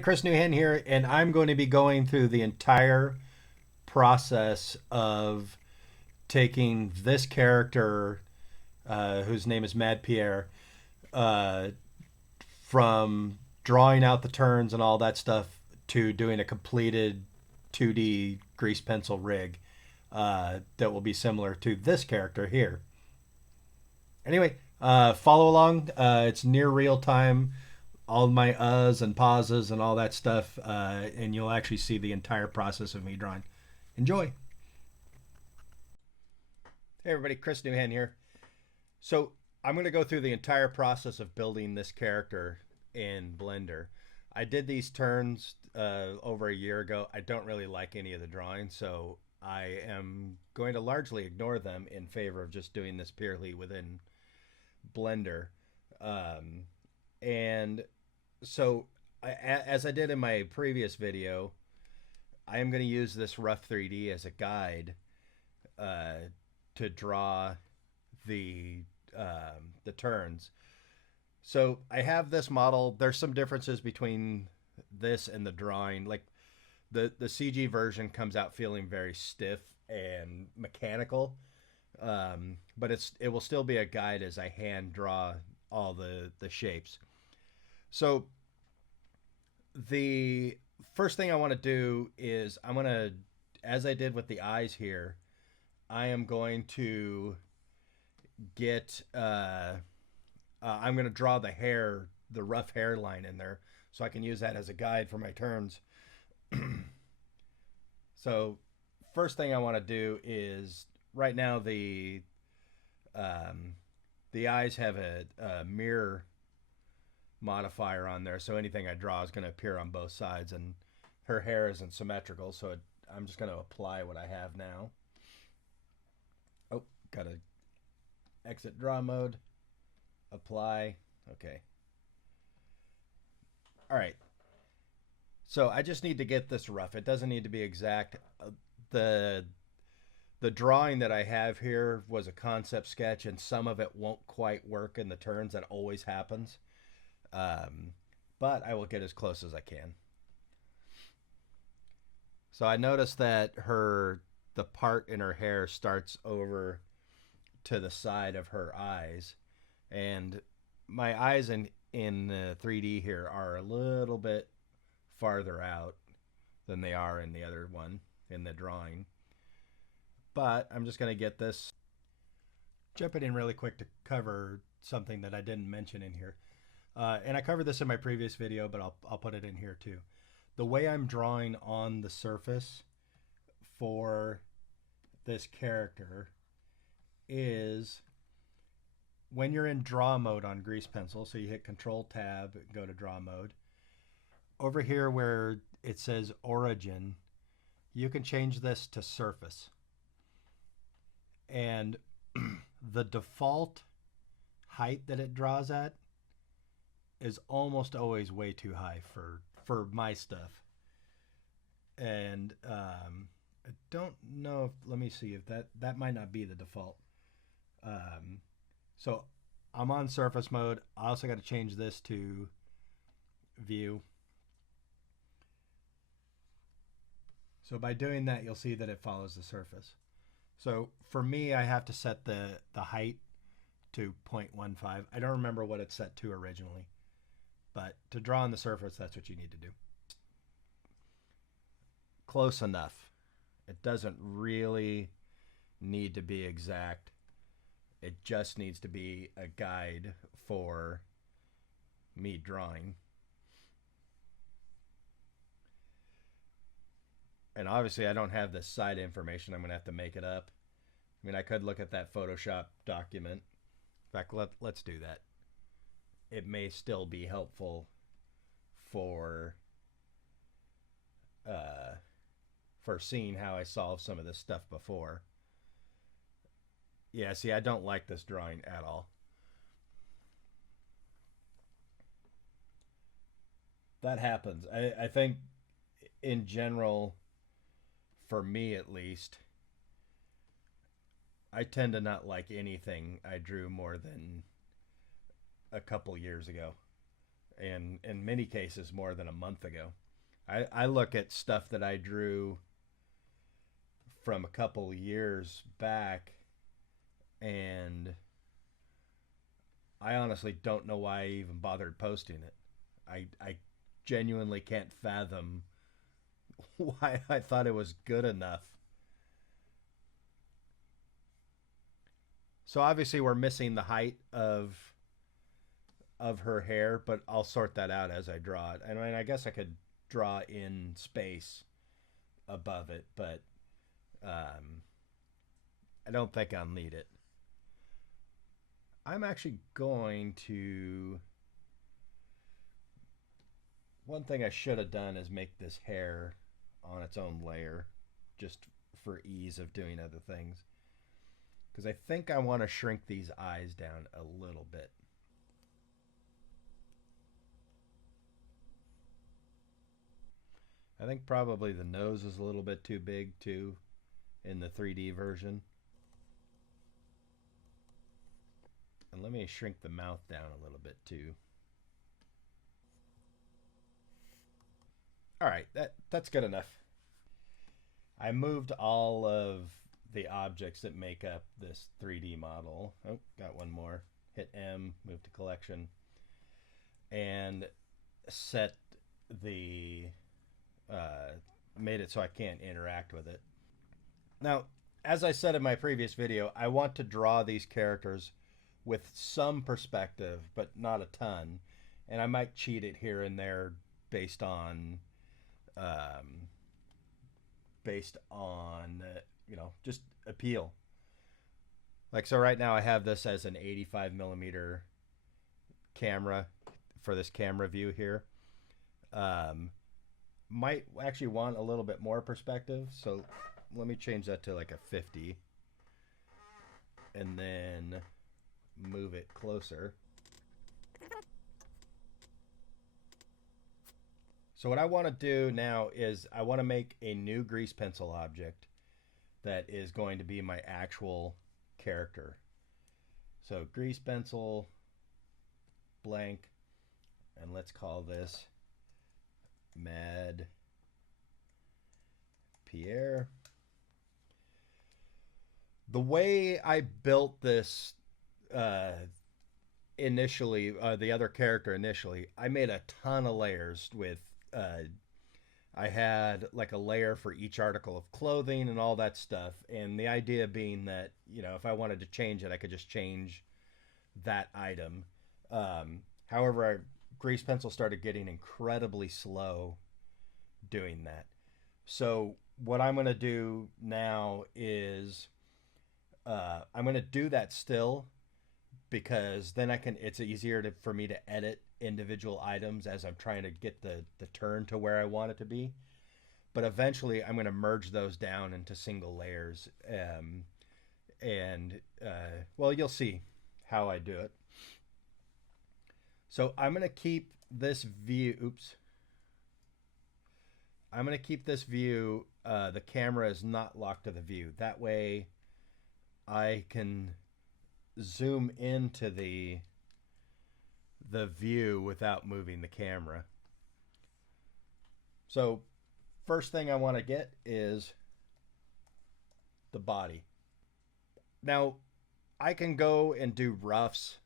Chris Newhan here, and I'm going to be going through the entire process of taking this character, whose name is Mad Pierre, uh, from drawing out the turns and all that stuff to doing a completed 2D grease pencil rig that will be similar to this character here. Anyway, follow along. It's near real time, all my uhs and pauses and all that stuff, and you'll actually see the entire process of me drawing. Enjoy. Hey everybody, Chris Newhan here. So I'm going to go through the entire process of building this character in Blender. I did these turns over a year ago. I don't really like any of the drawings, so I am going to largely ignore them in favor of just doing this purely within Blender. And so, as I did in my previous video, I am going to use this rough 3D as a guide uh, to draw the the turns. So I have this model. There's some differences between this and the drawing. Like the CG version comes out feeling very stiff and mechanical, but it will still be a guide as I hand draw all the shapes. So the first thing I want to do is I'm going to, as I did with the eyes here, I am going to get, I'm going to draw the hair, the rough hairline in there so I can use that as a guide for my turns. So first thing I want to do is right now the eyes have a mirror modifier on there, so anything I draw is going to appear on both sides, and her hair isn't symmetrical, so I'm just going to apply what I have now. Oh, gotta exit draw mode, apply. Okay. All right. So I just need to get this rough. It doesn't need to be exact. The the drawing that I have here was a concept sketch, and some of it won't quite work in the turns. That always happens. Um, but I will get as close as I can. So I noticed that the part in her hair starts over to the side of her eyes, and my eyes in the 3D here are a little bit farther out than they are in the other one in the drawing. But I'm just going to get this, jumping in really quick to cover something that I didn't mention in here. And I covered this in my previous video, but I'll put it in here too. The way I'm drawing on the surface for this character is when you're in draw mode on grease pencil, so you hit Control Tab, go to draw mode. Over here where it says origin, you can change this to surface. And the default height that it draws at is almost always way too high for my stuff. And I don't know if, let me see if that might not be the default. So I'm on surface mode. I also got to change this to view. So by doing that, you'll see that it follows the surface. So for me, I have to set the height to 0.15. I don't remember what it's set to originally, but to draw on the surface, that's what you need to do. Close enough. It doesn't really need to be exact. It just needs to be a guide for me drawing. And obviously I don't have the side information. I'm going to have to make it up. I mean, I could look at that Photoshop document. In fact, let's do that. It may still be helpful for seeing how I solved some of this stuff before. Yeah, see, I don't like this drawing at all. That happens. I think in general, for me at least, I tend to not like anything I drew more than a couple years ago. and in many cases more than a month ago. I look at stuff that I drew from a couple years back, and I honestly don't know why I even bothered posting it. I genuinely can't fathom why I thought it was good enough. So obviously we're missing the height of her hair, but I'll sort that out as I draw it. I mean, I guess I could draw in space above it, but I don't think I'll need it. I'm actually going to... One thing I should have done is make this hair on its own layer, just for ease of doing other things. Because I think I want to shrink these eyes down a little bit. I think probably the nose is a little bit too big too in the 3D version. And let me shrink the mouth down a little bit too. All right, that's good enough. I moved all of the objects that make up this 3D model. Oh, got one more. Hit M, move to collection, and set the made it so I can't interact with it. Now, as I said in my previous video, I want to draw these characters with some perspective, but not a ton, and I might cheat it here and there based on you know, just appeal. Like, so right now I have this as an 85 millimeter camera for this camera view here. Might actually want a little bit more perspective, so let me change that to like a 50 and then move it closer. So what I want to do now is I want to make a new grease pencil object that is going to be my actual character. So grease pencil blank, and let's call this Mad Pierre. The way I built this initially, the other character initially, I made a ton of layers with I had like a layer for each article of clothing and all that stuff, and the idea being that, you know, if I wanted to change it, I could just change that item. However, grease pencil started getting incredibly slow doing that. So what I'm going to do now is I'm going to do that still, because then it's easier for me to edit individual items as I'm trying to get the turn to where I want it to be. But eventually I'm going to merge those down into single layers. Well, you'll see how I do it. So I'm going to keep this view, I'm going to keep this view, the camera is not locked to the view. That way I can zoom into the view without moving the camera. So first thing I want to get is the body. Now I can go and do roughs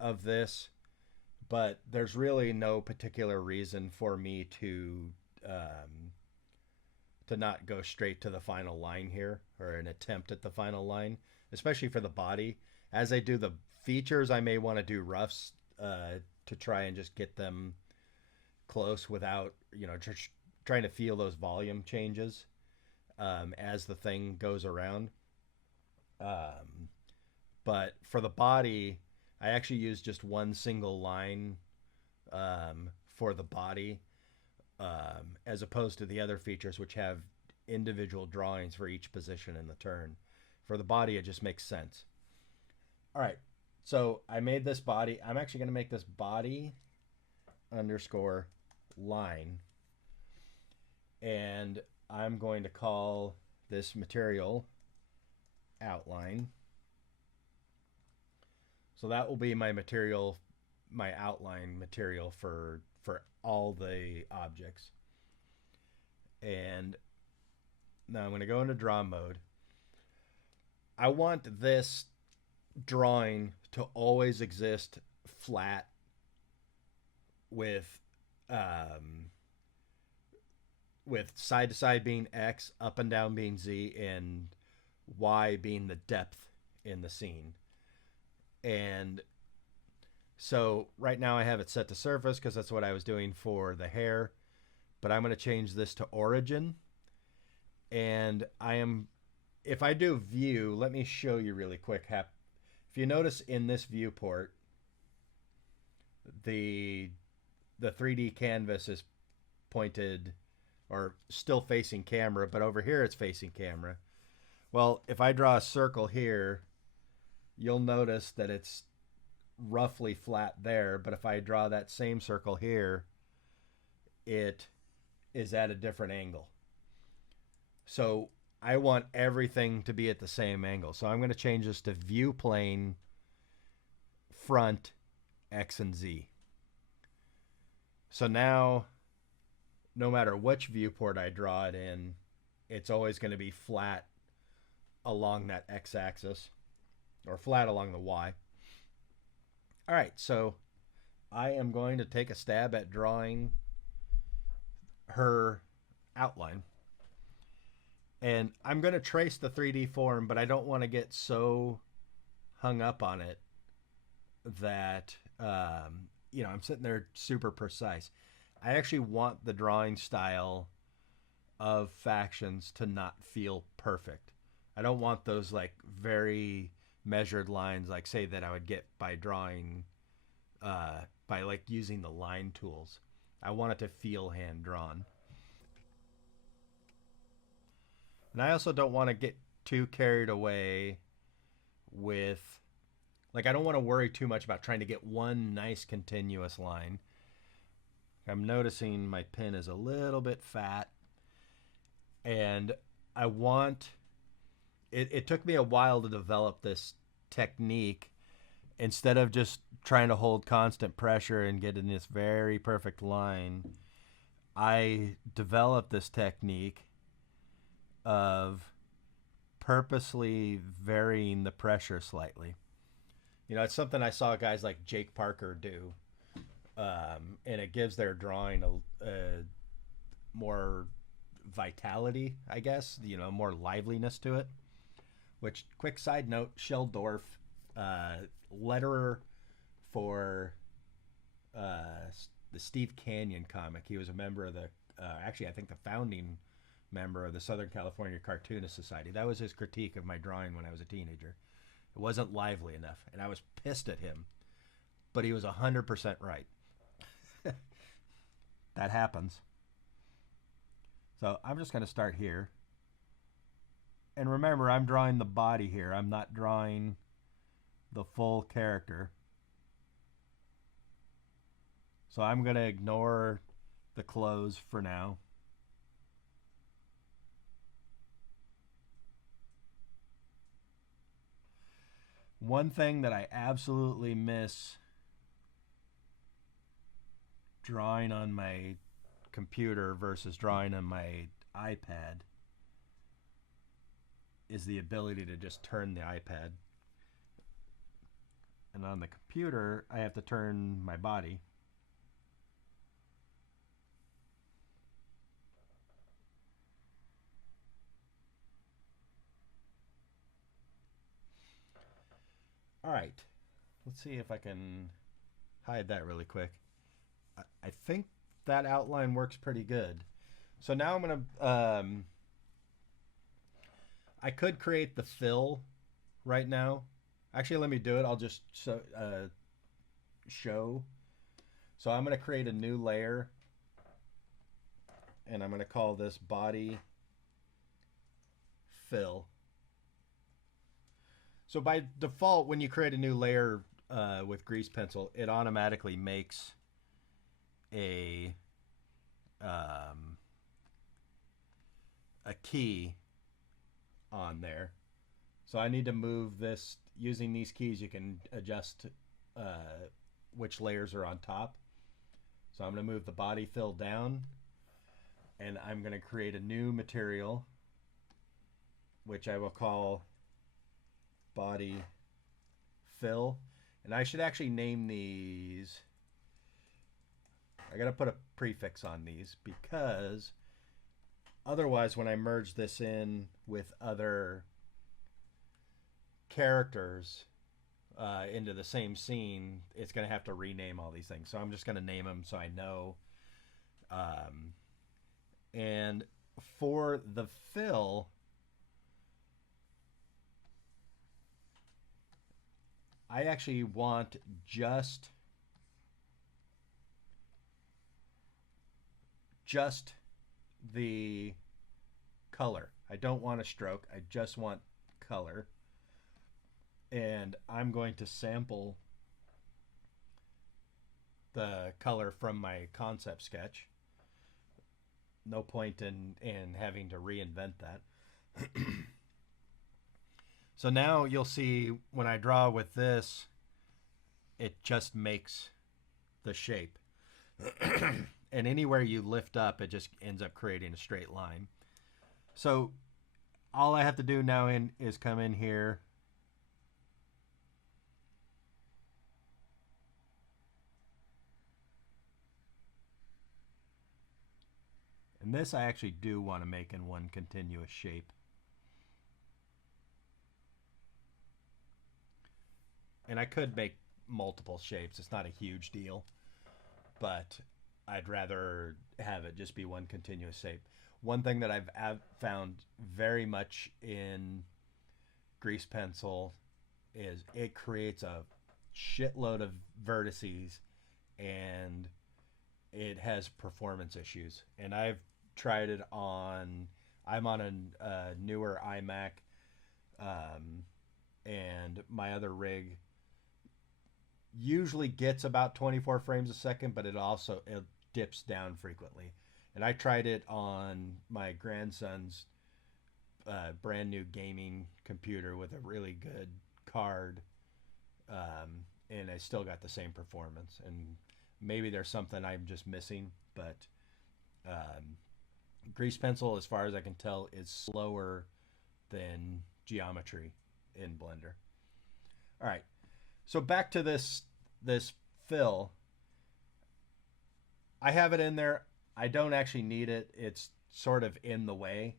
of this, but there's really no particular reason for me to not go straight to the final line here, or an attempt at the final line, especially for the body. As I do the features, I may want to do roughs to try and just get them close without, you know, just trying to feel those volume changes as the thing goes around. But for the body, I actually use just one single line for the body, as opposed to the other features which have individual drawings for each position in the turn. For the body, it just makes sense. All right, so I made this body. I'm actually going to make this body underscore line, and I'm going to call this material outline. So that will be my material my outline material for all the objects. And now I'm going to go into draw mode. I want this drawing to always exist flat um, with side to side being X, up and down being Z, and Y being the depth in the scene. And so right now I have it set to surface because that's what I was doing for the hair. But I'm going to change this to origin. And if I do view, let me show you really quick. If you notice in this viewport, the 3D canvas is pointed or still facing camera, but over here it's facing camera. Well, if I draw a circle here, you'll notice that it's roughly flat there, but if I draw that same circle here, it is at a different angle. So I want everything to be at the same angle. So I'm going to change this to view plane, front, X and Z. So now, no matter which viewport I draw it in, it's always going to be flat along that X axis or flat along the Y. All right, so I am going to take a stab at drawing her outline. And I'm going to trace the 3D form, but I don't want to get so hung up on it that, I'm sitting there super precise. I actually want the drawing style of Factions to not feel perfect. I don't want those like very measured lines, like say that I would get by drawing, by like using the line tools. I want it to feel hand drawn. And I also don't want to get too carried away with, like, I don't want to worry too much about trying to get one nice continuous line. I'm noticing my pen is a little bit fat, and I want, it took me a while to develop this technique. Instead of just trying to hold constant pressure and get in this very perfect line, I developed this technique of purposely varying the pressure slightly. It's something I saw guys like Jake Parker do, and it gives their drawing a more vitality, I guess, more liveliness to it. Which, quick side note, Shel Dorf, letterer for the Steve Canyon comic. He was a member of actually I think the founding member of the Southern California Cartoonist Society. That was his critique of my drawing when I was a teenager. It wasn't lively enough, and I was pissed at him. But he was 100% right. That happens. So I'm just going to start here. And remember, I'm drawing the body here. I'm not drawing the full character. So I'm going to ignore the clothes for now. One thing that I absolutely miss drawing on my computer versus drawing on my iPad is the ability to just turn the iPad. And on the computer, I have to turn my body. All right, let's see if I can hide that really quick. I think that outline works pretty good. So now I'm gonna, I could create the fill right now. Actually, let me do it. I'll just show. So I'm gonna create a new layer, and I'm gonna call this body fill. So by default, when you create a new layer with grease pencil, it automatically makes a key on there. So I need to move this using these keys. You can adjust which layers are on top. So I'm going to move the body fill down, and I'm going to create a new material, which I will call body fill. And I should actually name these. I got to put a prefix on these because otherwise when I merge this in with other characters into the same scene, it's going to have to rename all these things. So I'm just going to name them so I know. And for the fill, I actually want just the color. I don't want a stroke. I just want color. And I'm going to sample the color from my concept sketch. No point in having to reinvent that. So now you'll see when I draw with this, it just makes the shape. And anywhere you lift up, it just ends up creating a straight line. So all I have to do now is come in here and this I actually do want to make in one continuous shape. And I could make multiple shapes. It's not a huge deal, but I'd rather have it just be one continuous shape. One thing that I've found very much in grease pencil is it creates a shitload of vertices and it has performance issues. And I've tried it on, I'm on a newer iMac, and my other rig usually gets about 24 frames a second, but it dips down frequently. And I tried it on my grandson's brand new gaming computer with a really good card, and I still got the same performance. And maybe there's something I'm just missing, but grease pencil, as far as I can tell, is slower than geometry in Blender. All right, so back to this fill. I have it in there. I don't actually need it. It's sort of in the way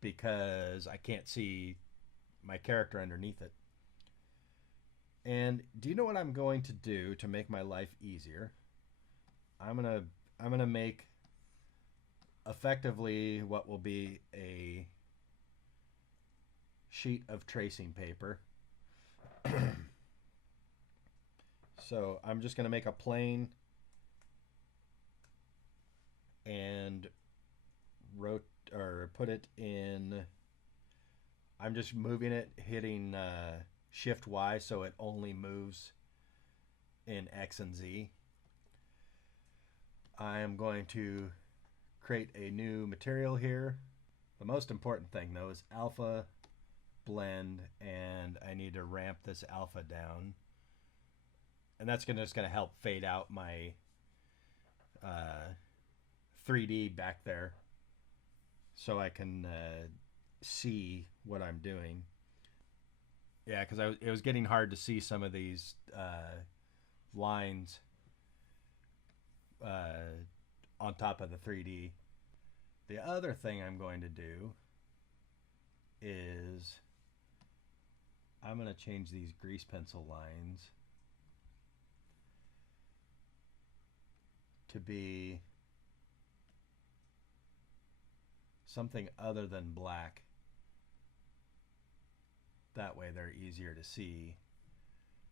because I can't see my character underneath it. And do you know what I'm going to do to make my life easier? I'm gonna make effectively what will be a sheet of tracing paper. So I'm just gonna make a plane and put it in. I'm just moving it, hitting Shift Y, so it only moves in X and Z. I am going to create a new material here. The most important thing though is alpha, blend, and I need to ramp this alpha down. And that's just gonna help fade out my 3D back there so I can see what I'm doing. Yeah, because it was getting hard to see some of these lines on top of the 3D. The other thing I'm going to do is I'm going to change these grease pencil lines to be something other than black. That way they're easier to see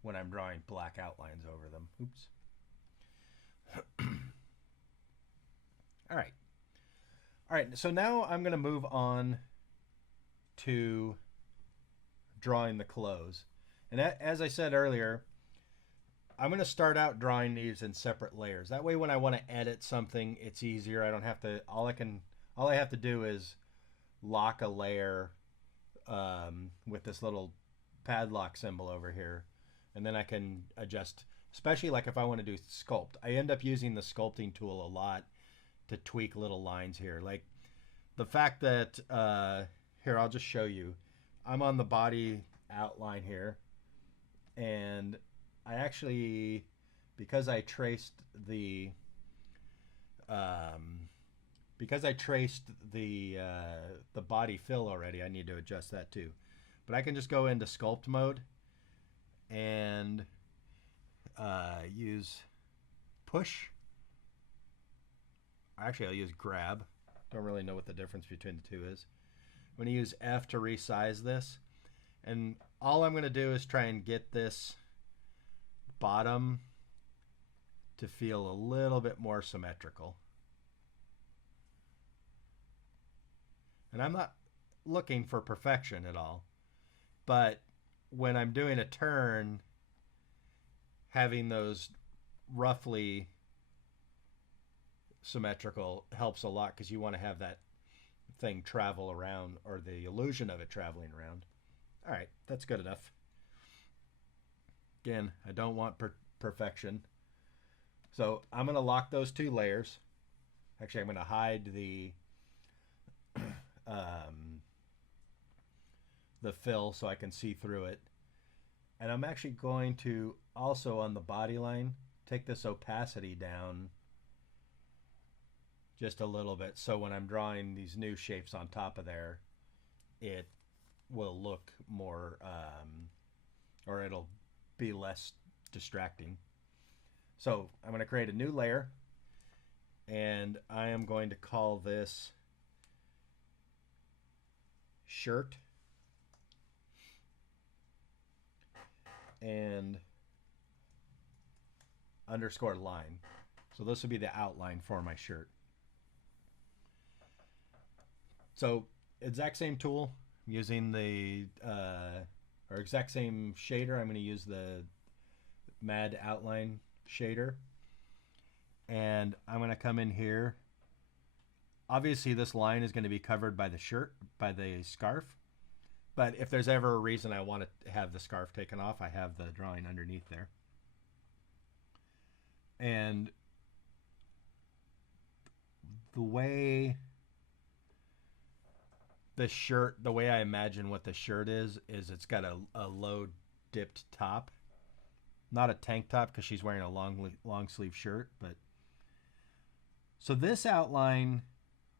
when I'm drawing black outlines over them. Oops. All right. All right, so now I'm going to move on to drawing the clothes. And as I said earlier, I'm going to start out drawing these in separate layers. That way when I want to edit something, it's easier. I don't have to, all I have to do is lock a layer with this little padlock symbol over here, and then I can adjust especially like if I want to do sculpt. I end up using the sculpting tool a lot to tweak little lines here. Like the fact that, here, I'll just show you. I'm on the body outline here, and I actually, because I traced the, um, the body fill already, I need to adjust that too. But I can just go into sculpt mode and use push. Actually, I'll use grab. Don't really know what the difference between the two is. I'm going to use F to resize this. And all I'm going to do is try and get this bottom to feel a little bit more symmetrical. And I'm not looking for perfection at all. But when I'm doing a turn, having those roughly symmetrical helps a lot, because you want to have that thing travel around, or the illusion of it traveling around. All right, that's good enough. Again, I don't want perfection. So I'm going to lock those two layers. Actually, I'm going to hide the fill so I can see through it. And I'm actually going to also, on the body line, take this opacity down just a little bit, so when I'm drawing these new shapes on top of there, it will look more, or it'll be less distracting. So I'm going to create a new layer, and I am going to call this shirt, and underscore line. So this will be the outline for my shirt. So exact same tool, I'm using the or exact same shader. I'm going to use the Mad outline shader, and I'm going to come in here. Obviously this line is going to be covered by the shirt, by the scarf, but if there's ever a reason I want to have the scarf taken off, I have the drawing underneath there. And the way the shirt, the way I imagine what the shirt is it's got a low dipped top. Not a tank top, because she's wearing a long sleeve shirt, but so this outline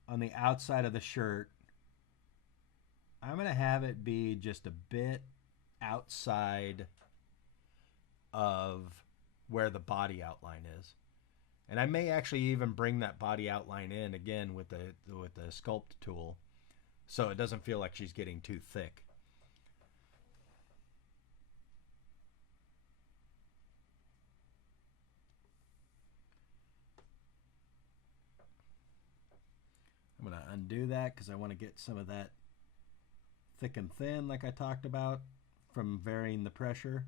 on the outside of the shirt, I'm going to have it be just a bit outside of where the body outline is. And I may actually even bring that body outline in again with the sculpt tool, so it doesn't feel like she's getting too thick. I'm going to undo that because I want to get some of that thick and thin like I talked about from varying the pressure.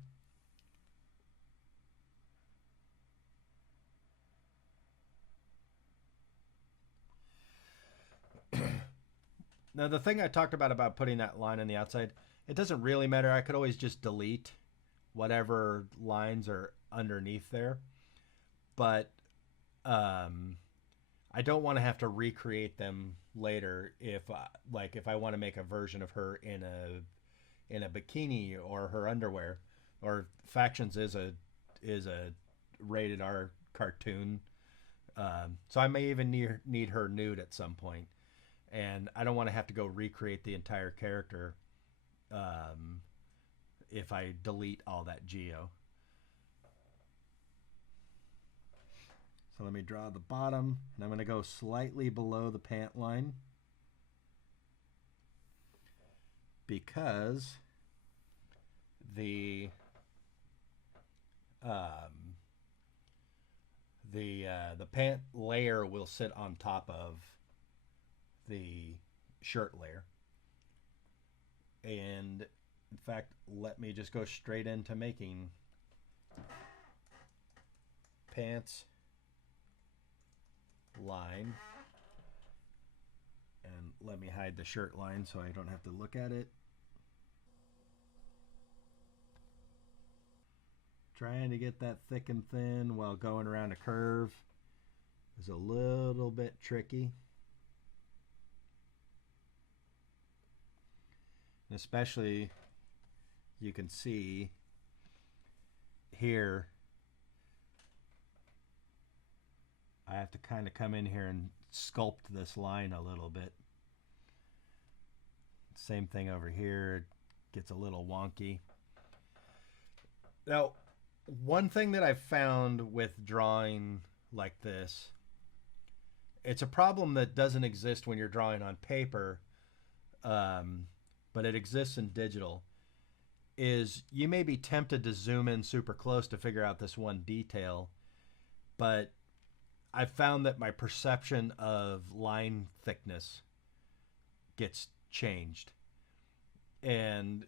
Now the thing I talked about putting that line on the outside, it doesn't really matter. I could always just delete whatever lines are underneath there. But I don't want to have to recreate them later if I want to make a version of her in a bikini or her underwear. Or Factions is a rated R cartoon, so I may even need her nude at some point. And I don't want to have to go recreate the entire character if I delete all that geo. So let me draw the bottom, and I'm going to go slightly below the pant line, because the pant layer will sit on top of the shirt layer. And in fact, let me just go straight into making pants line, and let me hide the shirt line so I don't have to look at it. trying to get that thick and thin while going around a curve is a little bit tricky. And especially, you can see here, I have to kind of come in here and sculpt this line a little bit. Same thing over here, it gets a little wonky. Now, one thing that I've found with drawing like this, it's a problem that doesn't exist when you're drawing on paper, but it exists in digital, is you may be tempted to zoom in super close to figure out this one detail, but I've found that my perception of line thickness gets changed. And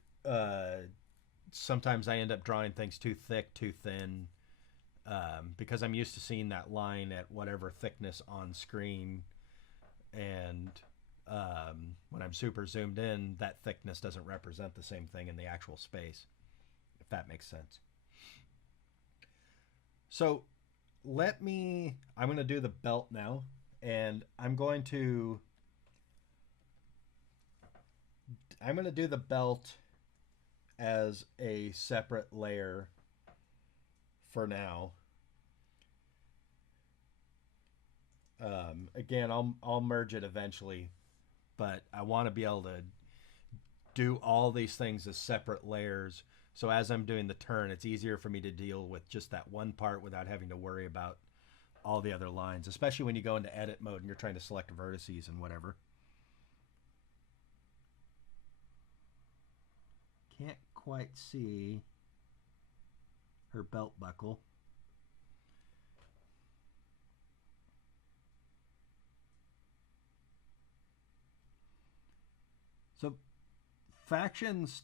sometimes I end up drawing things too thick, too thin, because I'm used to seeing that line at whatever thickness on screen. And when I'm super zoomed in, that thickness doesn't represent the same thing in the actual space, if that makes sense. So I'm going to do the belt now, and I'm going to do the belt as a separate layer for now. Again, I'll merge it eventually, but I want to be able to do all these things as separate layers. So as I'm doing the turn, it's easier for me to deal with just that one part without having to worry about all the other lines, especially when you go into edit mode and you're trying to select vertices and whatever. Can't quite see her belt buckle. So Factions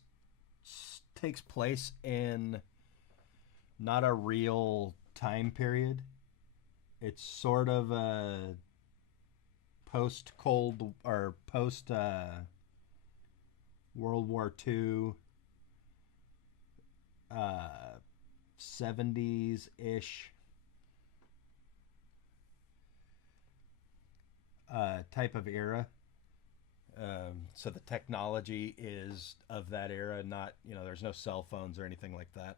takes place in not a real time period. It's sort of a post-Cold or post World War II 70s-ish type of era. So the technology is of that era, not, there's no cell phones or anything like that.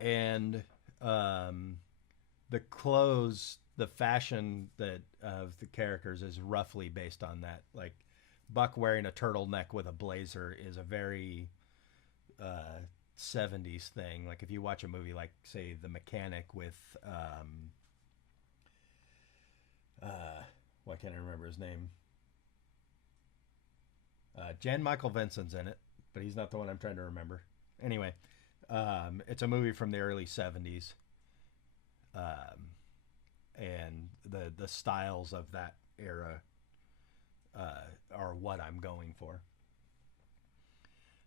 And the clothes, the fashion that of the characters is roughly based on that. Like Buck wearing a turtleneck with a blazer is a very 70s thing. Like if you watch a movie like, say, The Mechanic with why can't I remember his name? Jan Michael Vincent's in it, but he's not the one I'm trying to remember. Anyway, it's a movie from the early 70s, and the styles of that era are what I'm going for.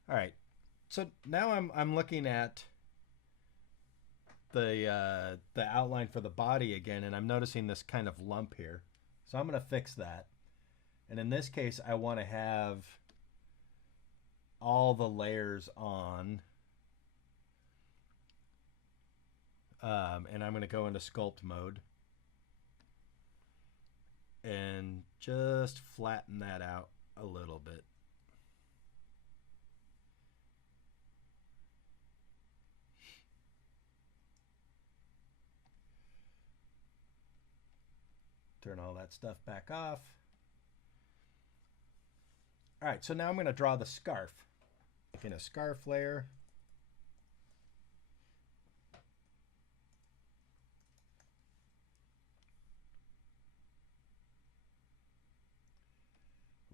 All right, so now I'm looking at the outline for the body again, and I'm noticing this kind of lump here. So I'm going to fix that. And in this case, I want to have all the layers on. And I'm going to go into sculpt mode and just flatten that out a little bit. Turn all that stuff back off. All right, so now I'm going to draw the scarf. In a scarf layer.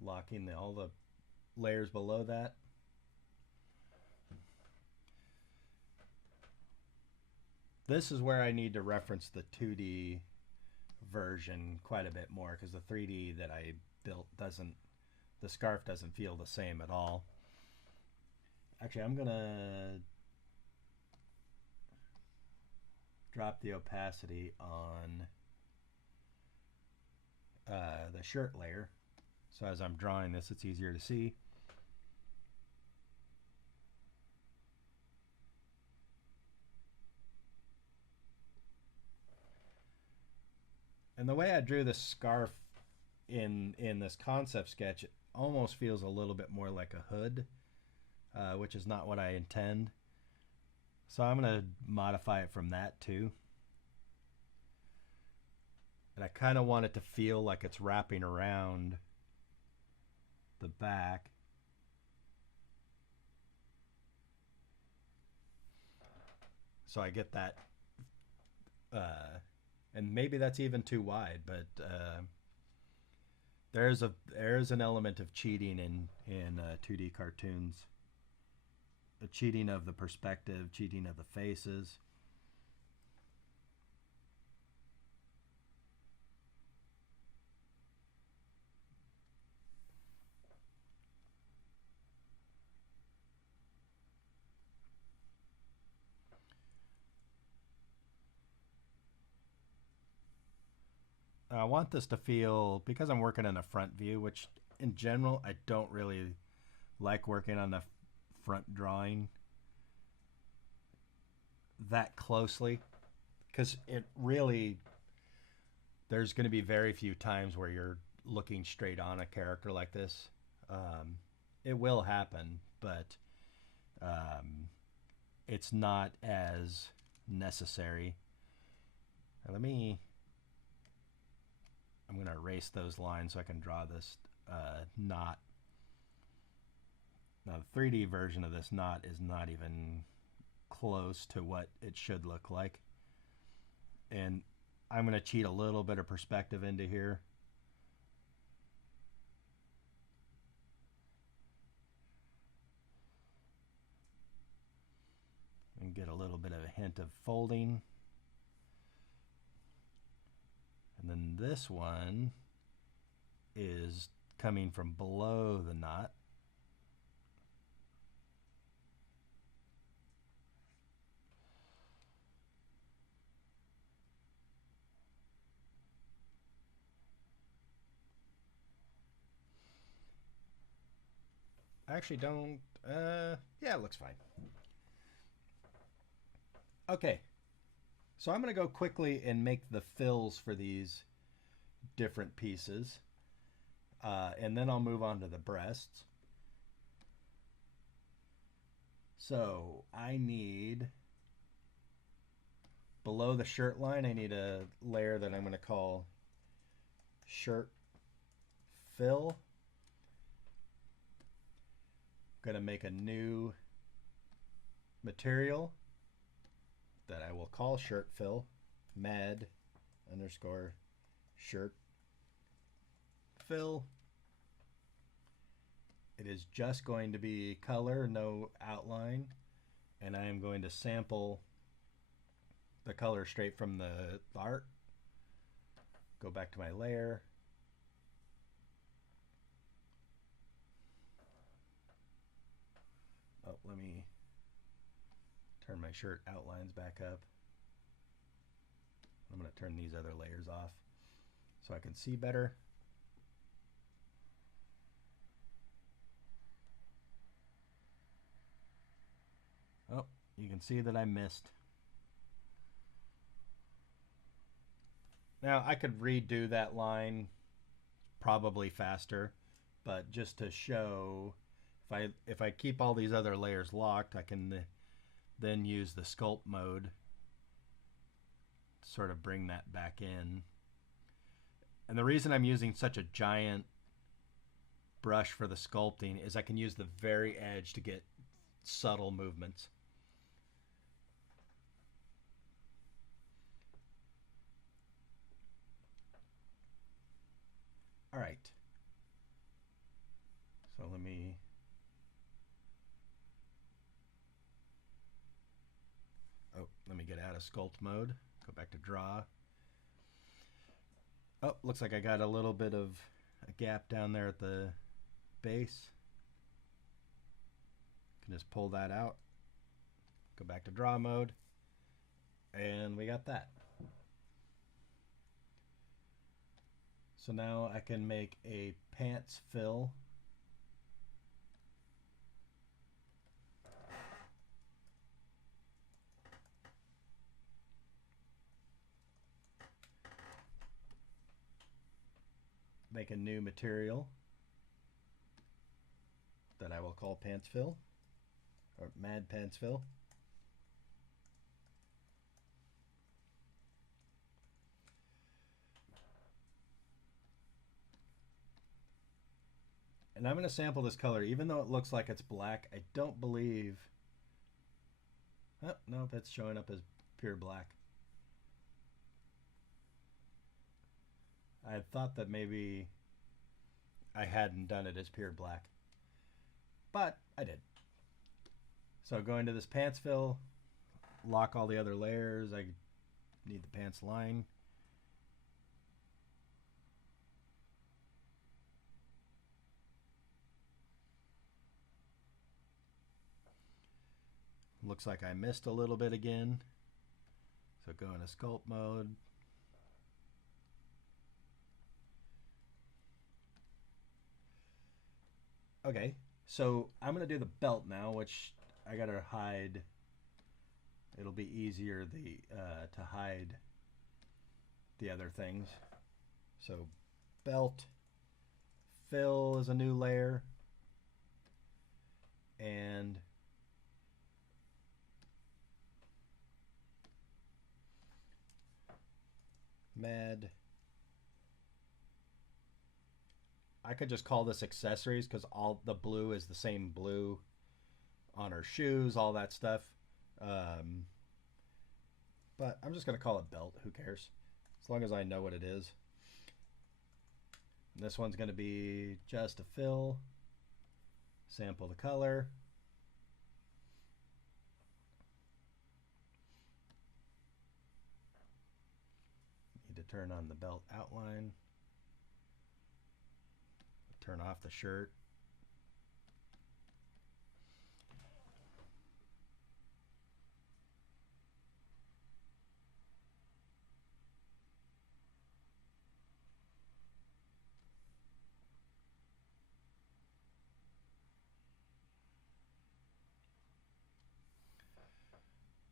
Locking all the layers below that. This is where I need to reference the 2D version quite a bit more, because the 3D that I built the scarf doesn't feel the same at all. Actually, I'm gonna drop the opacity on the shirt layer, so as I'm drawing this, it's easier to see. And the way I drew the scarf in this concept sketch, it almost feels a little bit more like a hood, which is not what I intend. So I'm going to modify it from that too. And I kind of want it to feel like it's wrapping around the back. So I get that, and maybe that's even too wide, but there's an element of cheating in 2D cartoons. A cheating of the perspective, cheating of the faces. I want this to feel, because I'm working in a front view, which in general I don't really like working on the front drawing that closely, because it really, there's going to be very few times where you're looking straight on a character like this. It will happen, but it's not as necessary. Now I'm going to erase those lines so I can draw this knot. Now the 3D version of this knot is not even close to what it should look like. And I'm going to cheat a little bit of perspective into here. And get a little bit of a hint of folding. And then this one is coming from below the knot. I actually don't, yeah, it looks fine. Okay, so I'm going to go quickly and make the fills for these different pieces, and then I'll move on to the breasts. So I need, below the shirt line, I need a layer that I'm going to call shirt fill. I'm going to make a new material that I will call shirt fill, mad underscore shirt fill. It is just going to be color, no outline, and I am going to sample the color straight from the art. Go back to my layer. Oh, let me turn my shirt outlines back up. I'm going to turn these other layers off so I can see better. Oh, you can see that I missed. Now I could redo that line probably faster, but just to show, if I keep all these other layers locked, I can then use the sculpt mode to sort of bring that back in. And the reason I'm using such a giant brush for the sculpting is I can use the very edge to get subtle movements. All right. So let me get out of sculpt mode. Go back to draw. Oh, looks like I got a little bit of a gap down there at the base. Can just pull that out. Go back to draw mode. And we got that. So now I can make a pants fill. make a new material that I will call Pants Fill, or Mad Pants Fill. And I'm going to sample this color, even though it looks like it's black. I don't believe... Oh, no, it's showing up as pure black. I had thought that maybe I hadn't done it as pure black, but I did. So go into this pants fill, lock all the other layers. I need the pants line. Looks like I missed a little bit again. So go into sculpt mode. Okay, so I'm gonna do the belt now, which I gotta hide. It'll be easier to hide the other things. So belt fill is a new layer, and Mad. I could just call this accessories because all the blue is the same blue on her shoes, all that stuff. But I'm just going to call it belt. Who cares? As long as I know what it is. And this one's going to be just a fill. Sample the color. Need to turn on the belt outline. Turn off the shirt.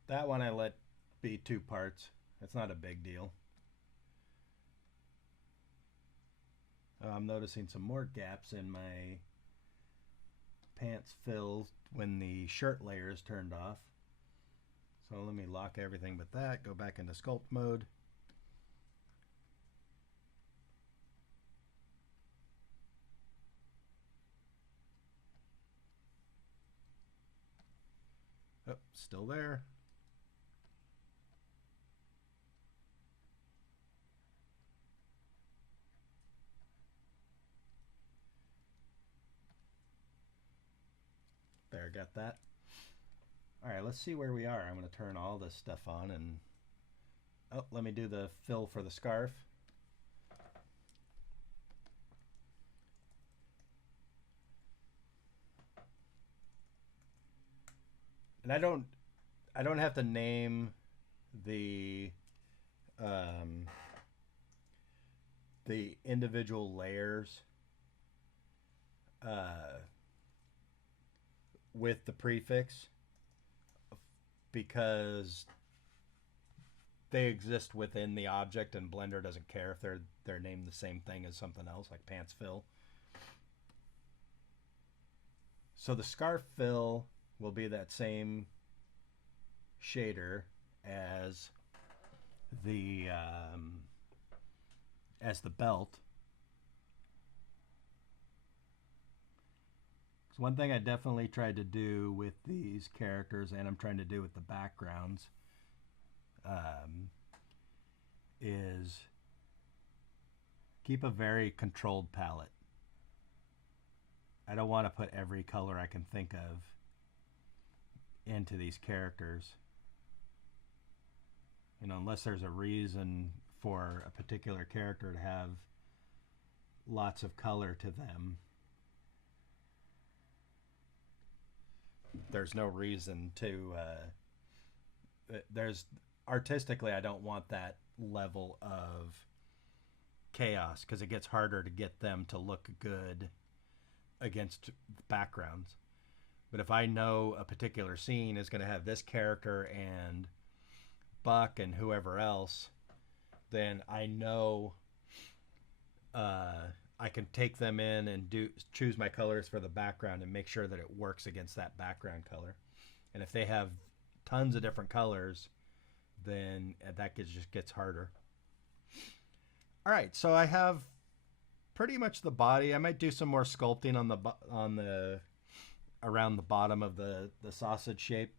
That one I let be 2 parts. It's not a big deal. I'm noticing some more gaps in my pants fill when the shirt layer is turned off. So let me lock everything but that, go back into sculpt mode. Oh, still there. There, got that. All right, let's see where we are. I'm going to turn all this stuff on and... Oh, let me do the fill for the scarf. And I don't have to name the individual layers with the prefix because they exist within the object and Blender doesn't care if they're named the same thing as something else, like pants fill. So the scarf fill will be that same shader as the belt. So one thing I definitely tried to do with these characters, and I'm trying to do with the backgrounds, is keep a very controlled palette. I don't want to put every color I can think of into these characters. You know, unless there's a reason for a particular character to have lots of color to them, there's no reason to artistically I don't want that level of chaos because it gets harder to get them to look good against backgrounds. But if I know a particular scene is going to have this character and Buck and whoever else, then I know can take them in and choose my colors for the background and make sure that it works against that background color. And if they have tons of different colors, then that just gets harder. All right, so I have pretty much the body. I might do some more sculpting on the around the bottom of the sausage shape,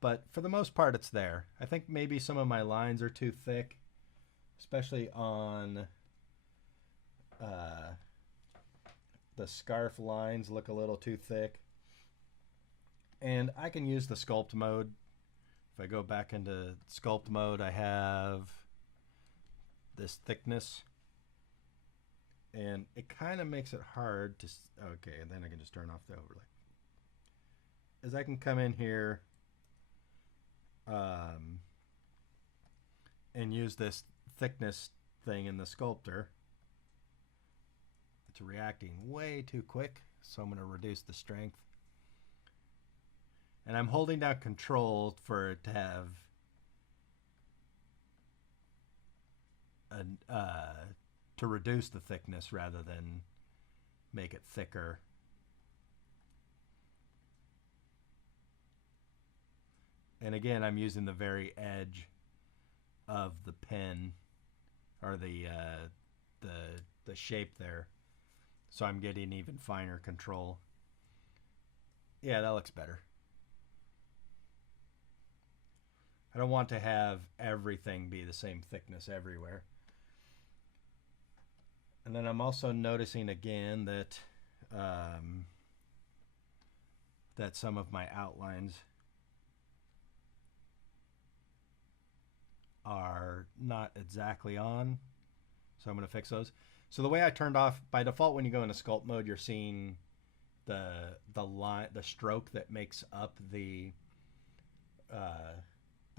but for the most part it's there. I think maybe some of my lines are too thick, especially on the scarf lines look a little too thick. And I can use the sculpt mode. If I go back into sculpt mode, I have this thickness, and it kind of makes it hard to, okay, and then I can just turn off the overlay. As I can come in here and use this thickness thing in the sculptor. It's reacting way too quick, so I'm going to reduce the strength. And I'm holding down control for it to have to reduce the thickness rather than make it thicker. And again, I'm using the very edge of the pen, or the shape there, so I'm getting even finer control. Yeah, that looks better. I don't want to have everything be the same thickness everywhere. And then I'm also noticing again that that some of my outlines are not exactly on, so I'm going to fix those. So the way I turned off, by default when you go into sculpt mode, you're seeing the line, the stroke that makes up the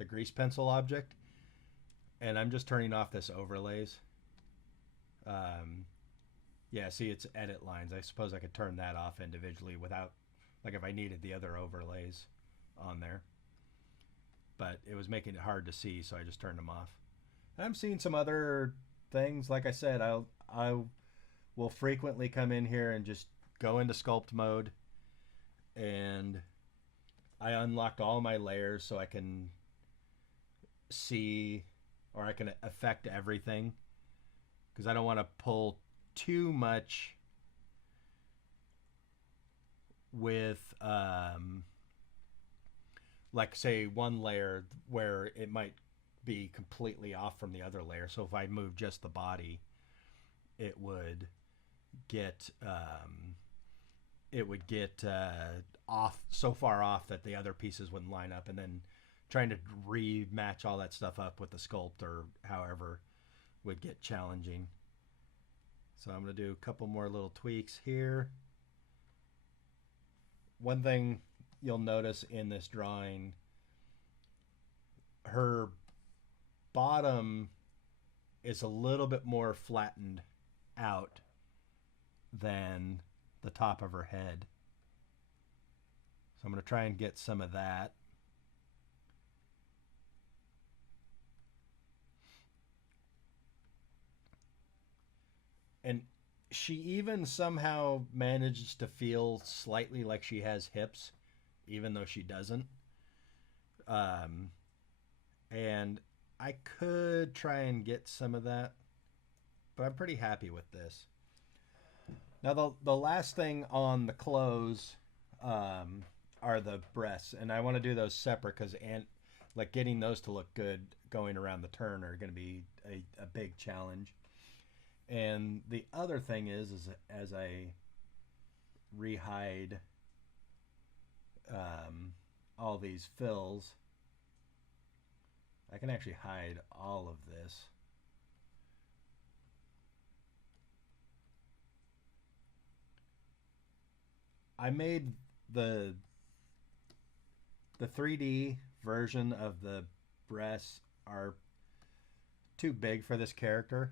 grease pencil object, and I'm just turning off this overlays. Yeah, see, it's edit lines. I suppose I could turn that off individually without, like, if I needed the other overlays on there, but it was making it hard to see, so I just turned them off. And I'm seeing some other things. Like I said, I will frequently come in here and just go into sculpt mode, and I unlocked all my layers so I can see, or I can affect everything, because I don't want to pull too much with like, say, one layer where it might be completely off from the other layer. So if I move just the body, it would get off, so far off that the other pieces wouldn't line up, and then trying to rematch all that stuff up with the sculpt or however would get challenging. So I'm going to do a couple more little tweaks here. One thing you'll notice in this drawing, her bottom is a little bit more flattened out than the top of her head. So I'm going to try and get some of that. And she even somehow manages to feel slightly like she has hips, even though she doesn't. And I could try and get some of that, but I'm pretty happy with this. Now, the last thing on the clothes are the breasts, and I want to do those separate because like getting those to look good going around the turn are going to be a big challenge. And the other thing is as I rehide all these fills, I can actually hide all of this. I made the 3D version of the breasts are too big for this character.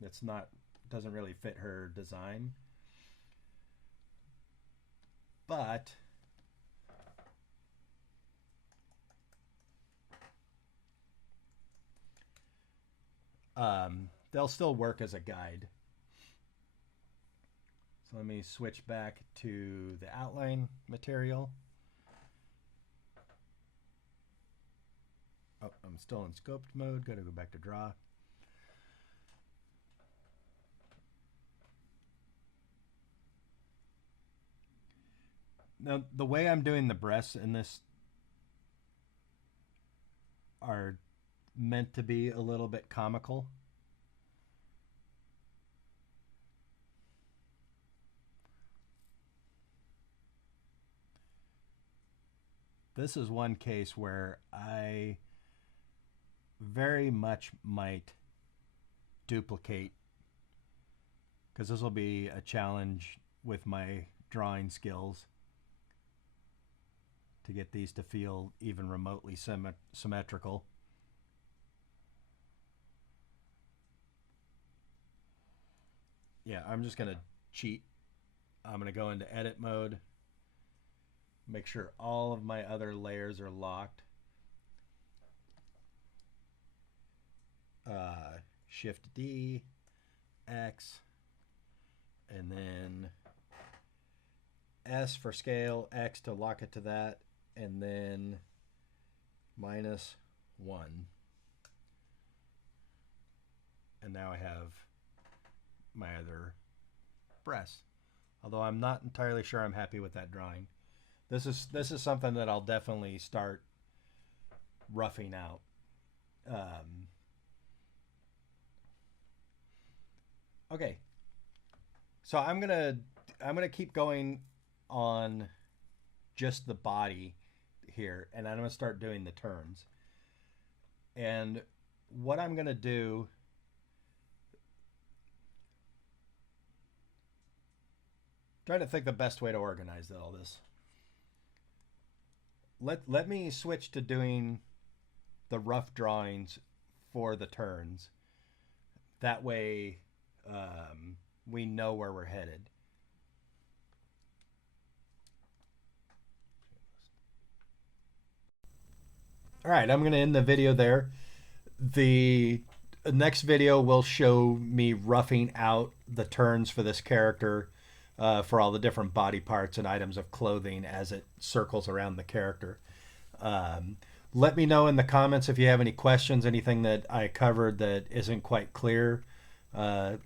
It's not, doesn't really fit her design, but they'll still work as a guide. So let me switch back to the outline material. Oh, I'm still in scoped mode. Got to go back to draw. Now, the way I'm doing the breasts in this are meant to be a little bit comical. This is one case where I very much might duplicate, because this will be a challenge with my drawing skills to get these to feel even remotely symmetrical. Yeah, I'm just going to cheat. I'm going to go into edit mode, make sure all of my other layers are locked. Shift D, X, and then S for scale, X to lock it to that, and then -1. And now I have my other breast. Although I'm not entirely sure I'm happy with that drawing. This is something that I'll definitely start roughing out. Okay, so I'm gonna keep going on just the body here, and I'm gonna start doing the turns. And what I'm gonna do, trying to think the best way to organize all this. Let me switch to doing the rough drawings for the turns. That way, we know where we're headed. All right, I'm going to end the video there. The next video will show me roughing out the turns for this character, for all the different body parts and items of clothing as it circles around the character. Let me know in the comments if you have any questions, anything that I covered that isn't quite clear.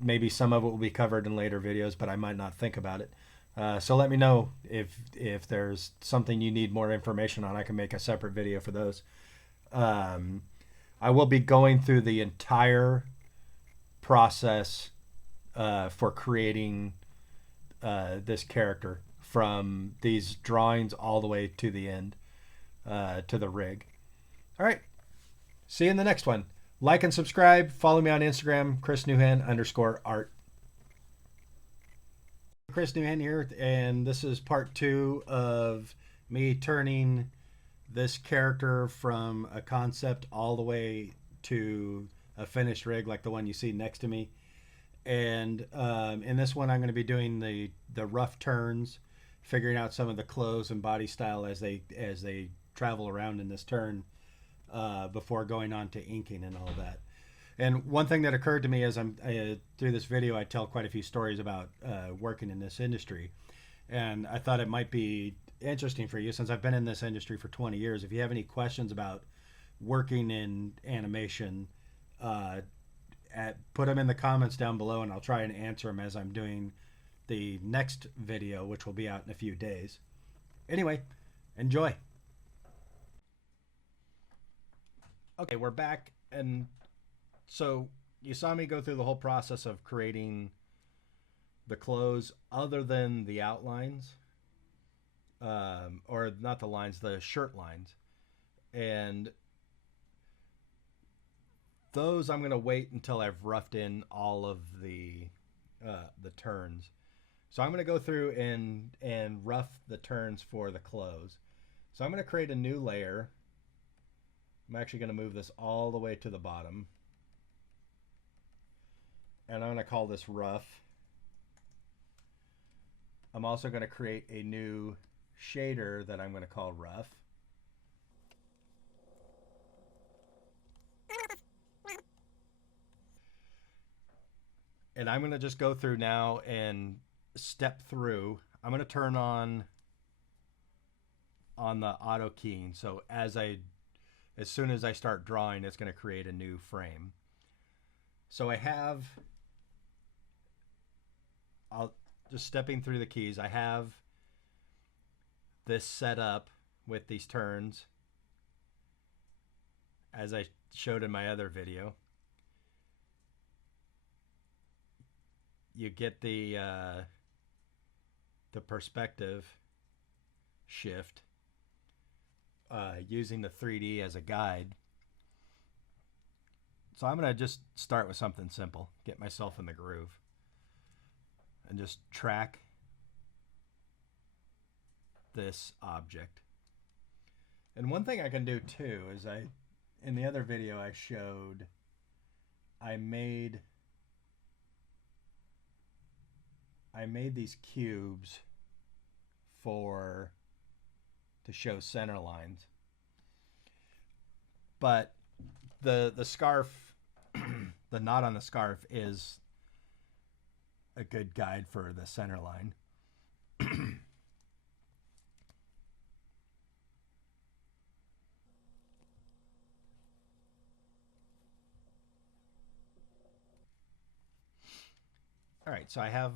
Maybe some of it will be covered in later videos, but I might not think about it. So let me know if there's something you need more information on. I can make a separate video for those. I will be going through the entire process for creating this character, from these drawings all the way to the end, to the rig. All right. See you in the next one. Like and subscribe. Follow me on Instagram, @ChrisNewhan_art. Chris Newhan here, and this is part 2 of me turning this character from a concept all the way to a finished rig like the one you see next to me. And in this one, I'm going to be doing the rough turns, figuring out some of the clothes and body style as they travel around in this turn, before going on to inking and all that. And one thing that occurred to me as through this video, I tell quite a few stories about working in this industry, and I thought it might be interesting for you, since I've been in this industry for 20 years. If you have any questions about working in animation, put them in the comments down below, and I'll try and answer them as I'm doing the next video, which will be out in a few days. Anyway, enjoy. Okay, we're back, and so you saw me go through the whole process of creating the clothes other than the outlines, or not the lines, the shirt lines. And those I'm going to wait until I've roughed in all of the turns. So I'm going to go through and rough the turns for the clothes. So I'm going to create a new layer. I'm actually going to move this all the way to the bottom. And I'm going to call this rough. I'm also going to create a new shader that I'm going to call rough. And I'm going to just go through now and step through. I'm going to turn on the auto keying. So as soon as I start drawing, it's going to create a new frame. So I'll just stepping through the keys. I have this set up with these turns as I showed in my other video. You get the perspective shift using the 3D as a guide. So I'm going to just start with something simple, get myself in the groove, and just track this object. And one thing I can do too is in the other video I showed, I made these cubes to show center lines. But the scarf, the knot on the scarf is a good guide for the center line. All right, so I have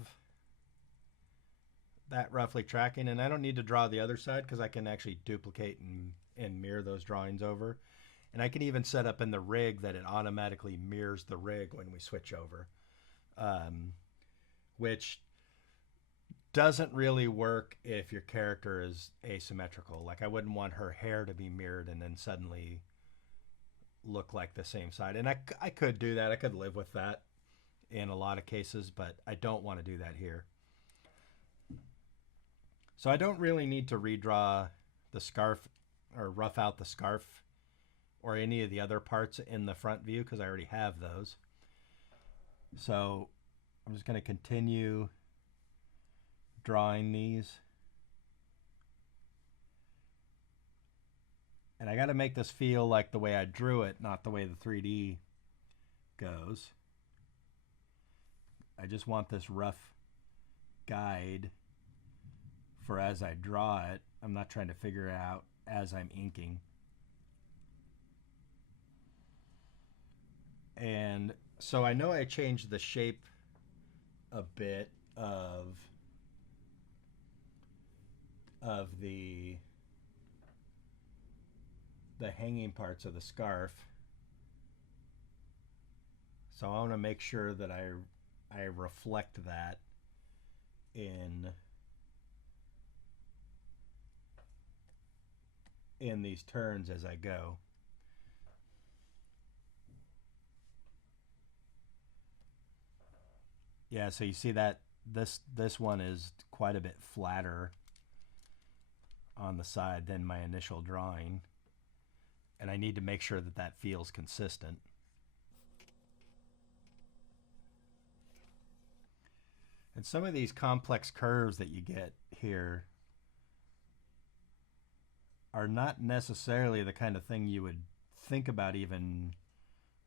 that roughly tracking, and I don't need to draw the other side because I can actually duplicate and mirror those drawings over. And I can even set up in the rig that it automatically mirrors the rig when we switch over, which doesn't really work if your character is asymmetrical. Like I wouldn't want her hair to be mirrored and then suddenly look like the same side. And I could do that. I could live with that in a lot of cases, but I don't want to do that here. So I don't really need to redraw the scarf or rough out the scarf or any of the other parts in the front view because I already have those. So I'm just going to continue drawing these. And I got to make this feel like the way I drew it, not the way the 3D goes. I just want this rough guide for as I draw it. I'm not trying to figure it out as I'm inking. And so I know I changed the shape a bit of the hanging parts of the scarf. So I want to make sure that I reflect that in these turns as I go. Yeah, so you see that this one is quite a bit flatter on the side than my initial drawing, and I need to make sure that feels consistent. And some of these complex curves that you get here are not necessarily the kind of thing you would think about even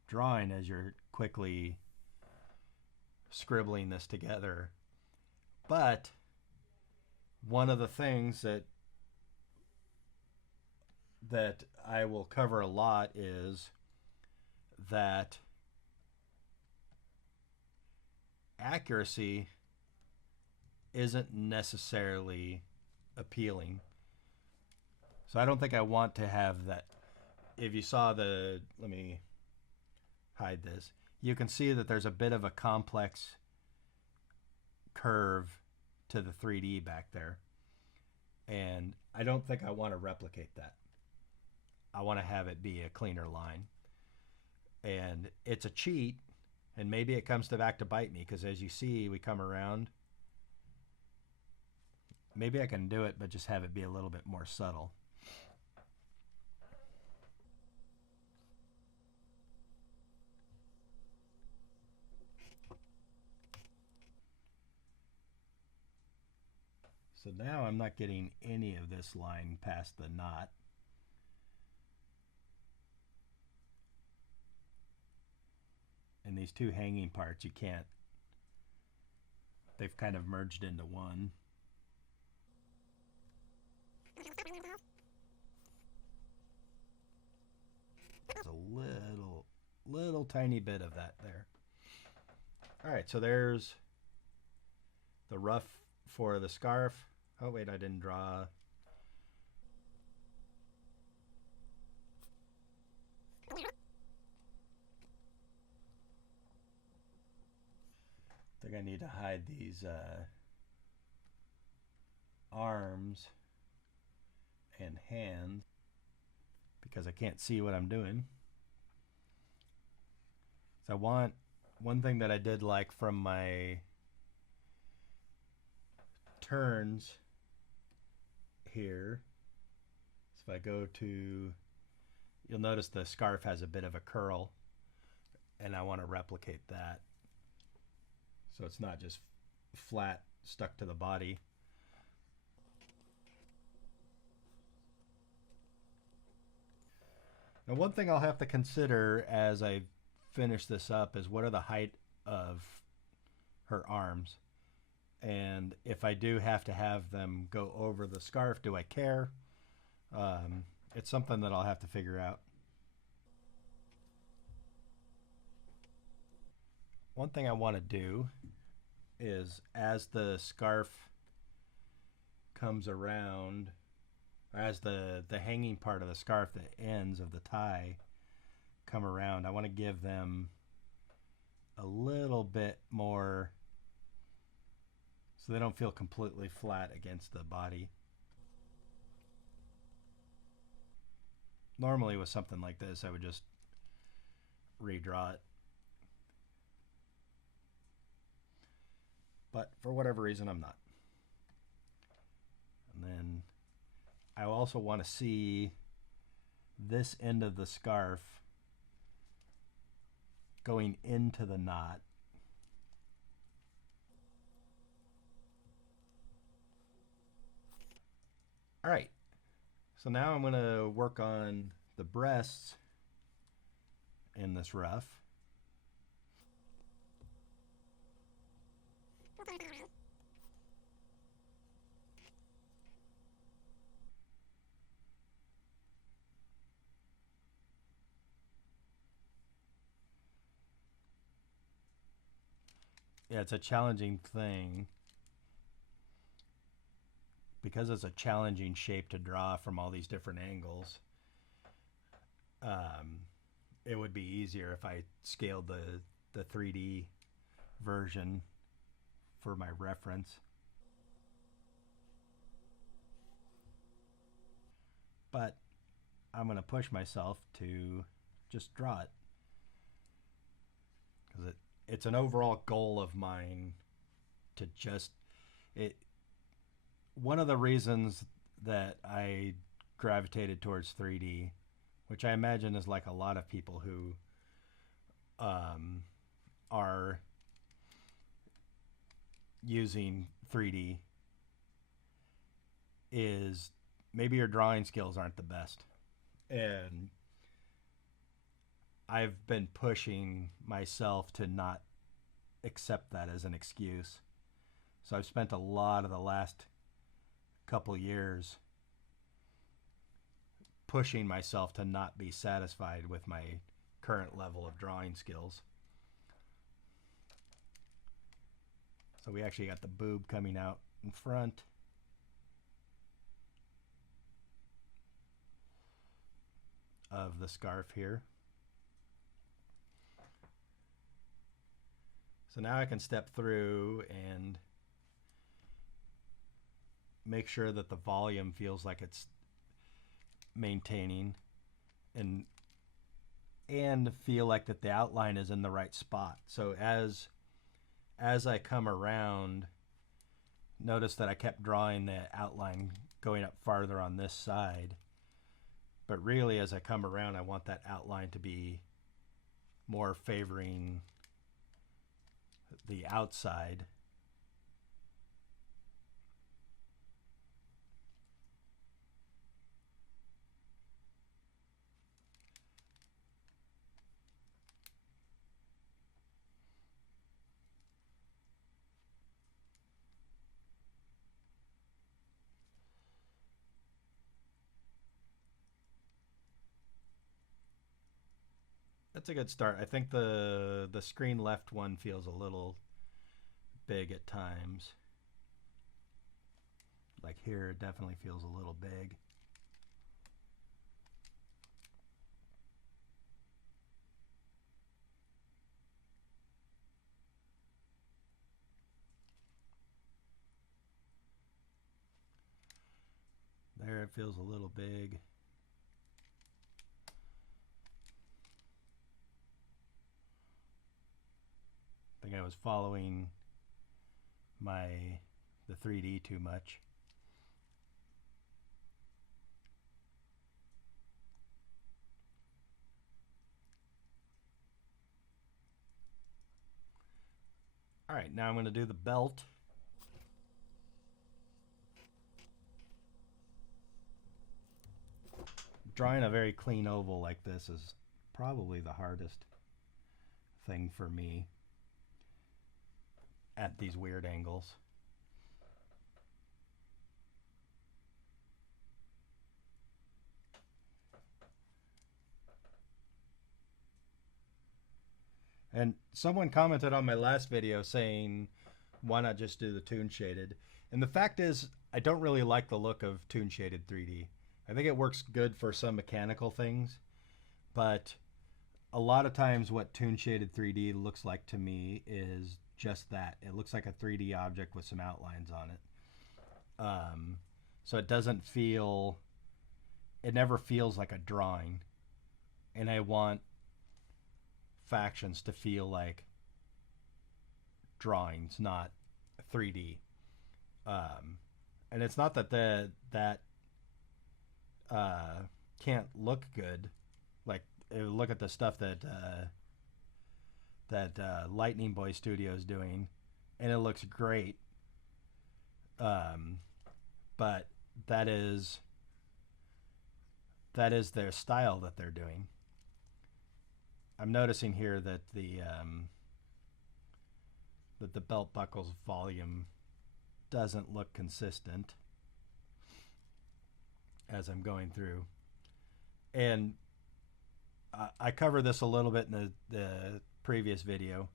drawing as you're quickly scribbling this together. But one of the things that I will cover a lot is that accuracy isn't necessarily appealing. So I don't think I want to have that. If you saw let me hide this. You can see that there's a bit of a complex curve to the 3D back there. And I don't think I want to replicate that. I want to have it be a cleaner line. And it's a cheat, and maybe it comes back to bite me, because as you see, we come around. Maybe I can do it, but just have it be a little bit more subtle. So now I'm not getting any of this line past the knot. And these two hanging parts, you can't they've kind of merged into one. There's a little tiny bit of that there. All right, so there's the ruff for the scarf. Oh wait, I didn't draw. I think I need to hide these arms and hands because I can't see what I'm doing. So I want one thing that I did like from my turns here. So if I go to, you'll notice the scarf has a bit of a curl, and I want to replicate that. So it's not just flat stuck to the body. Now, one thing I'll have to consider as I finish this up is what are the height of her arms? And if I do have to have them go over the scarf, do I care? It's something that I'll have to figure out. One thing I want to do is as the scarf comes around, as the hanging part of the scarf, the ends of the tie come around, I want to give them a little bit more so they don't feel completely flat against the body. Normally with something like this, I would just redraw it. But for whatever reason, I'm not. And then I also want to see this end of the scarf going into the knot. All right, so now I'm going to work on the breasts in this ruff. Yeah, it's a challenging thing because it's a challenging shape to draw from all these different angles. It would be easier if I scaled the 3D version for my reference. But I'm going to push myself to just draw it because it's an overall goal of mine to just it. One of the reasons that I gravitated towards 3D, which I imagine is like a lot of people who are using 3D, is maybe your drawing skills aren't the best. And I've been pushing myself to not accept that as an excuse. So I've spent a lot of the last couple years pushing myself to not be satisfied with my current level of drawing skills. So we actually got the boob coming out in front. Of the scarf here. So now I can step through and make sure that the volume feels like it's maintaining and feel like that the outline is in the right spot. So as I come around, notice that I kept drawing the outline going up farther on this side. But really, as I come around, I want that outline to be more favoring the outside. That's a good start. I think the screen left one feels a little big at times. Like here, it definitely feels a little big. There, it feels a little big. I think I was following the 3D too much. All right, now I'm going to do the belt. Drawing a very clean oval like this is probably the hardest thing for me at these weird angles. And someone commented on my last video saying, why not just do the toon shaded? And the fact is, I don't really like the look of toon shaded 3D. I think it works good for some mechanical things, but a lot of times what toon shaded 3D looks like to me is just that. It looks like a 3D object with some outlines on it. So it doesn't feel, it never feels like a drawing. And I want factions to feel like drawings, not 3D. And it's not that that can't look good. Like, look at the stuff that Lightning Boy Studio is doing, and it looks great. But that is their style that they're doing. I'm noticing here that the belt buckle's volume doesn't look consistent as I'm going through, and I covered this a little bit in the previous video,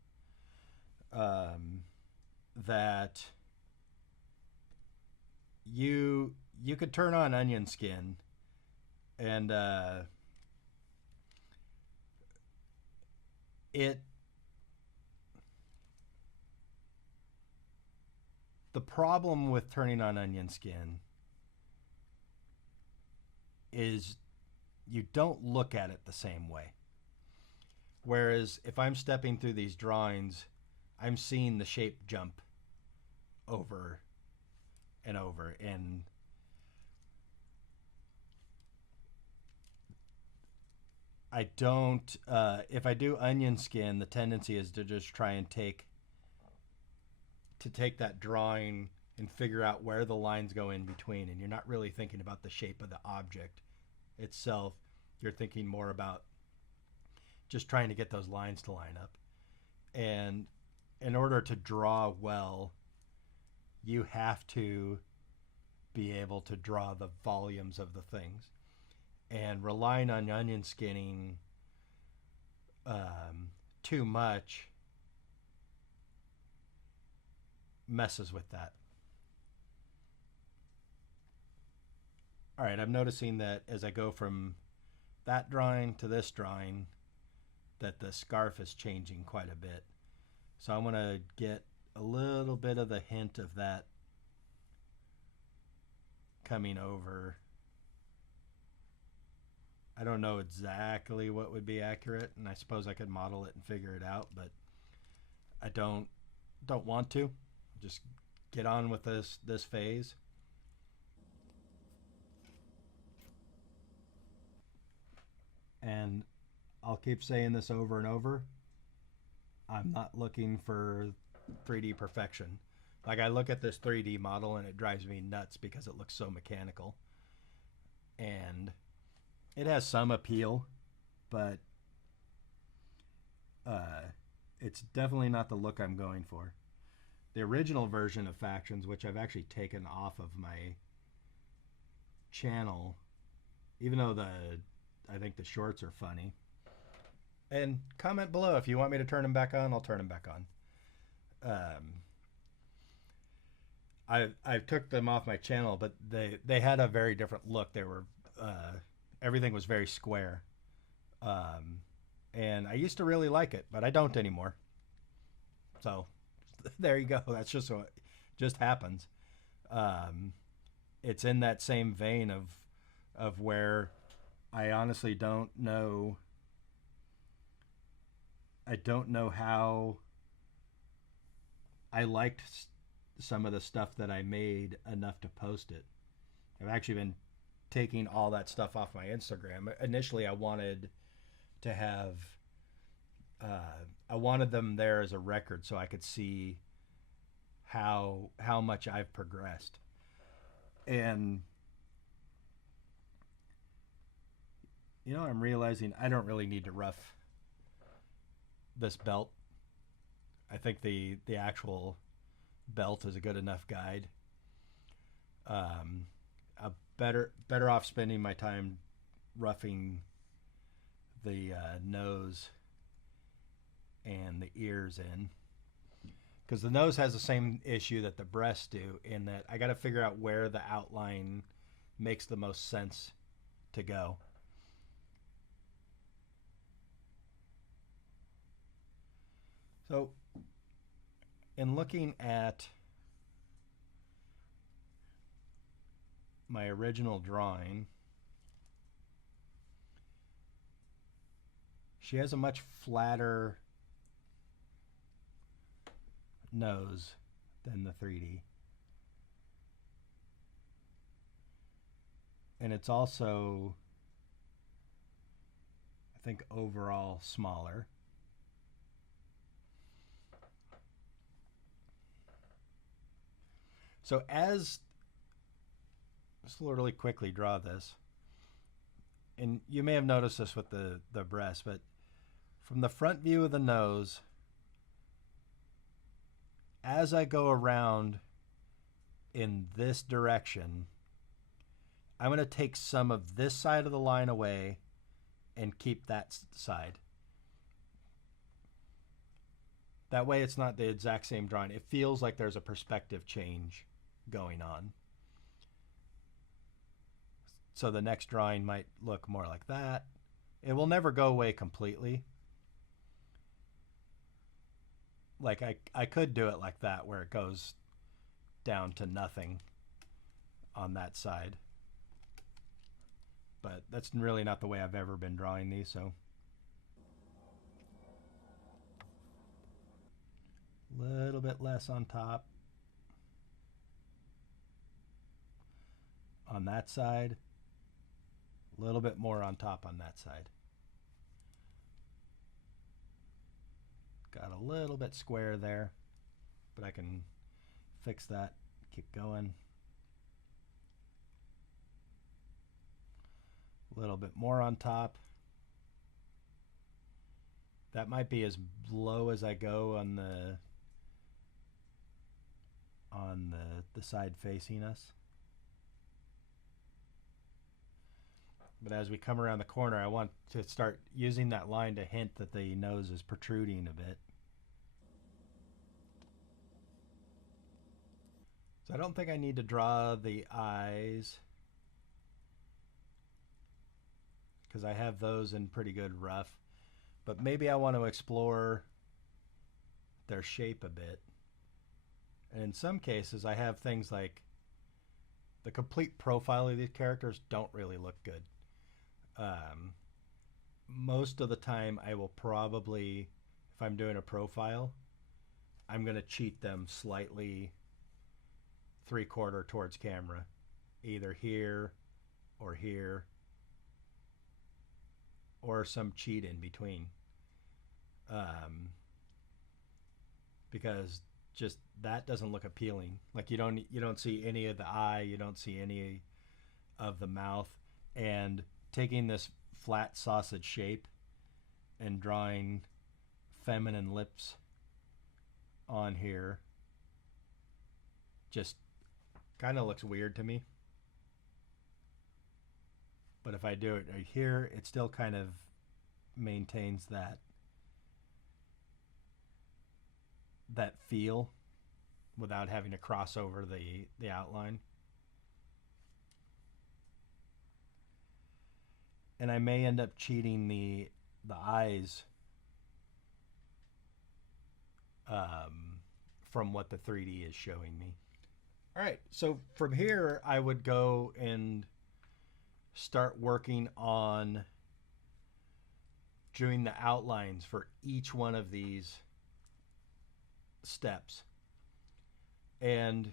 that you could turn on onion skin and the problem with turning on onion skin is you don't look at it the same way. Whereas if I'm stepping through these drawings, I'm seeing the shape jump over and over. And I don't, if I do onion skin, the tendency is to just try and take that drawing and figure out where the lines go in between. And you're not really thinking about the shape of the object itself. You're thinking more about just trying to get those lines to line up. And in order to draw well, you have to be able to draw the volumes of the things. And relying on onion skinning too much messes with that. All right, I'm noticing that as I go from that drawing to this drawing, that the scarf is changing quite a bit. So I'm going to get a little bit of the hint of that coming over. I don't know exactly what would be accurate, and I suppose I could model it and figure it out, but I don't want to. Just get on with this phase. And I'll keep saying this over and over. I'm not looking for 3D perfection. Like, I look at this 3D model and it drives me nuts because it looks so mechanical. And it has some appeal, but it's definitely not the look I'm going for. The original version of Factions, which I've actually taken off of my channel, even though I think the shorts are funny, And comment below if you want me to turn them back on. I'll turn them back on. I took them off my channel, but they had a very different look. They were everything was very square, and I used to really like it, but I don't anymore. So there you go. That's just what just happens. It's in that same vein of where I honestly don't know. I don't know how I liked some of the stuff that I made enough to post it. I've actually been taking all that stuff off my Instagram. Initially, I wanted to have, I wanted them there as a record so I could see how much I've progressed. And I'm realizing I don't really need to rough this belt. I think the actual belt is a good enough guide. I'm better off spending my time roughing the nose and the ears in, because the nose has the same issue that the breasts do, in that I got to figure out where the outline makes the most sense to go. So in looking at my original drawing, she has a much flatter nose than the 3D. And it's also, I think, overall smaller. So as, just really quickly draw this, and you may have noticed this with the breast, but from the front view of the nose, as I go around in this direction, I'm going to take some of this side of the line away and keep that side. That way it's not the exact same drawing. It feels like there's a perspective change going on. So the next drawing might look more like that. It will never go away completely. Like I could do it like that, where it goes down to nothing on that side. But that's really not the way I've ever been drawing these, so. A little bit less on top. On that side. A little bit more on top on that side. Got a little bit square there, but I can fix that. Keep going. A little bit more on top. That might be as low as I go on the side facing us. But as we come around the corner, I want to start using that line to hint that the nose is protruding a bit. So I don't think I need to draw the eyes, because I have those in pretty good rough. But maybe I want to explore their shape a bit. And in some cases, I have things like the complete profile of these characters don't really look good. Most of the time, I will probably, if I'm doing a profile, I'm going to cheat them slightly 3/4 towards camera, either here, or some cheat in between. Because just that doesn't look appealing. Like you don't see any of the eye, you don't see any of the mouth, and taking this flat sausage shape and drawing feminine lips on here just kind of looks weird to me. But if I do it right here, it still kind of maintains that that feel without having to cross over the outline. And I may end up cheating the eyes from what the 3D is showing me. All right, so from here I would go and start working on doing the outlines for each one of these steps. And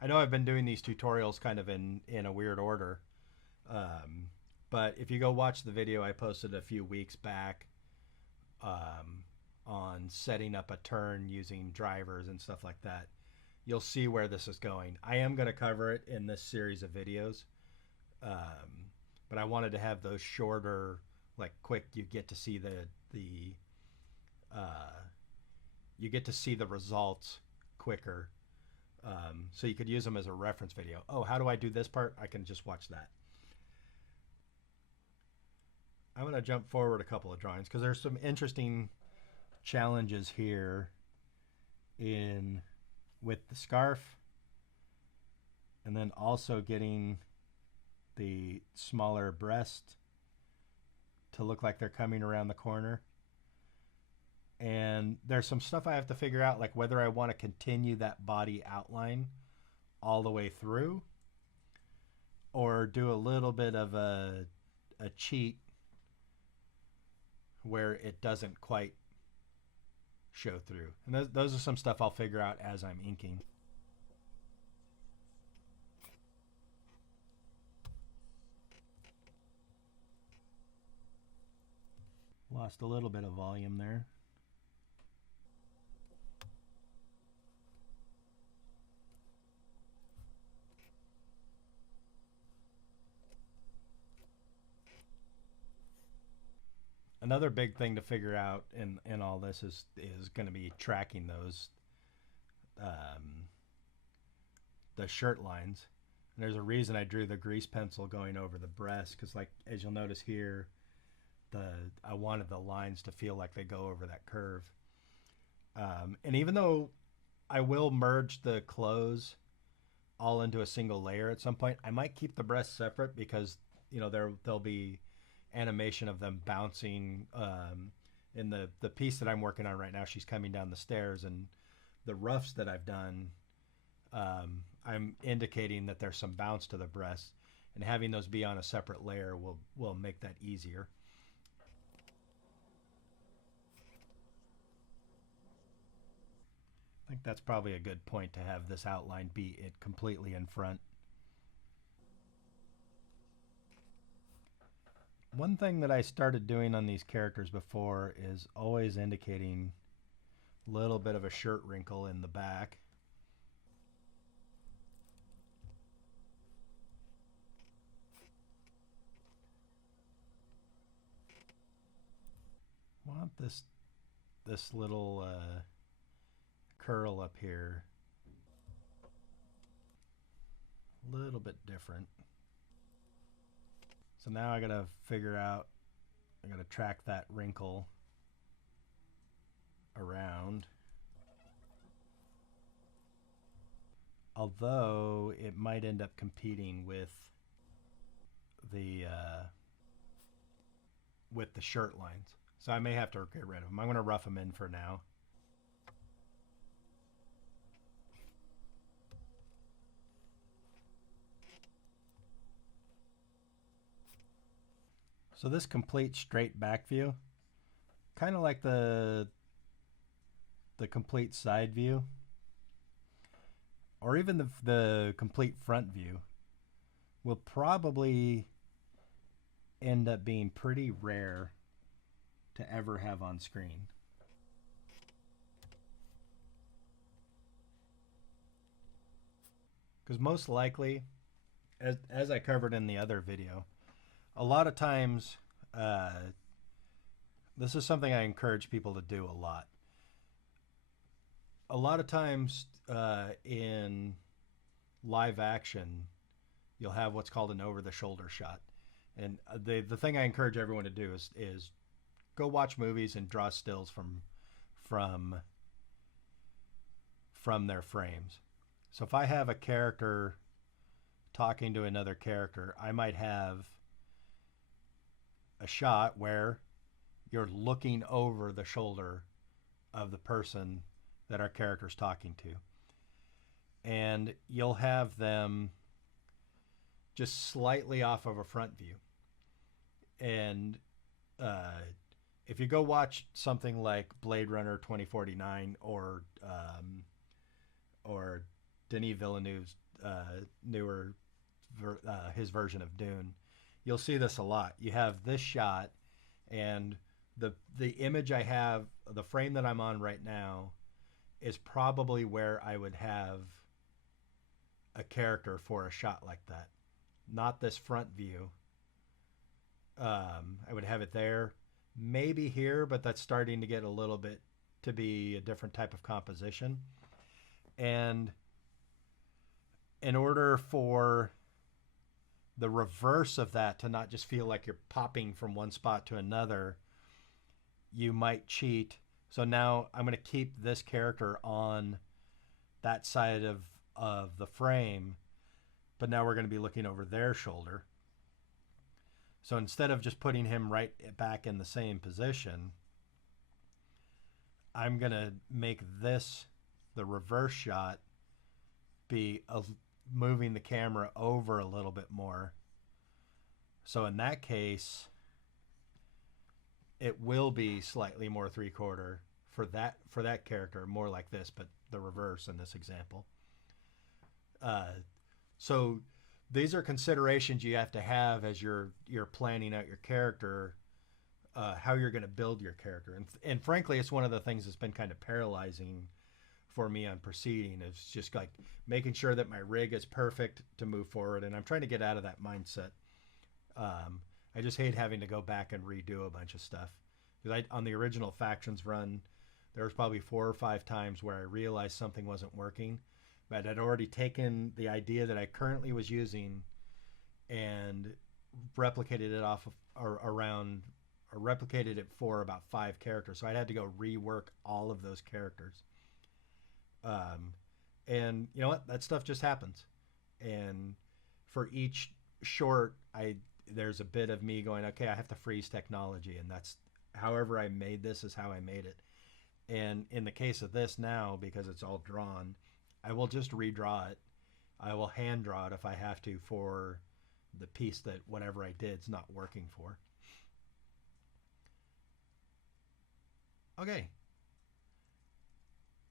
I know I've been doing these tutorials kind of in a weird order, but if you go watch the video I posted a few weeks back on setting up a turn using drivers and stuff like that, you'll see where this is going. I am going to cover it in this series of videos, but I wanted to have those shorter, like quick. You get to see you get to see the results quicker, so you could use them as a reference video. Oh, how do I do this part? I can just watch that. I'm going to jump forward a couple of drawings because there's some interesting challenges here with the scarf, and then also getting the smaller breast to look like they're coming around the corner. And there's some stuff I have to figure out, like whether I want to continue that body outline all the way through or do a little bit of a cheat where it doesn't quite show through. And those are some stuff I'll figure out as I'm inking. Lost a little bit of volume there. Another big thing to figure out in all this is going to be tracking those the shirt lines. And there's a reason I drew the grease pencil going over the breast, because like as you'll notice here, I wanted the lines to feel like they go over that curve. And even though I will merge the clothes all into a single layer at some point, I might keep the breasts separate because there'll be animation of them bouncing. In the piece that I'm working on right now, she's coming down the stairs, and the roughs that I've done, I'm indicating that there's some bounce to the breast, and having those be on a separate layer will make that easier. I think that's probably a good point to have this outline be it completely in front. One thing that I started doing on these characters before is always indicating a little bit of a shirt wrinkle in the back. Want this little curl up here a little bit different. So now I gotta figure out, I gotta track that wrinkle around. Although it might end up competing with the shirt lines. So I may have to get rid of them. I'm gonna rough them in for now. So this complete straight back view, kind of like the complete side view, or even the complete front view, will probably end up being pretty rare to ever have on screen. Because most likely, as I covered in the other video, a lot of times, this is something I encourage people to do a lot. A lot of times in live action, you'll have what's called an over-the-shoulder shot. And the thing I encourage everyone to do is go watch movies and draw stills from from their frames. So if I have a character talking to another character, I might have a shot where you're looking over the shoulder of the person that our character's talking to. And you'll have them just slightly off of a front view. And if you go watch something like Blade Runner 2049 or Denis Villeneuve's newer his version of Dune, you'll see this a lot. You have this shot, and the image I have, the frame that I'm on right now, is probably where I would have a character for a shot like that. Not this front view. I would have it there, maybe here, but that's starting to get a little bit to be a different type of composition. And in order for the reverse of that to not just feel like you're popping from one spot to another, you might cheat. So now I'm going to keep this character on that side of the frame, but now we're going to be looking over their shoulder. So instead of just putting him right back in the same position, I'm going to make this, the reverse shot, be moving the camera over a little bit more. So in that case, it will be slightly more 3/4 for that character, more like this, but the reverse in this example. So these are considerations you have to have as you're planning out your character, how you're going to build your character. And frankly, it's one of the things that's been kind of paralyzing for me on proceeding. It's just like making sure that my rig is perfect to move forward. And I'm trying to get out of that mindset. I just hate having to go back and redo a bunch of stuff. Because on the original Factions run, there was probably 4 or 5 times where I realized something wasn't working, but I'd already taken the idea that I currently was using and replicated it replicated it for about 5 characters. So I'd had to go rework all of those characters. And you know what? That stuff just happens. And for each short, there's a bit of me going, okay, I have to freeze technology, and that's however I made this is how I made it. And in the case of this now, because it's all drawn, I will just redraw it. I will hand draw it if I have to for the piece that whatever I did is not working for. Okay.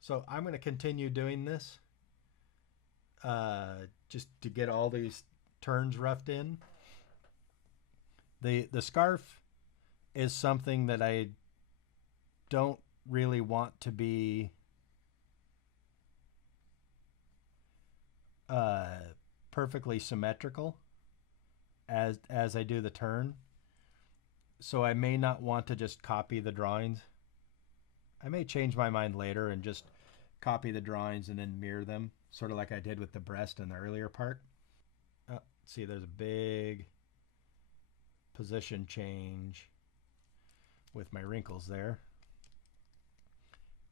So I'm going to continue doing this just to get all these turns roughed in. The scarf is something that I don't really want to be perfectly symmetrical as I do the turn. So I may not want to just copy the drawings. I may change my mind later and just copy the drawings and then mirror them, sort of like I did with the breast in the earlier part. See, there's a big position change with my wrinkles there.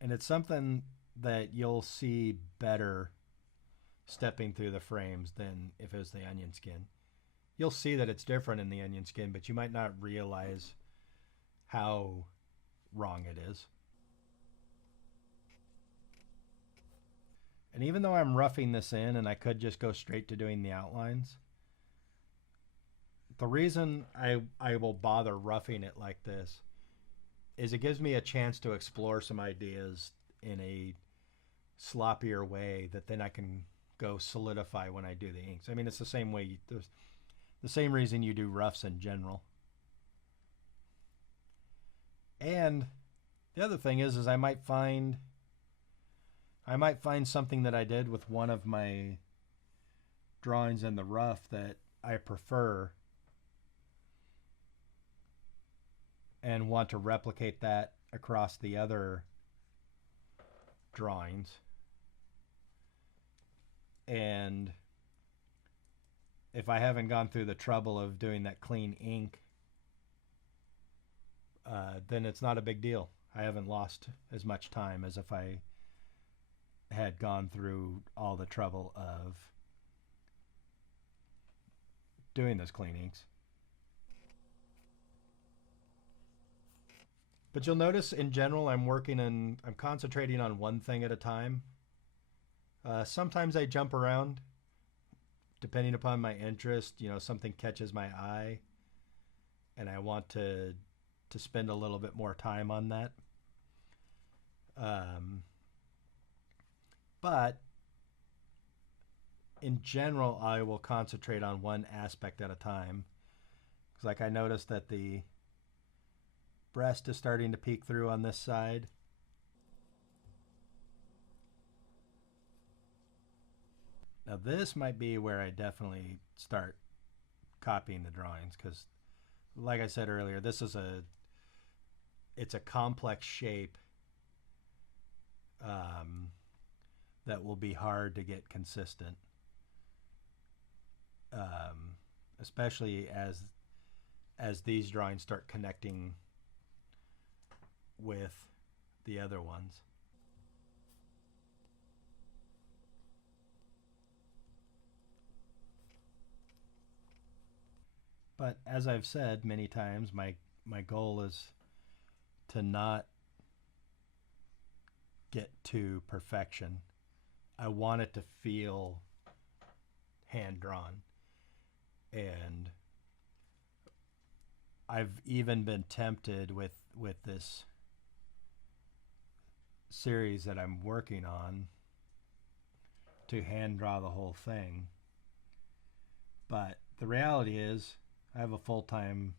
And it's something that you'll see better stepping through the frames than if it was the onion skin. You'll see that it's different in the onion skin, but you might not realize how wrong it is. And even though I'm roughing this in and I could just go straight to doing the outlines, the reason I will bother roughing it like this is it gives me a chance to explore some ideas in a sloppier way that then I can go solidify when I do the inks. I mean, it's the same way, the same reason you do roughs in general. And the other thing is I might find something that I did with one of my drawings in the rough that I prefer and want to replicate that across the other drawings. And if I haven't gone through the trouble of doing that clean ink, then it's not a big deal. I haven't lost as much time as if I had gone through all the trouble of doing those cleanings. But you'll notice in general, I'm concentrating on one thing at a time. Sometimes I jump around depending upon my interest. You know, something catches my eye and I want to spend a little bit more time on that. Um, but in general, I will concentrate on one aspect at a time. Because, like, I noticed that the breast is starting to peek through on this side. Now, this might be where I definitely start copying the drawings because, like I said earlier, it's a complex shape um, that will be hard to get consistent, um, especially as these drawings start connecting with the other ones. But as I've said many times, my goal is to not get to perfection. I want it to feel hand drawn. And I've even been tempted with this series that I'm working on to hand draw the whole thing. But the reality is I have a full-time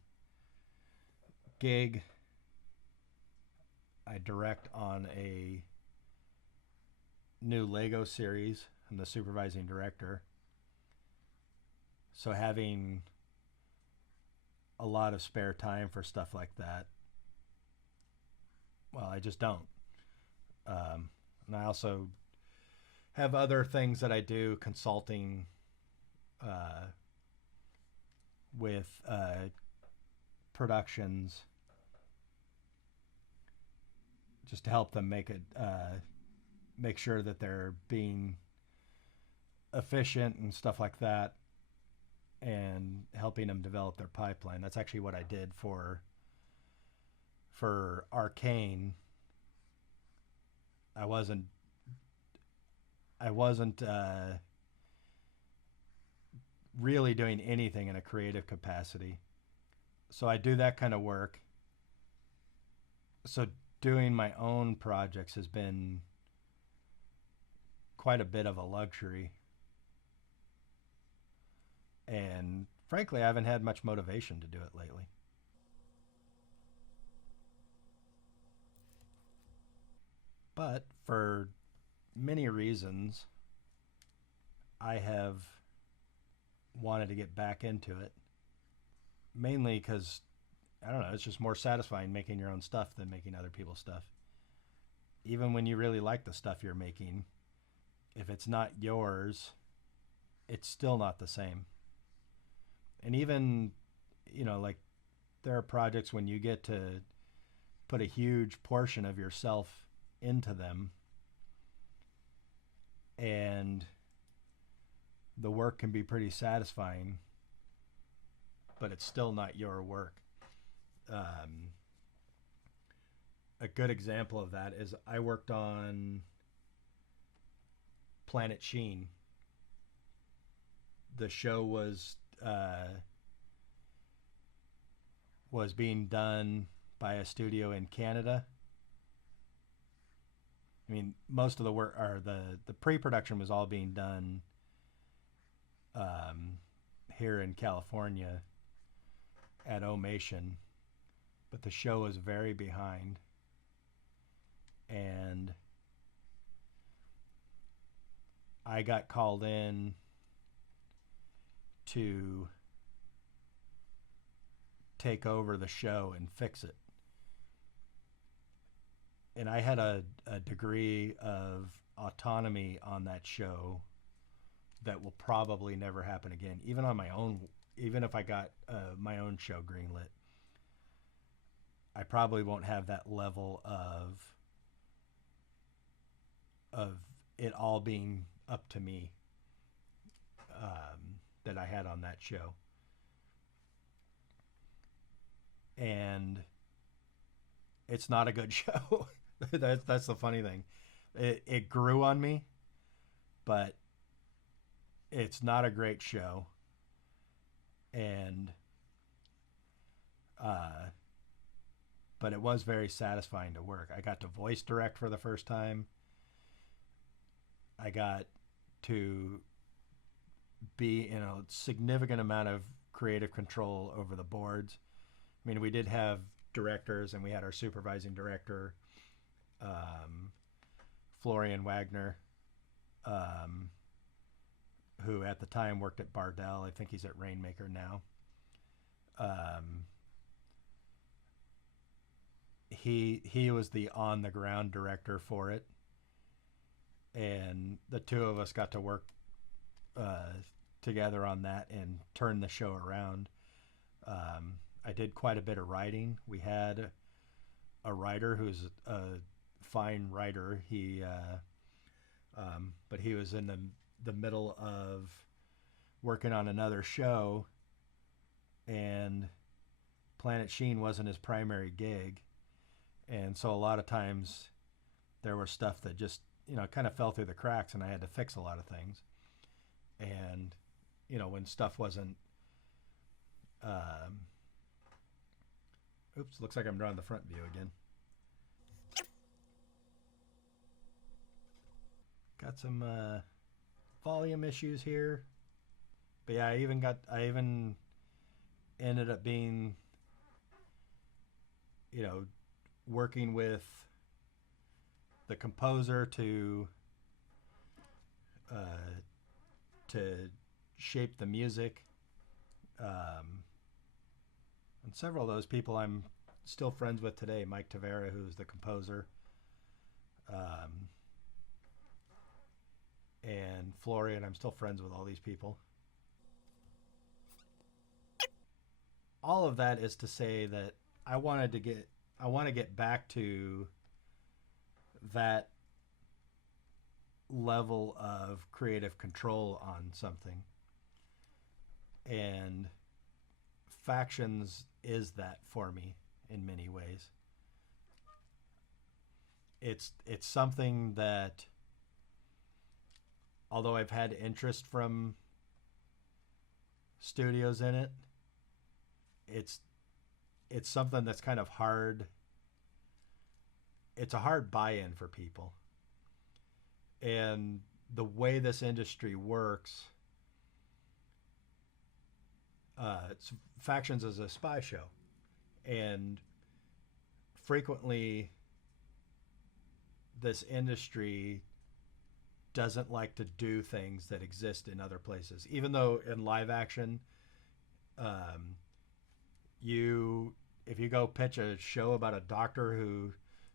gig. I direct on a new Lego series. I'm the supervising director. So having a lot of spare time for stuff like that, well, I just don't. And I also have other things that I do, consulting with productions, just to help them make sure that they're being efficient and stuff like that, and helping them develop their pipeline. That's actually what I did for Arcane. I wasn't really doing anything in a creative capacity. So I do that kind of work. So doing my own projects has been quite a bit of a luxury. And frankly, I haven't had much motivation to do it lately. But for many reasons, I have wanted to get back into it. Mainly because, I don't know, it's just more satisfying making your own stuff than making other people's stuff. Even when you really like the stuff you're making, if it's not yours, it's still not the same. And even, like, there are projects when you get to put a huge portion of yourself into them, and the work can be pretty satisfying, but it's still not your work. Um, a good example of that is I worked on Planet Sheen. The show was being done by a studio in Canada. I mean, most of the work, or the pre-production, was all being done here in California at Omation, but the show was very behind, and I got called in to take over the show and fix it. And I had a degree of autonomy on that show that will probably never happen again. Even on my own, even if I got my own show greenlit, I probably won't have that level of it all being up to me, that I had on that show. And it's not a good show. That's the funny thing. It grew on me, but it's not a great show. And uh, but it was very satisfying to work. I got to voice direct for the first time. I got to be in a significant amount of creative control over the boards. I mean, we did have directors, and we had our supervising director, um, Florian Wagner, um, who at the time worked at Bardell. I think he's at Rainmaker now. Um, he was the on the ground director for it, and the two of us got to work uh, together on that and turn the show around. I did quite a bit of writing. We had a writer who's a fine writer. But he was in the middle of working on another show, and Planet Sheen wasn't his primary gig, and so a lot of times there was stuff that just kind of fell through the cracks, and I had to fix a lot of things. And when stuff wasn't oops, looks like I'm drawing the front view again. Got some volume issues here, but yeah, I even ended up being working with the composer to shape the music, and several of those people I'm still friends with today. Mike Tavera, who's the composer, and Florian. I'm still friends with all these people. All of that is to say that I want to get back to that level of creative control on something, and Factions is that for me in many ways. It's something that, although I've had interest from studios in it, it's something that's kind of hard. It's a hard buy-in for people. And the way this industry works, Factions is a spy show, and frequently this industry doesn't like to do things that exist in other places. Even though in live action, if you go pitch a show about a doctor who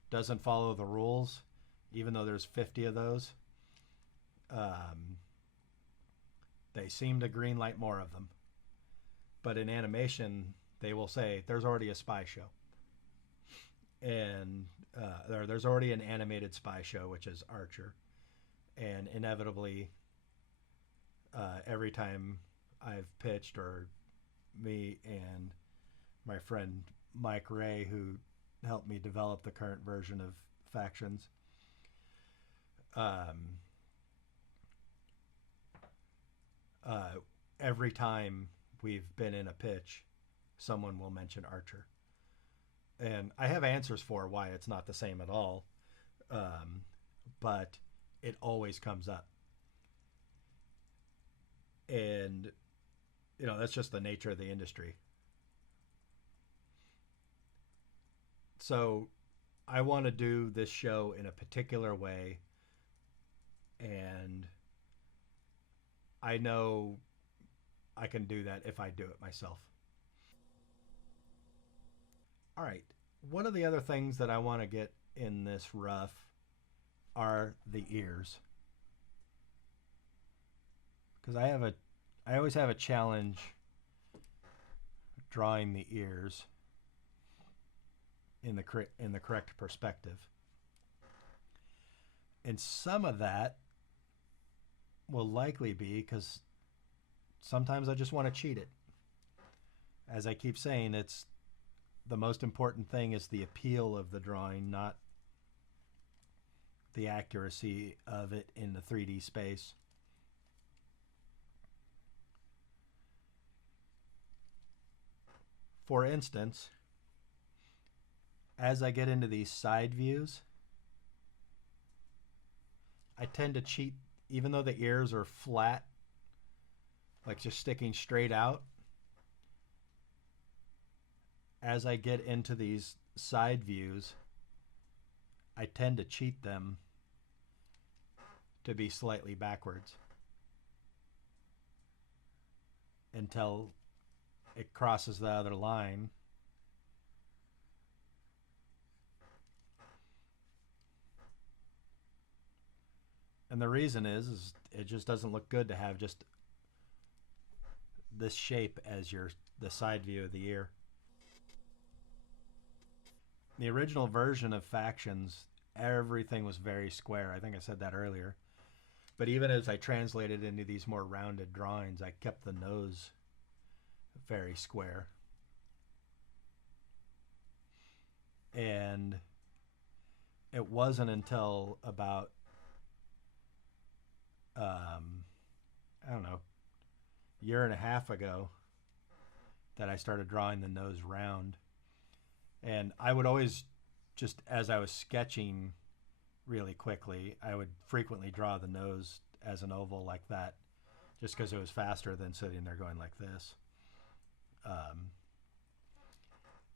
doesn't follow the rules, even though there's 50 of those, they seem to greenlight more of them. But in animation, they will say there's already a spy show, and there's already an animated spy show, which is Archer. And inevitably, every time I've pitched, or me and my friend Mike Ray, who helped me develop the current version of Factions, every time we've been in a pitch, someone will mention Archer. And I have answers for why it's not the same at all, but it always comes up. And, that's just the nature of the industry. So I want to do this show in a particular way, and I know I can do that if I do it myself. All right. One of the other things that I want to get in this rough are the ears, because I always have a challenge drawing the ears in the correct perspective. And some of that will likely be because sometimes I just want to cheat it. As I keep saying, it's the most important thing is the appeal of the drawing, not the accuracy of it in the 3D space. For instance, as I get into these side views, I tend to cheat, even though the ears are flat, like just sticking straight out. As I get into these side views, I tend to cheat them to be slightly backwards until it crosses the other line. And the reason is it just doesn't look good to have just this shape as the side view of the ear. The original version of Factions, everything was very square. I think I said that earlier. But even as I translated into these more rounded drawings, I kept the nose very square. And it wasn't until about, I don't know, year and a half ago that I started drawing the nose round. And I would always, just as I was sketching really quickly, I would frequently draw the nose as an oval like that, just because it was faster than sitting there going like this.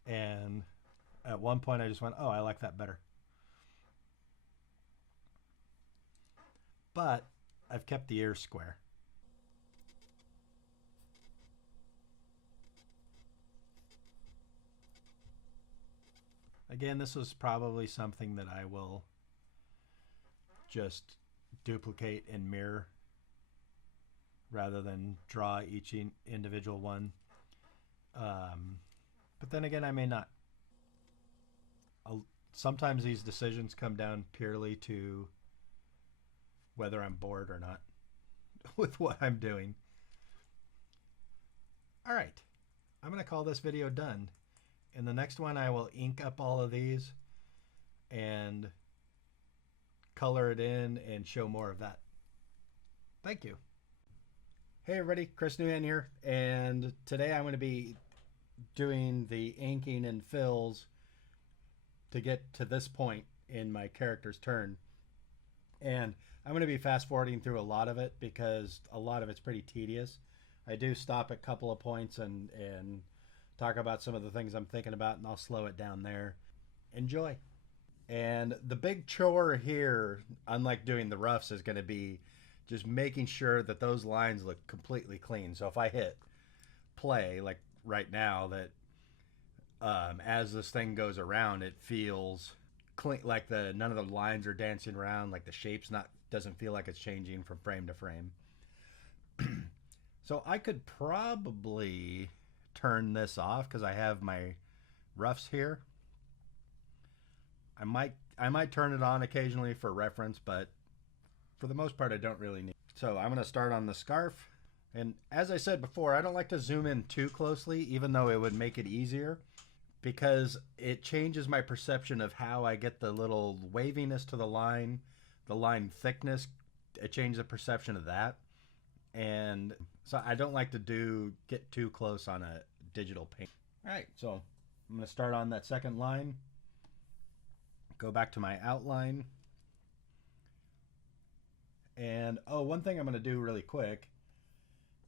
And at one point I just went, oh, I like that better. But I've kept the ears square. Again, this is probably something that I will just duplicate and mirror rather than draw each individual one. But then again, I may not. Sometimes these decisions come down purely to whether I'm bored or not with what I'm doing. All right, I'm going to call this video done. In the next one, I will ink up all of these and color it in and show more of that. Thank you. Hey everybody, Chris Newhan here, and today I'm going to be doing the inking and fills to get to this point in my character's turn. And I'm going to be fast forwarding through a lot of it because a lot of it's pretty tedious. I do stop at a couple of points and talk about some of the things I'm thinking about, and I'll slow it down there. Enjoy. And the big chore here, unlike doing the roughs, is going to be just making sure that those lines look completely clean. So if I hit play, like right now, that as this thing goes around, it feels clean, like none of the lines are dancing around, like the shape's doesn't feel like it's changing from frame to frame. So I could probably turn this off because I have my roughs here. I might turn it on occasionally for reference, but for the most part I don't really need. So I'm going to start on the scarf, and as I said before, I don't like to zoom in too closely, even though it would make it easier, because it changes my perception of how I get the little waviness to the line thickness. It changes the perception of that, and so I don't like to get too close on a digital paint. All right, so I'm going to start on that second line, go back to my outline, and one thing I'm going to do really quick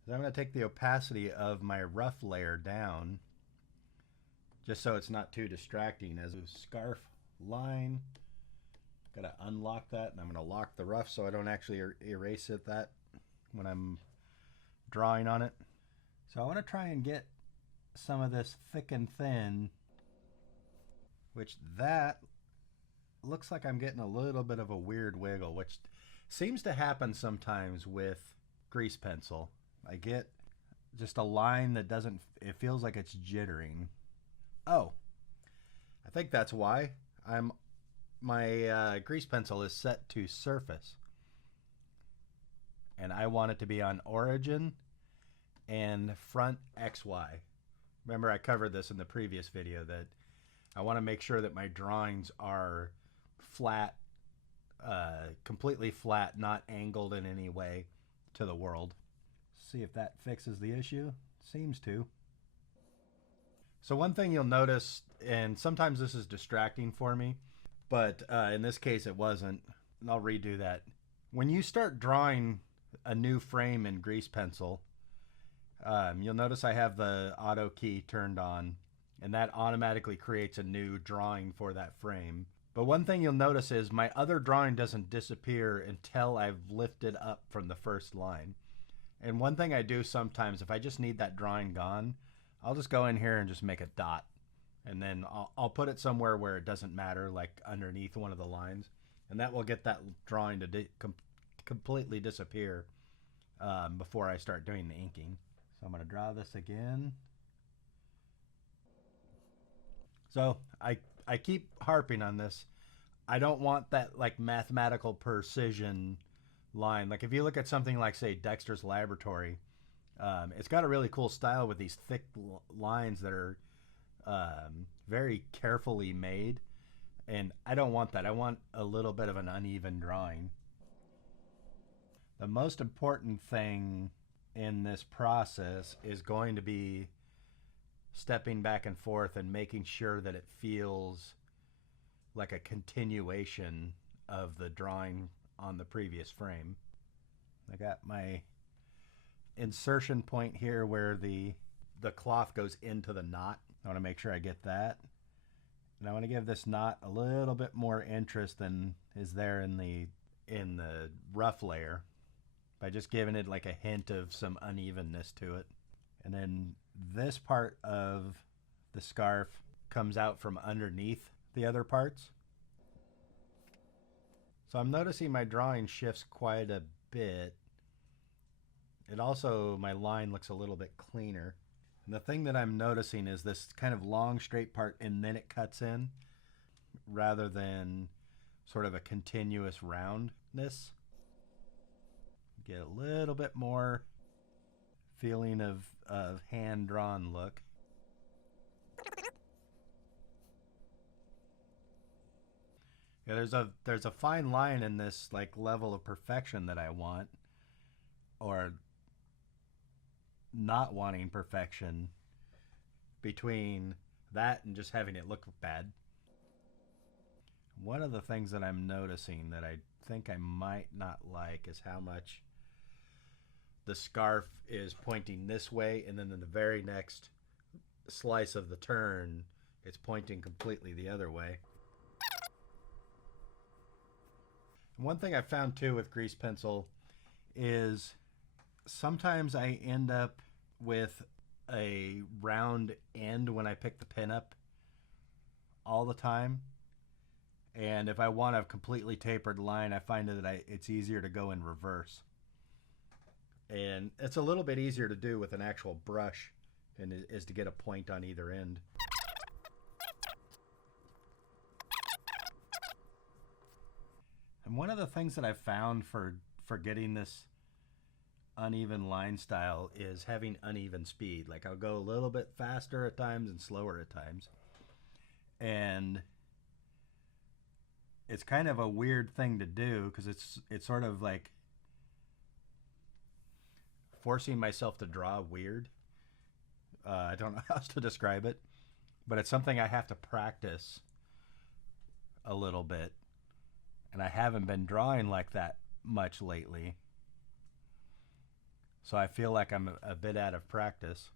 is I'm going to take the opacity of my rough layer down, just so it's not too distracting. As a scarf line, got to unlock that, and I'm going to lock the rough so I don't actually erase that when I'm drawing on it. So I want to try and get some of this thick and thin, which that looks like I'm getting a little bit of a weird wiggle, which seems to happen sometimes with grease pencil. I get just a line that doesn't, it feels like it's jittering. Oh, I think that's why. My grease pencil is set to surface, and I I want it to be on origin and front XY. Remember, I covered this in the previous video that I want to make sure that my drawings are flat, completely flat, not angled in any way to the world. See if that fixes the issue. Seems to. So one thing you'll notice, and sometimes this is distracting for me, but in this case it wasn't, and I'll redo that. When you start drawing a new frame in grease pencil, you'll notice I have the auto key turned on, and that automatically creates a new drawing for that frame. But one thing you'll notice is my other drawing doesn't disappear until I've lifted up from the first line. And one thing I do sometimes, if I just need that drawing gone, I'll just go in here and just make a dot. And then I'll put it somewhere where it doesn't matter, like underneath one of the lines. And that will get that drawing to completely disappear before I start doing the inking. So I'm going to draw this again. So I keep harping on this. I don't want that like mathematical precision line. Like if you look at something like, say, Dexter's Laboratory, it's got a really cool style with these thick lines that are very carefully made. And I don't want that. I want a little bit of an uneven drawing. The most important thing in this process is going to be stepping back and forth and making sure that it feels like a continuation of the drawing on the previous frame. I got my insertion point here where the cloth goes into the knot. I want to make sure I get that. And I want to give this knot a little bit more interest than is there in the rough layer by just giving it like a hint of some unevenness to it. And then this part of the scarf comes out from underneath the other parts. So I'm noticing my drawing shifts quite a bit. It also, my line looks a little bit cleaner. And the thing that I'm noticing is this kind of long straight part and then it cuts in rather than sort of a continuous roundness. Get a little bit more feeling of hand-drawn look. Yeah, there's a fine line in this like level of perfection that I want, or not wanting perfection, between that and just having it look bad. One of the things that I'm noticing that I think I might not like is how much the scarf is pointing this way, and then in the very next slice of the turn it's pointing completely the other way. One thing I found too with grease pencil is sometimes I end up with a round end when I pick the pin up all the time. And if I want a completely tapered line, I find that it's easier to go in reverse. And it's a little bit easier to do with an actual brush and is to get a point on either end. And one of the things that I've found for getting this uneven line style is having uneven speed. Like I'll go a little bit faster at times and slower at times. And it's kind of a weird thing to do because it's sort of like forcing myself to draw weird. I don't know how else to describe it, but it's something I have to practice a little bit. And I haven't been drawing like that much lately. So I feel like I'm a bit out of practice.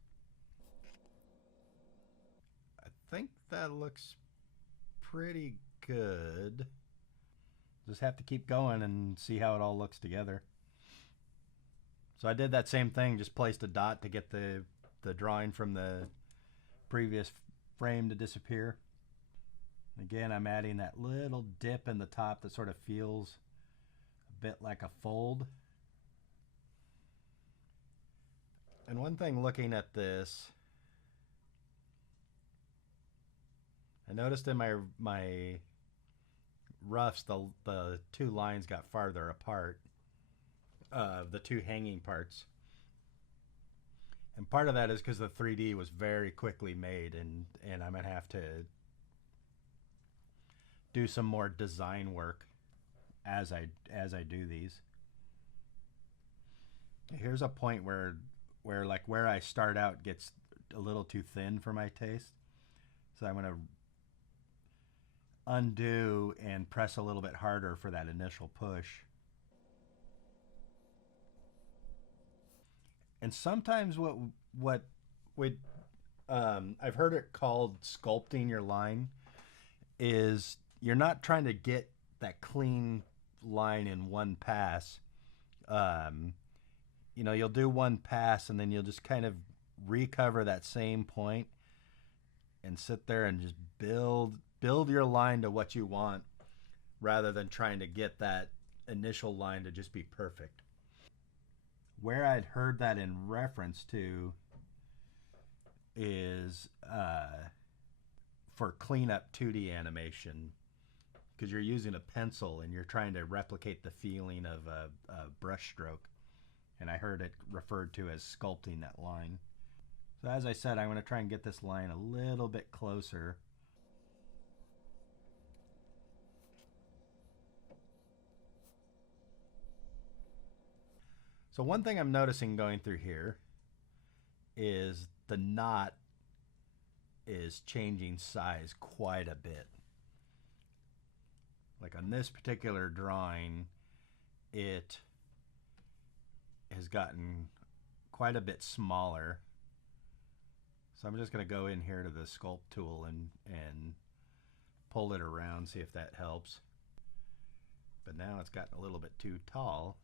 I think that looks pretty good. Just have to keep going and see how it all looks together. So I did that same thing, just placed a dot to get the drawing from the previous frame to disappear. Again, I'm adding that little dip in the top that sort of feels a bit like a fold. And one thing looking at this, I noticed in my roughs the two lines got farther apart. the two hanging parts. And part of that is because the 3D was very quickly made, and I'm gonna have to do some more design work as I do these. Here's a point where I start out gets a little too thin for my taste. So I'm gonna undo and press a little bit harder for that initial push. And sometimes what would I've heard it called sculpting your line is you're not trying to get that clean line in one pass. Um, you'll do one pass and then you'll just kind of recover that same point and sit there and just build your line to what you want rather than trying to get that initial line to just be perfect. Where I'd heard that in reference to is for cleanup 2D animation, because you're using a pencil and you're trying to replicate the feeling of a brush stroke. And I heard it referred to as sculpting that line. So as I said, I'm going to try and get this line a little bit closer. So one thing I'm noticing going through here is the knot is changing size quite a bit. Like on this particular drawing, it has gotten quite a bit smaller. So I'm just going to go in here to the sculpt tool and pull it around, see if that helps. But now it's gotten a little bit too tall.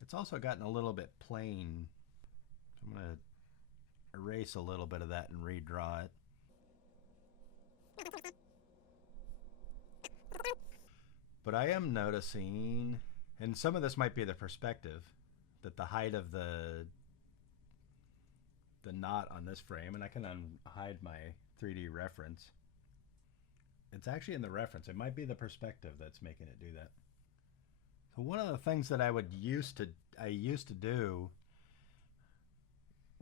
It's also gotten a little bit plain. I'm going to erase a little bit of that and redraw it. But I am noticing, and some of this might be the perspective, that the height of the knot on this frame, and I can unhide my 3D reference. It's actually in the reference. It might be the perspective that's making it do that. So one of the things that I used to do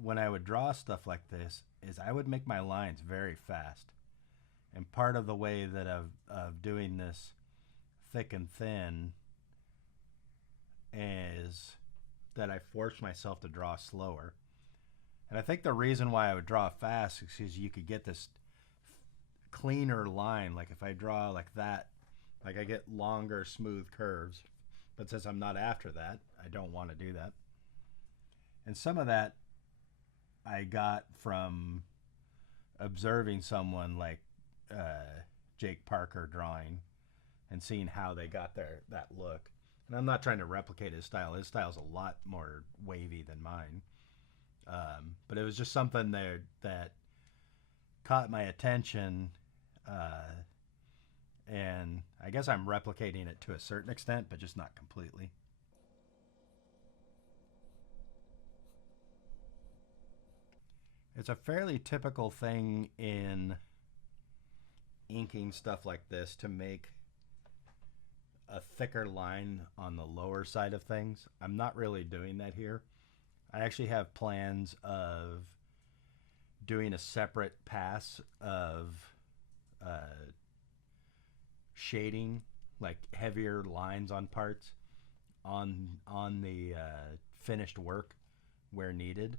when I would draw stuff like this is I would make my lines very fast. And part of the way that of doing this thick and thin is that I forced myself to draw slower. And I think the reason why I would draw fast is because you could get this cleaner line. Like if I draw like that, like I get longer, smooth curves. But since I'm not after that, I don't want to do that. And some of that I got from observing someone like Jake Parker drawing and seeing how they got that look. And I'm not trying to replicate his style. His style's a lot more wavy than mine. But it was just something there that caught my attention, and I guess I'm replicating it to a certain extent, but just not completely. It's a fairly typical thing in inking stuff like this to make a thicker line on the lower side of things. I'm not really doing that here. I actually have plans of doing a separate pass of shading, like heavier lines on parts on the finished work where needed.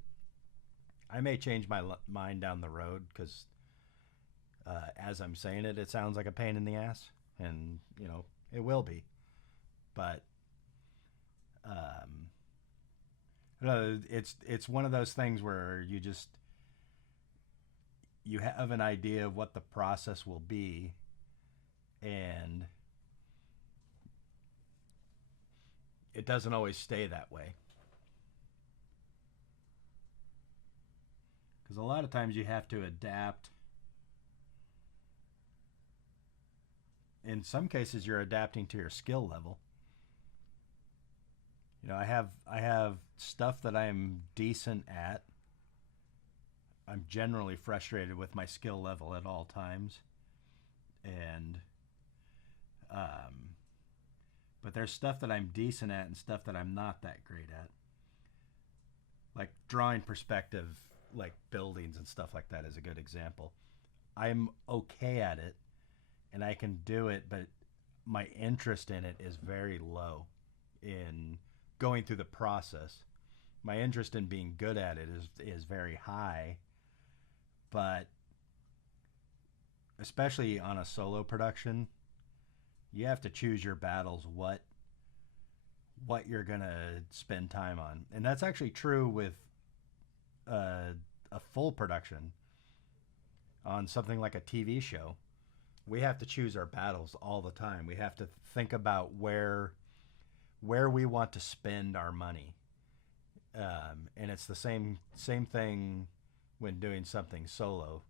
I may change my mind down the road because as I'm saying it, it sounds like a pain in the ass, and it will be. But it's one of those things where you have an idea of what the process will be, and it doesn't always stay that way. Because a lot of times you have to adapt. In some cases, you're adapting to your skill level. I have stuff that I'm decent at. I'm generally frustrated with my skill level at all times, and But there's stuff that I'm decent at and stuff that I'm not that great at. Like drawing perspective, like buildings and stuff like that is a good example. I'm okay at it and I can do it, but my interest in it is very low in going through the process. My interest in being good at it is very high, but especially on a solo production, you have to choose your battles, what you're gonna spend time on, and that's actually true with a full production on something like a TV show. We have to choose our battles all the time. We have to think about where we want to spend our money, and it's the same thing when doing something solo.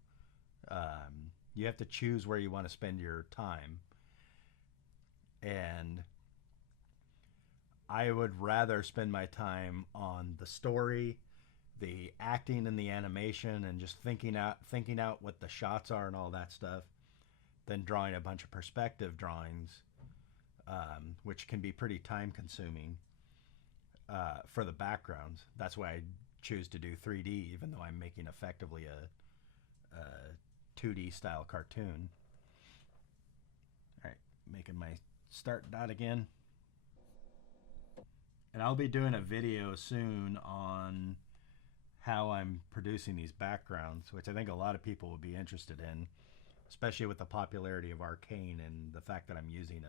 You have to choose where you want to spend your time, and I would rather spend my time on the story, the acting and the animation, and just thinking out what the shots are and all that stuff, than drawing a bunch of perspective drawings, which can be pretty time consuming for the backgrounds. That's why I choose to do 3D, even though I'm making effectively a 2D style cartoon. All right, making my start dot again. And I'll be doing a video soon on how I'm producing these backgrounds, which I think a lot of people would be interested in, especially with the popularity of Arcane and the fact that I'm using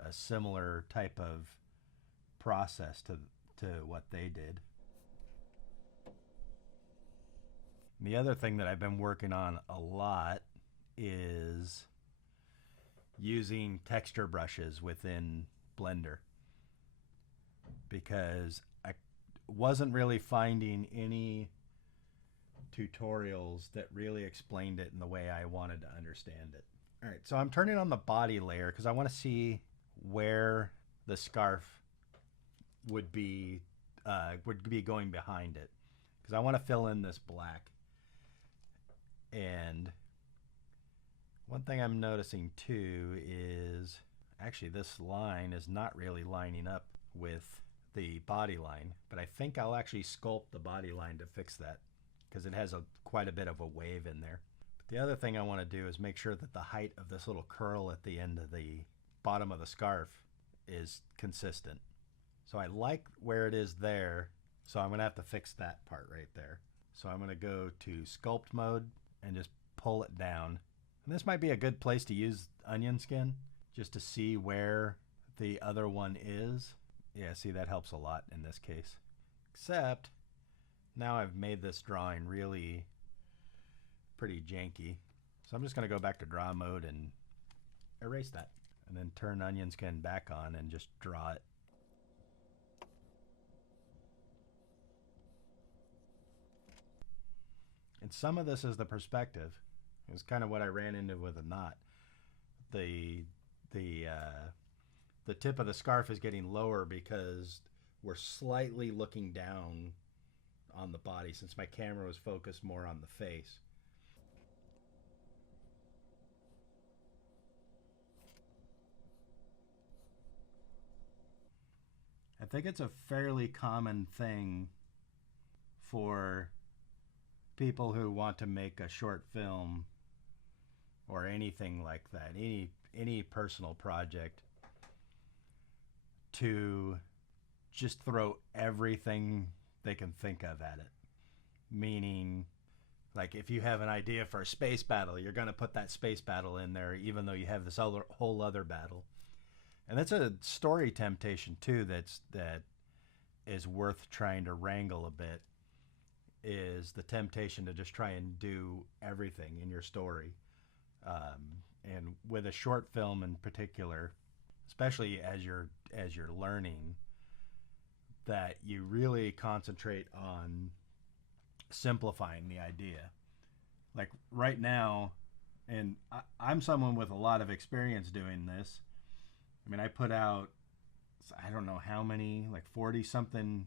a similar type of process to what they did. And the other thing that I've been working on a lot is using texture brushes within Blender, because I wasn't really finding any tutorials that really explained it in the way I wanted to understand it. All right, so I'm turning on the body layer because I want to see where the scarf would be going behind it, because I want to fill in this black. And one thing I'm noticing too is actually this line is not really lining up with the body line, but I think I'll actually sculpt the body line to fix that, because it has quite a bit of a wave in there. But the other thing I want to do is make sure that the height of this little curl at the end of the bottom of the scarf is consistent. So I like where it is there, so I'm going to have to fix that part right there. So I'm going to go to sculpt mode and just pull it down. And this might be a good place to use onion skin just to see where the other one is. Yeah, see, that helps a lot in this case. Except now I've made this drawing really pretty janky. So I'm just going to go back to draw mode and erase that, and then turn onion skin back on and just draw it. And some of this is the perspective. It's kind of what I ran into with a knot. The tip of the scarf is getting lower because we're slightly looking down on the body, since my camera was focused more on the face. I think it's a fairly common thing for people who want to make a short film or anything like that, any personal project, to just throw everything they can think of at it. Meaning, like, if you have an idea for a space battle, you're going to put that space battle in there, even though you have this whole other battle. And that's a story temptation too that is worth trying to wrangle a bit, is the temptation to just try and do everything in your story. And with a short film in particular, especially as you're learning, that you really concentrate on simplifying the idea. Like right now, and I'm someone with a lot of experience doing this. I mean, I put out, I don't know how many, like 40 something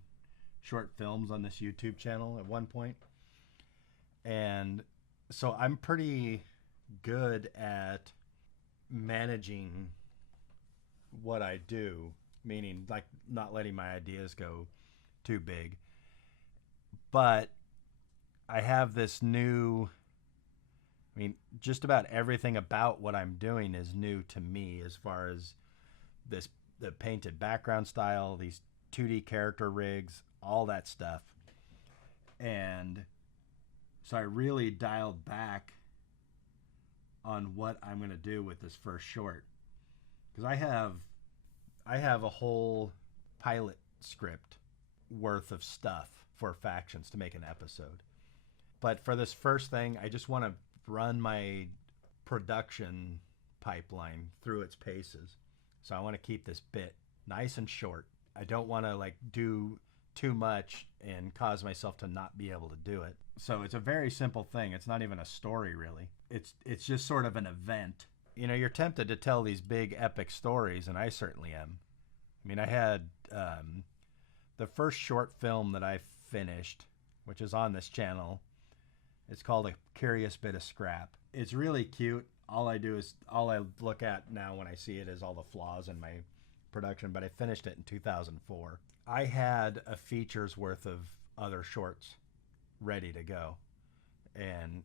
short films on this YouTube channel at one point. And so I'm pretty good at managing what I do, meaning like not letting my ideas go too big. But I have this new, I mean, just about everything about what I'm doing is new to me as far as this the painted background style, these 2D character rigs, all that stuff. And so I really dialed back on what I'm going to do with this first short because I have a whole pilot script worth of stuff for factions to make an episode. But for this first thing, I just want to run my production pipeline through its paces. So I want to keep this bit nice and short. I don't want to like do too much and cause myself to not be able to do it. So it's a very simple thing. It's not even a story really. It's just sort of an event. You know, you're tempted to tell these big epic stories, and I certainly am. I mean, I had the first short film that I finished, which is on this channel. It's called A Curious Bit of Scrap. It's really cute. All I look at now when I see it is all the flaws in my production, but I finished it in 2004. I had a feature's worth of other shorts ready to go, and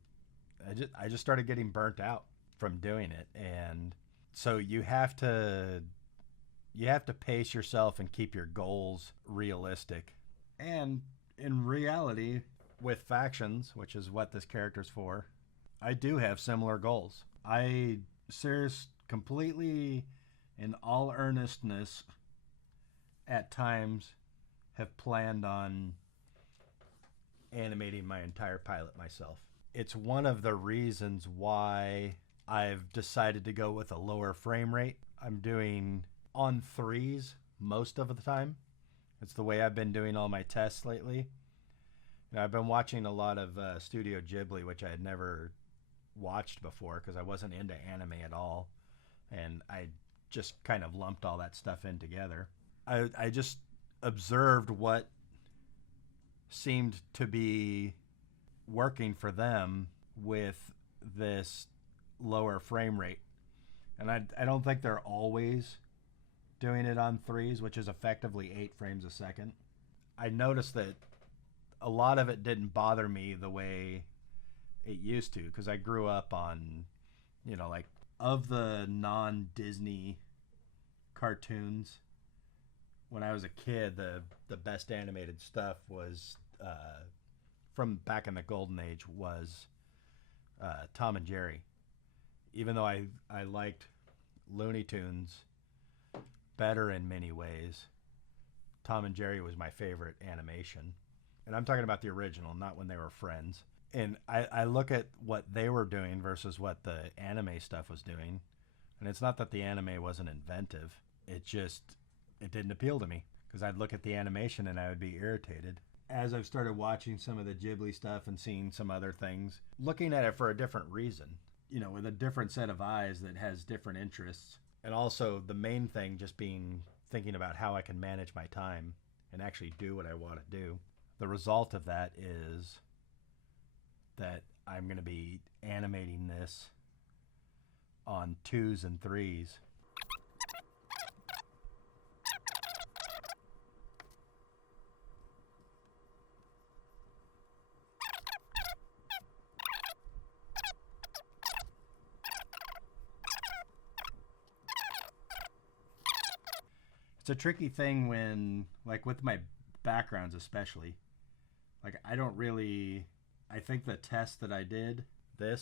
I just started getting burnt out from doing it. And so you have to pace yourself and keep your goals realistic. And in reality, with factions, which is what this character's for, I do have similar goals. I completely in all earnestness at times have planned on animating my entire pilot myself. It's one of the reasons why I've decided to go with a lower frame rate. I'm doing on threes most of the time. It's the way I've been doing all my tests lately. You know, I've been watching a lot of Studio Ghibli, which I had never watched before because I wasn't into anime at all. And I just kind of lumped all that stuff in together. I just observed what seemed to be working for them with this lower frame rate. And I don't think they're always doing it on threes, which is effectively 8 frames a second. I noticed that a lot of it didn't bother me the way it used to because I grew up on, you know, like of the non-Disney cartoons, when I was a kid, the best animated stuff was from back in the golden age was Tom and Jerry. Even though I liked Looney Tunes better in many ways, Tom and Jerry was my favorite animation. And I'm talking about the original, not when they were friends. And I look at what they were doing versus what the anime stuff was doing. And it's not that the anime wasn't inventive. It didn't appeal to me because I'd look at the animation and I would be irritated. As I've started watching some of the Ghibli stuff and seeing some other things, looking at it for a different reason, you know, with a different set of eyes that has different interests. And also the main thing just being thinking about how I can manage my time and actually do what I want to do. The result of that is that I'm going to be animating this on 2s and 3s. It's a tricky thing when, like with my backgrounds especially, like I think the test that I did, the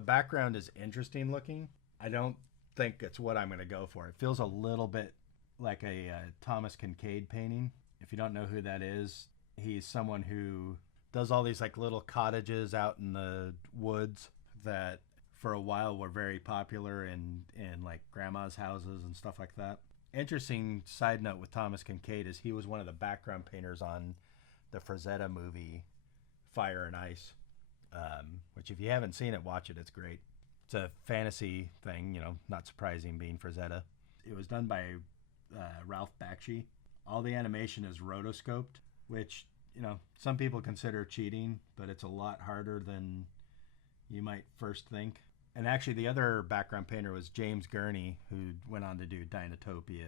background is interesting looking. I don't think it's what I'm going to go for. It feels a little bit like a Thomas Kincaid painting. If you don't know who that is, he's someone who does all these like little cottages out in the woods that for a while were very popular in like grandma's houses and stuff like that. Interesting side note with Thomas Kincaid is he was one of the background painters on the Frazetta movie Fire and Ice, which if you haven't seen it, watch it. It's great. It's a fantasy thing, you know, not surprising being Frazetta. It was done by Ralph Bakshi. All the animation is rotoscoped, which, you know, some people consider cheating, but it's a lot harder than you might first think. And actually, the other background painter was James Gurney, who went on to do Dinotopia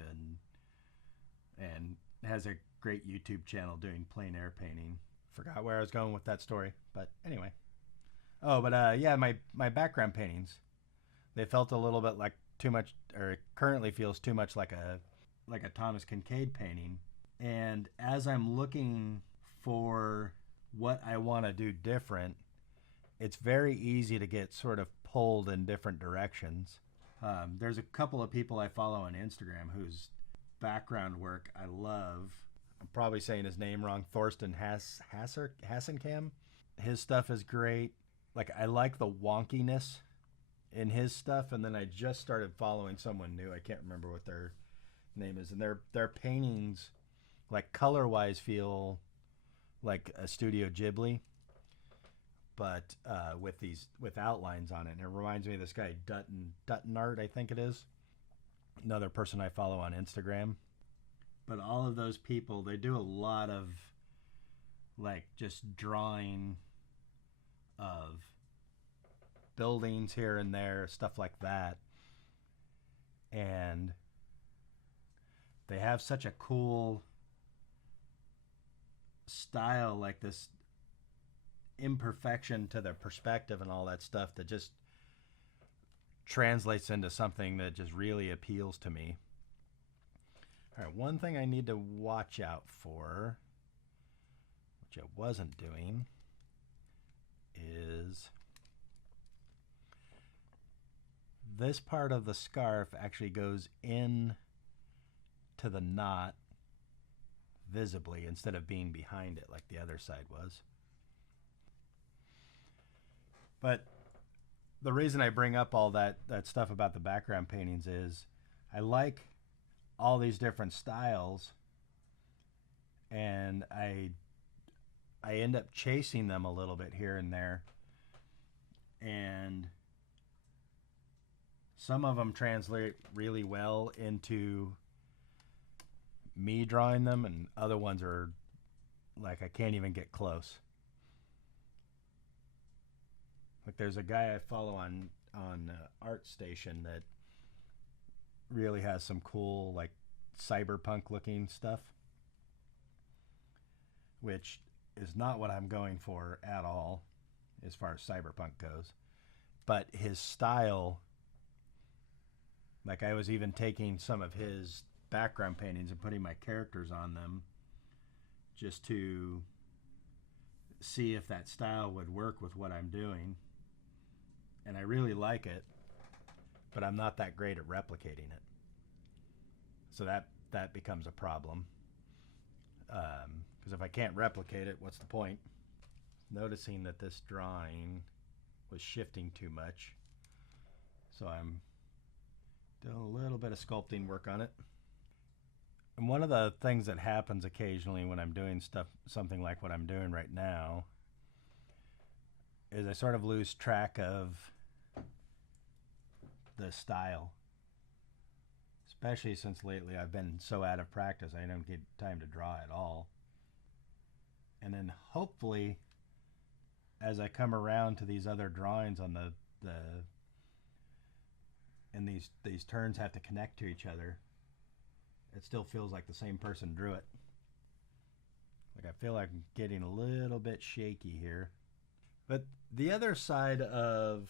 and has a great YouTube channel doing plein air painting. Forgot where I was going with that story, but anyway. Oh, but yeah, my background paintings, they felt a little bit like too much, or it currently feels too much like a Thomas Kincaid painting. And as I'm looking for what I want to do different, it's very easy to get sort of pulled in different directions. There's a couple of people I follow on Instagram whose background work I love. I'm probably saying his name wrong. Thorsten Hassenkam. His stuff is great. Like, I like the wonkiness in his stuff, and then I just started following someone new. I can't remember what their name is, and their paintings, like, color-wise, feel like a Studio Ghibli, but with outlines on it. And it reminds me of this guy Dutton Art, I think it is, another person I follow on Instagram. But all of those people, they do a lot of like just drawing of buildings here and there, stuff like that. And they have such a cool style, like this imperfection to their perspective and all that stuff that just translates into something that just really appeals to me. All right, one thing I need to watch out for, which I wasn't doing, is this part of the scarf actually goes in to the knot visibly instead of being behind it like the other side was. But the reason I bring up all that stuff about the background paintings is I like all these different styles, and I end up chasing them a little bit here and there, and some of them translate really well into me drawing them, and other ones are like I can't even get close. Like, there's a guy I follow on ArtStation that really has some cool, like, cyberpunk looking stuff, which is not what I'm going for at all as far as cyberpunk goes. But his style, like, I was even taking some of his background paintings and putting my characters on them just to see if that style would work with what I'm doing. And I really like it, but I'm not that great at replicating it. So that becomes a problem. Because if I can't replicate it, what's the point? Noticing that this drawing was shifting too much. So I'm doing a little bit of sculpting work on it. And one of the things that happens occasionally when I'm doing something like what I'm doing right now, is I sort of lose track of the style. Especially since lately I've been so out of practice, I don't get time to draw at all. And then hopefully, as I come around to these other drawings on and these turns have to connect to each other, it still feels like the same person drew it. Like, I feel like I'm getting a little bit shaky here. But the other side of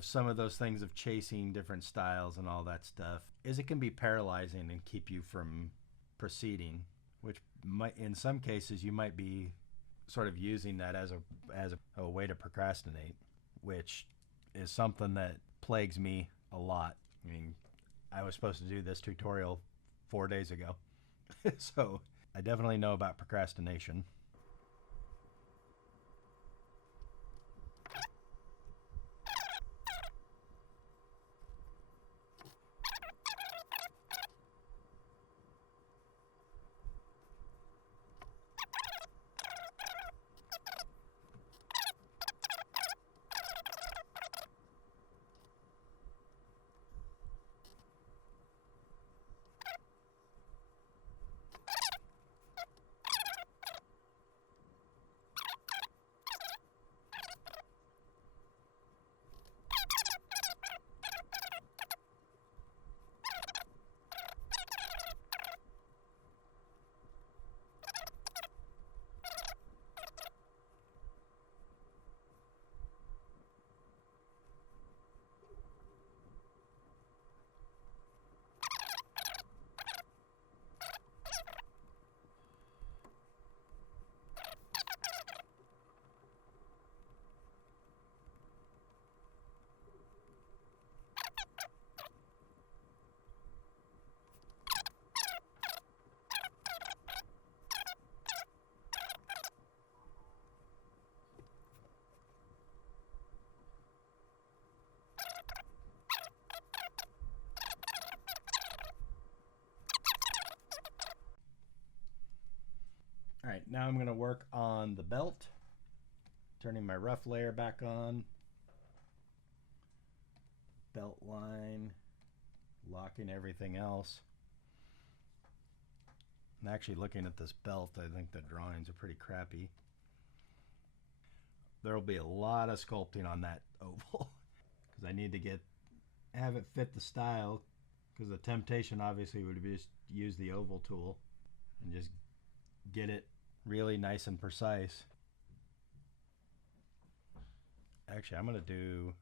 some of those things of chasing different styles and all that stuff is it can be paralyzing and keep you from proceeding, which might, in some cases, you might be sort of using that as a way to procrastinate, which is something that plagues me a lot. I mean, I was supposed to do this tutorial 4 days ago, so I definitely know about procrastination. All right, now I'm going to work on the belt, turning my rough layer back on, belt line, locking everything else. And actually looking at this belt, I think the drawings are pretty crappy. There will be a lot of sculpting on that oval because I need to have it fit the style, because the temptation obviously would be just use the oval tool and just get it really nice and precise. Actually, I'm going to do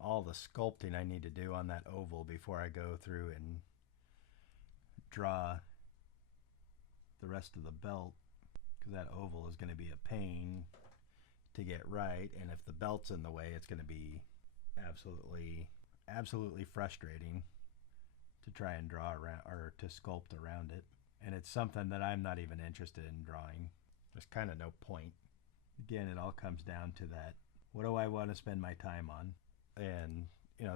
all the sculpting I need to do on that oval before I go through and draw the rest of the belt, because that oval is going to be a pain to get right, and if the belt's in the way, it's going to be absolutely frustrating to try and draw around or to sculpt around it. And it's something that I'm not even interested in drawing. There's kind of no point. Again, it all comes down to that, what do I want to spend my time on? And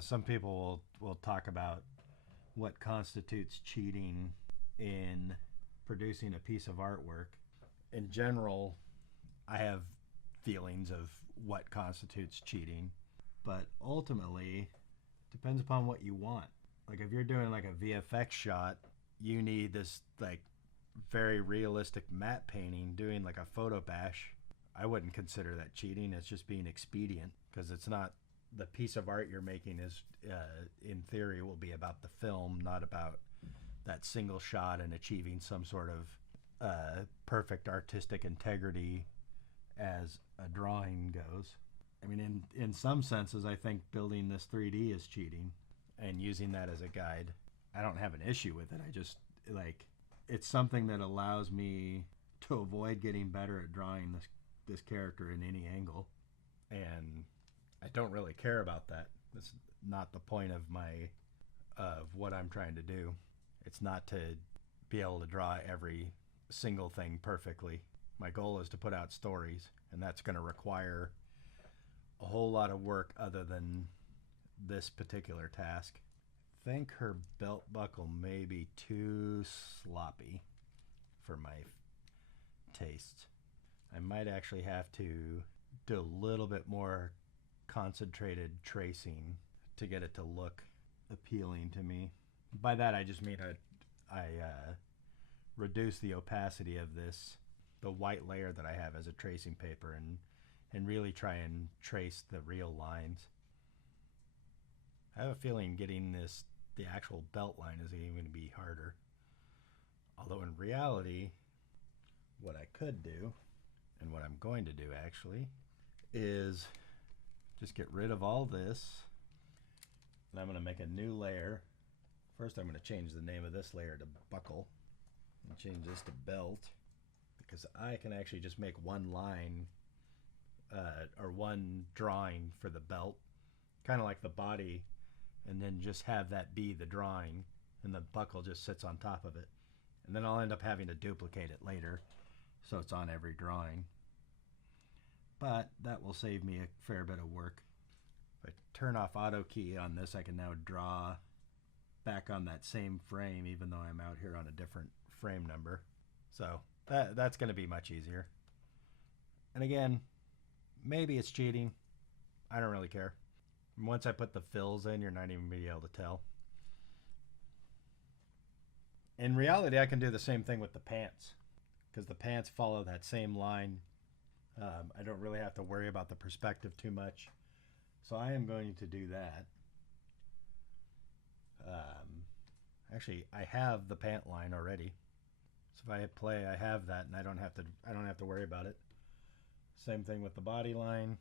some people will talk about what constitutes cheating in producing a piece of artwork. In general, I have feelings of what constitutes cheating, but ultimately it depends upon what you want. Like if you're doing like a VFX shot, you need this like very realistic matte painting, doing like a photo bash. I wouldn't consider that cheating. It's just being expedient, because it's not the piece of art you're making is in theory will be about the film, not about that single shot and achieving some sort of perfect artistic integrity as a drawing goes. I mean, in some senses, I think building this 3D is cheating and using that as a guide. I don't have an issue with it. I just it's something that allows me to avoid getting better at drawing this character in any angle, and I don't really care about that. That's not the point of what I'm trying to do. It's not to be able to draw every single thing perfectly. My goal is to put out stories, and that's going to require a whole lot of work other than this particular task. I think her belt buckle may be too sloppy for my taste. I might actually have to do a little bit more concentrated tracing to get it to look appealing to me. By that I just mean I reduce the opacity of the white layer that I have as a tracing paper, and really try and trace the real lines. I have a feeling getting the actual belt line is even going to be harder. Although in reality, what I could do, and what I'm going to do actually, is just get rid of all this, and I'm going to make a new layer. First I'm going to change the name of this layer to buckle, and change this to belt, because I can actually just make one line or one drawing for the belt, kind of like the body, and then just have that be the drawing, and the buckle just sits on top of it. And then I'll end up having to duplicate it later, so it's on every drawing. But that will save me a fair bit of work. If I turn off auto key on this, I can now draw back on that same frame, even though I'm out here on a different frame number. So that's going to be much easier. And again, maybe it's cheating. I don't really care. Once I put the fills in, you're not even going to be able to tell. In reality, I can do the same thing with the pants, because the pants follow that same line. I don't really have to worry about the perspective too much. So I am going to do that. Actually, I have the pant line already. So if I hit play, I have that, and I don't have to worry about it. Same thing with the body line.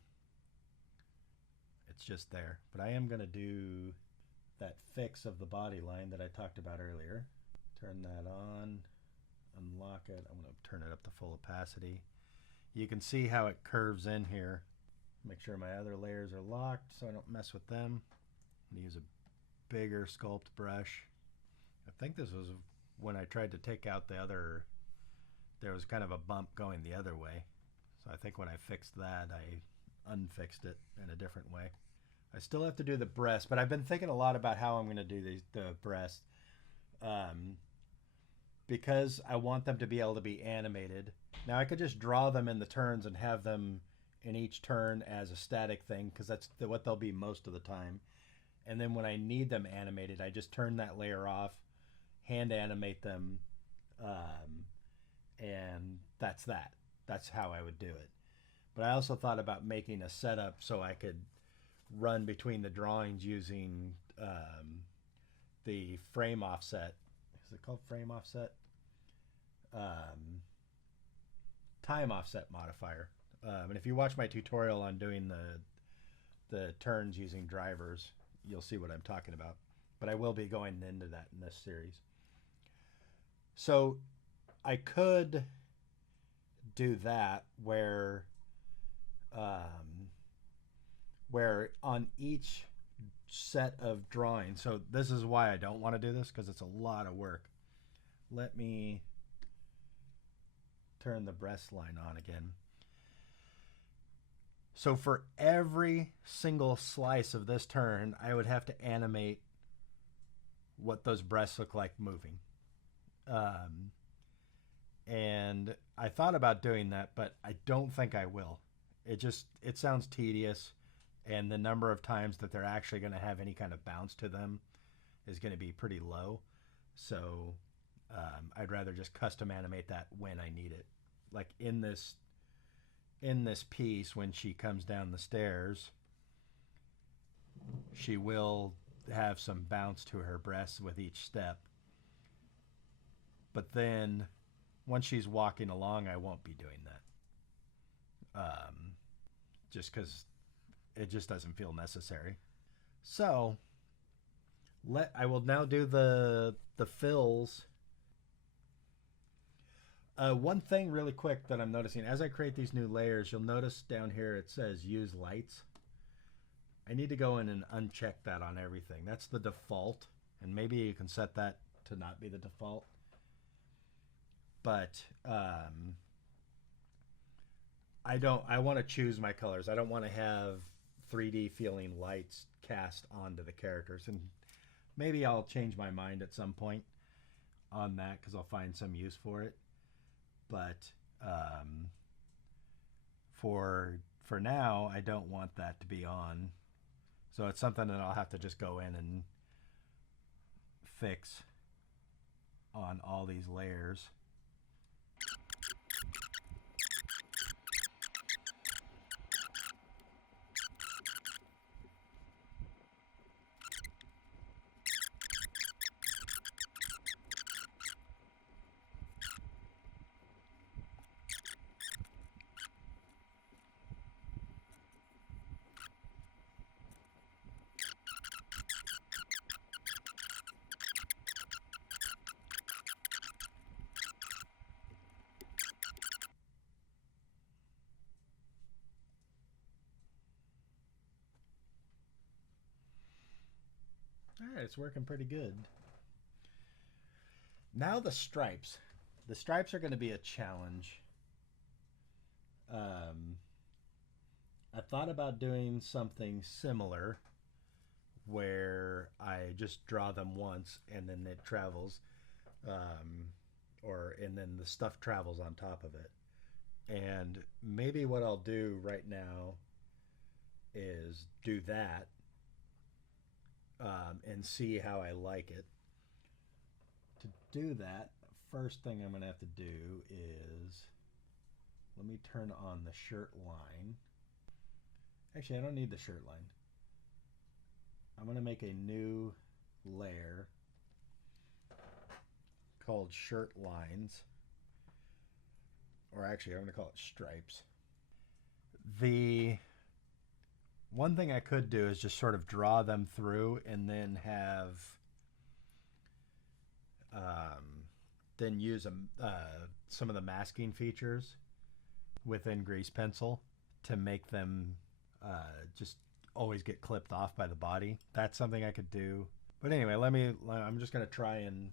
It's just there. But I am going to do that fix of the body line that I talked about earlier. Turn that on, unlock it. I'm going to turn it up to full opacity. You can see how it curves in here. Make sure my other layers are locked so I don't mess with them. I'm going to use a bigger sculpt brush. I think this was when I tried to take out the other, there was kind of a bump going the other way. So I think when I fixed that, I unfixed it in a different way. I still have to do the breast, but I've been thinking a lot about how I'm going to do the breast. because I want them to be able to be animated. Now I could just draw them in the turns and have them in each turn as a static thing, because that's what they'll be most of the time. And then when I need them animated, I just turn that layer off, hand animate them, and that's that. That's how I would do it. But I also thought about making a setup so I could run between the drawings using the frame offset. Is it called frame offset? Time offset modifier. And if you watch my tutorial on doing the turns using drivers, you'll see what I'm talking about. But I will be going into that in this series. So I could do that where on each set of drawings. So this is why I don't want to do this, because it's a lot of work. Let me turn the breast line on again. So for every single slice of this turn, I would have to animate what those breasts look like moving. And I thought about doing that, but I don't think I will. It sounds tedious, and the number of times that they're actually going to have any kind of bounce to them is going to be pretty low. So I'd rather just custom animate that when I need it. Like in this piece, when she comes down the stairs, she will have some bounce to her breasts with each step. But then once she's walking along, I won't be doing that. Just because it just doesn't feel necessary. So I will now do the fills. One thing really quick that I'm noticing as I create these new layers, you'll notice down here it says use lights. I need to go in and uncheck that on everything. That's the default, and maybe you can set that to not be the default. But I want to choose my colors. I don't want to have 3D feeling lights cast onto the characters, and maybe I'll change my mind at some point on that because I'll find some use for it. But for now, I don't want that to be on. So it's something that I'll have to just go in and fix on all these layers. All right, it's working pretty good. Now the stripes. The stripes are going to be a challenge. I thought about doing something similar where I just draw them once and then it travels, and then the stuff travels on top of it. And maybe what I'll do right now is do that and see how I like it. To do that, first thing I'm going to have to do is, let me turn on the shirt line. Actually, I don't need the shirt line. I'm going to make a new layer called shirt lines. Or actually, I'm going to call it stripes. The one thing I could do is just sort of draw them through and then have then use some of the masking features within greasepencil to make them just always get clipped off by the body. That's something I could do. But anyway, I'm just going to try and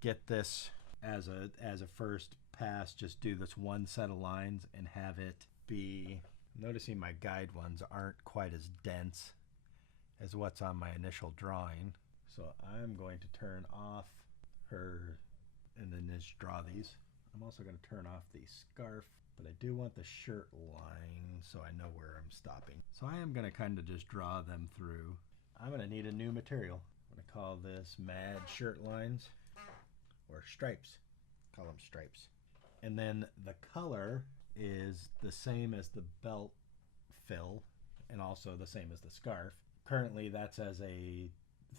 get this as a first pass. Just do this one set of lines and have it be, noticing my guide ones aren't quite as dense as what's on my initial drawing. So I'm going to turn off her is draw these. I'm also going to turn off the scarf, but I do want the shirt line so I know where I'm stopping. So I am going to kind of just draw them through. I'm going to need a new material. I'm going to call this Mad Shirt Lines, or stripes. Call them stripes. And then the color is the same as the belt fill, and also the same as the scarf. Currently that's as a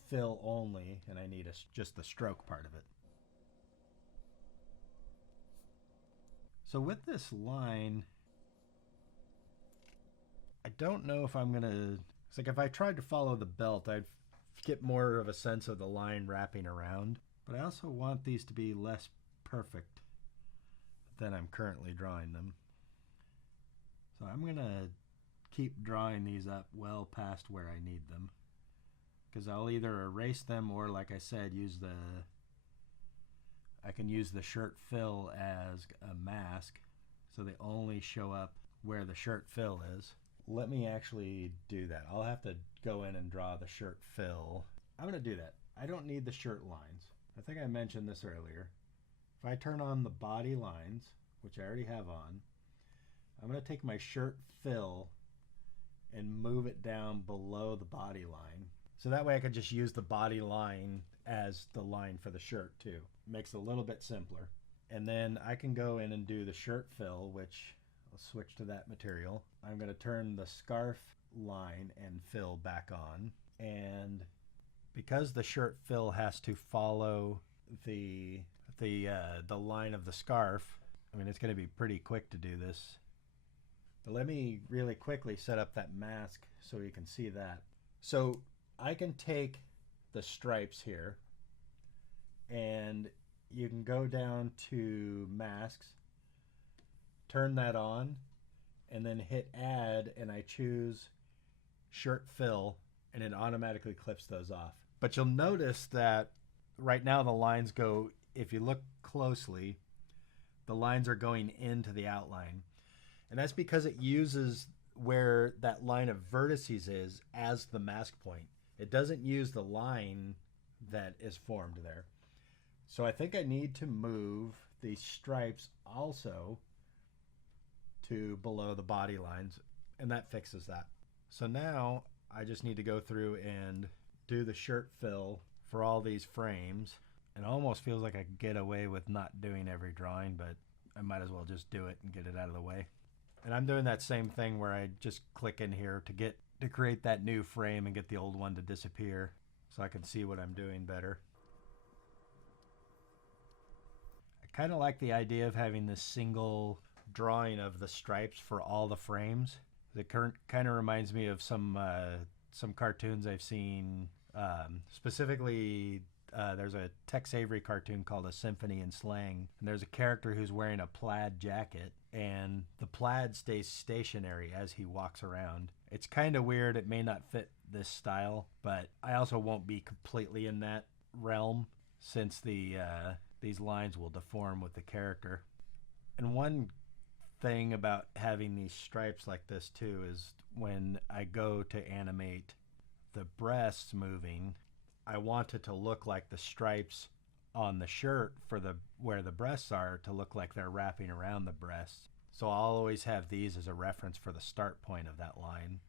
fill only, and I need just the stroke part of it. So with this line, I don't know if I'm gonna, it's like if I tried to follow the belt, I'd get more of a sense of the line wrapping around, but I also want these to be less perfect than I'm currently drawing them. So I'm gonna keep drawing these up well past where I need them, because I'll either erase them or, like I said, I can use the shirt fill as a mask so they only show up where the shirt fill is. Let me actually do that. I'll have to go in and draw the shirt fill. I'm going to do that. I don't need the shirt lines. I think I mentioned this earlier. If I turn on the body lines, which I already have on, I'm going to take my shirt fill and move it down below the body line. So that way I could just use the body line as the line for the shirt too. Makes it a little bit simpler. And then I can go in and do the shirt fill, which I'll switch to that material. I'm going to turn the scarf line and fill back on. And because the shirt fill has to follow the line of the scarf, I mean, it's going to be pretty quick to do this. But let me really quickly set up that mask so you can see that. So I can take the stripes here, and you can go down to masks, turn that on, and then hit add, and I choose shirt fill, and it automatically clips those off. But you'll notice that right now the lines go, if you look closely, the lines are going into the outline. And that's because it uses where that line of vertices is as the mask point. It doesn't use the line that is formed there. So I think I need to move these stripes also to below the body lines, and that fixes that. So now I just need to go through and do the shirt fill for all these frames. It almost feels like I could get away with not doing every drawing, but I might as well just do it and get it out of the way. And I'm doing that same thing where I just click in here to create that new frame and get the old one to disappear so I can see what I'm doing better. I kind of like the idea of having this single drawing of the stripes for all the frames. It kind of reminds me of some cartoons I've seen, specifically there's a Tex Avery cartoon called A Symphony in Slang, and there's a character who's wearing a plaid jacket, and the plaid stays stationary as he walks around. It's kind of weird. It may not fit this style, but I also won't be completely in that realm since these lines will deform with the character. And one thing about having these stripes like this too is when I go to animate the breasts moving, I want it to look like the stripes on the shirt for where the breasts are to look like they're wrapping around the breasts. So I'll always have these as a reference for the start point of that line.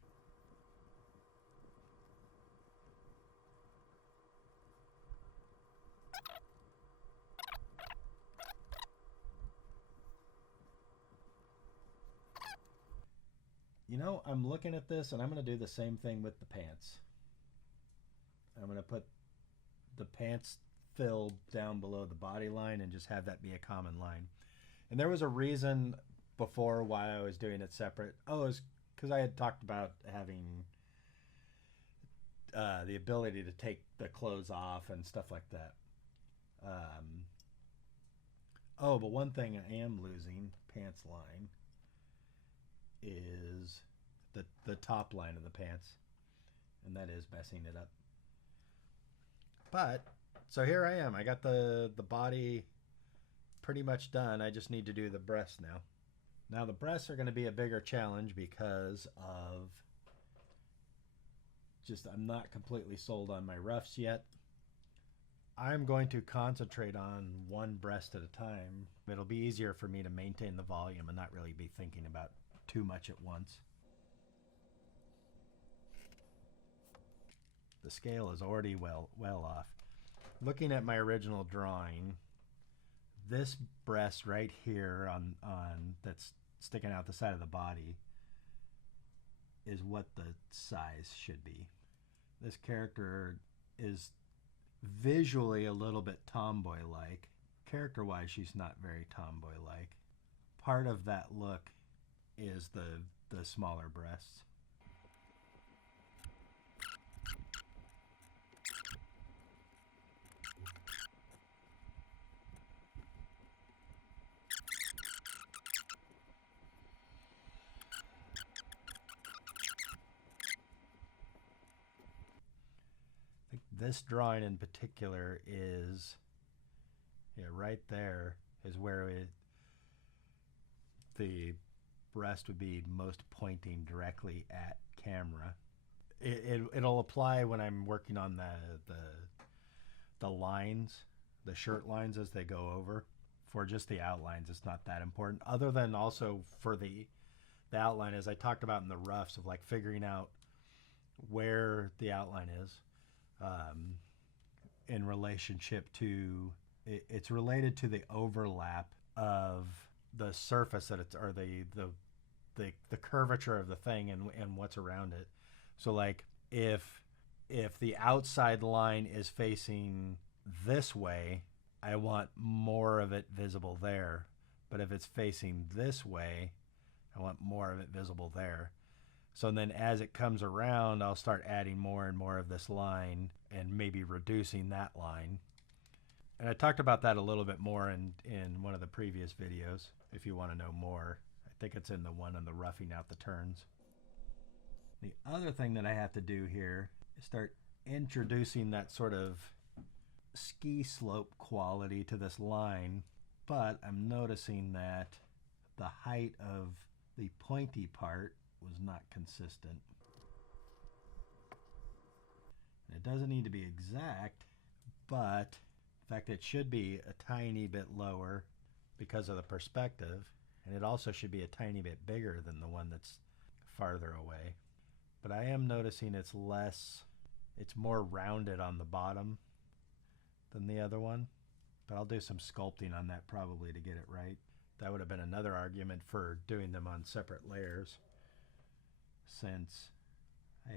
You know, I'm looking at this and I'm going to do the same thing with the pants. I'm going to put the pants fill down below the body line and just have that be a common line. And there was a reason before why I was doing it separate. Oh, it was because I had talked about having the ability to take the clothes off and stuff like that. But one thing I am losing, pants line, is the top line of the pants, and that is messing it up. But so here I am. I got the body pretty much done. I just need to do the breasts now. Now the breasts are going to be a bigger challenge because of just I'm not completely sold on my roughs yet. I'm going to concentrate on one breast at a time. It'll be easier for me to maintain the volume and not really be thinking about too much at once. The scale is already well off. Looking at my original drawing, this breast right here on that's sticking out the side of the body is what the size should be. This character is visually a little bit tomboy-like. Character-wise, she's not very tomboy-like. Part of that look is the smaller breasts. This drawing in particular is, right there is where the breast would be most pointing directly at camera. It'll apply when I'm working on the lines, the shirt lines as they go over. For just the outlines, it's not that important. Other than also for the outline, as I talked about in the roughs, of like figuring out where the outline is. In relationship to it's related to the overlap of the surface that it's, or the curvature of the thing and what's around it. So like if the outside line is facing this way, I want more of it visible there. But if it's facing this way, I want more of it visible there. So then as it comes around, I'll start adding more and more of this line and maybe reducing that line. And I talked about that a little bit more in one of the previous videos, if you want to know more. I think it's in the one on the roughing out the turns. The other thing that I have to do here is start introducing that sort of ski slope quality to this line, but I'm noticing that the height of the pointy part was not consistent. It doesn't need to be exact, but in fact it should be a tiny bit lower because of the perspective, and it also should be a tiny bit bigger than the one that's farther away. But I am noticing it's more rounded on the bottom than the other one, but I'll do some sculpting on that probably to get it right. That would have been another argument for doing them on separate layers, since I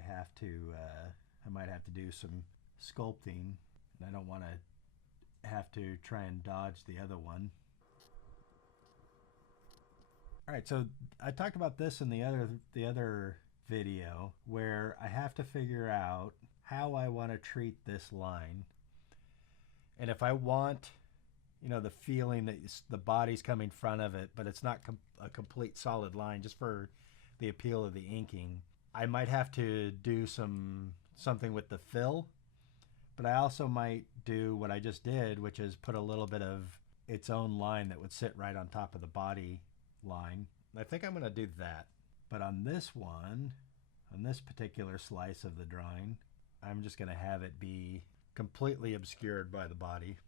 might have to do some sculpting, and I don't want to have to try and dodge the other one. All right, so I talked about this in the other video, where I have to figure out how I want to treat this line. And if I want, the feeling that the body's coming in front of it, but it's not a complete solid line, just for the appeal of the inking, I might have to do something with the fill, but I also might do what I just did, which is put a little bit of its own line that would sit right on top of the body line. I think I'm going to do that. But on this one, on this particular slice of the drawing, I'm just going to have it be completely obscured by the body.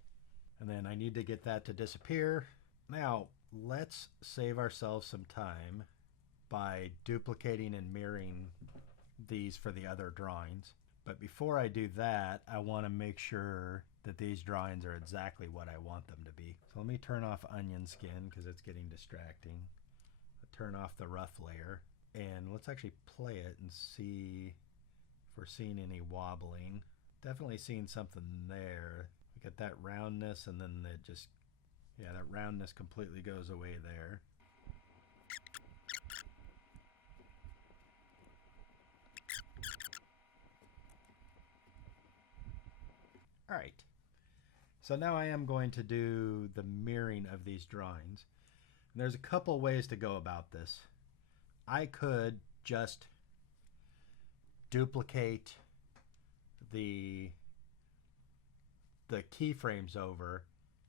And then I need to get that to disappear. Now, let's save ourselves some time by duplicating and mirroring these for the other drawings. But before I do that, I want to make sure that these drawings are exactly what I want them to be. So let me turn off onion skin because it's getting distracting. I'll turn off the rough layer, and let's actually play it and see if we're seeing any wobbling. Definitely seeing something there. We get that roundness, and then that roundness completely goes away there. All right, so now I am going to do the mirroring of these drawings. And there's a couple ways to go about this. I could just duplicate the keyframes over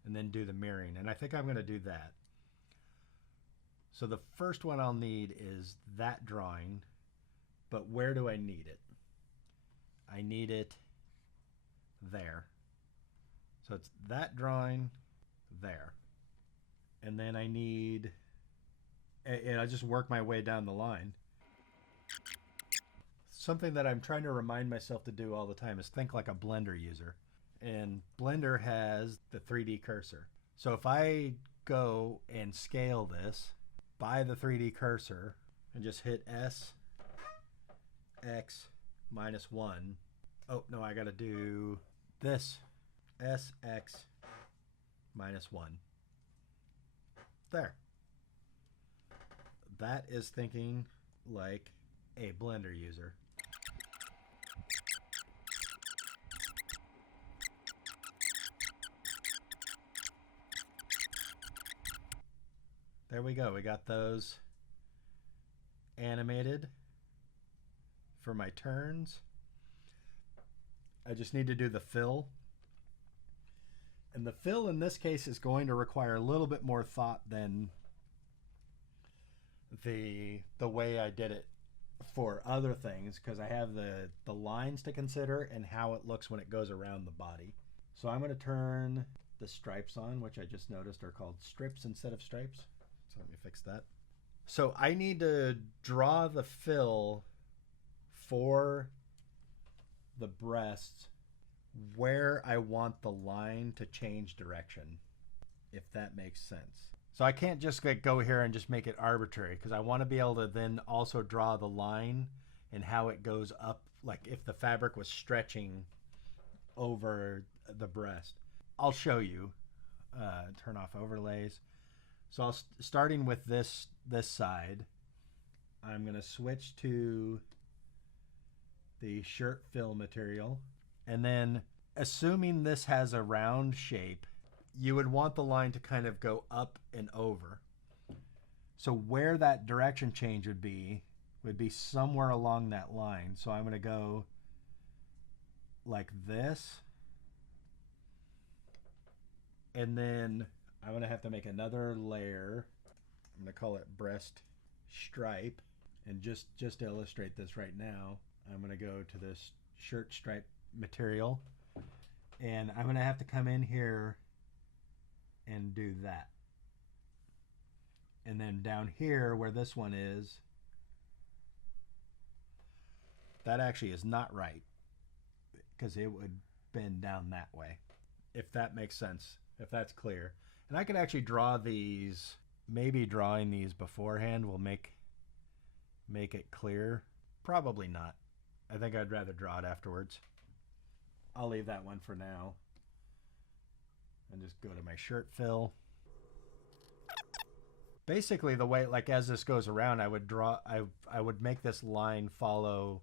and then do the mirroring, and I think I'm going to do that. So the first one I'll need is that drawing, but where do I need it? I need it there. So it's that drawing there. And then I need, and I just work my way down the line. Something that I'm trying to remind myself to do all the time is think like a Blender user. And Blender has the 3D cursor. So if I go and scale this by the 3D cursor and just hit S, X, -1. Oh, no, I got to do this. S, X, -1. There. That is thinking like a Blender user. There we go. We got those animated for my turns. I just need to do the fill. And the fill in this case is going to require a little bit more thought than the way I did it for other things, because I have the lines to consider and how it looks when it goes around the body. So I'm going to turn the stripes on, which I just noticed are called strips instead of stripes. So let me fix that. So I need to draw the fill for the breasts where I want the line to change direction, if that makes sense. So I can't just go here and just make it arbitrary, because I want to be able to then also draw the line and how it goes up, like if the fabric was stretching over the breast. I'll show you. Turn off overlays. So starting with this side, I'm going to switch to the shirt fill material. And then assuming this has a round shape, you would want the line to kind of go up and over. So where that direction change would be somewhere along that line. So I'm going to go like this. And then I'm going to have to make another layer. I'm going to call it breast stripe. And just to illustrate this right now, I'm going to go to this shirt stripe material. And I'm going to have to come in here and do that. And then down here where this one is, that actually is not right, because it would bend down that way, if that makes sense, if that's clear. And I could actually draw these, maybe drawing these beforehand will make it clear. Probably not. I think I'd rather draw it afterwards. I'll leave that one for now and just go to my shirt fill. Basically the way, like as this goes around, I would make this line follow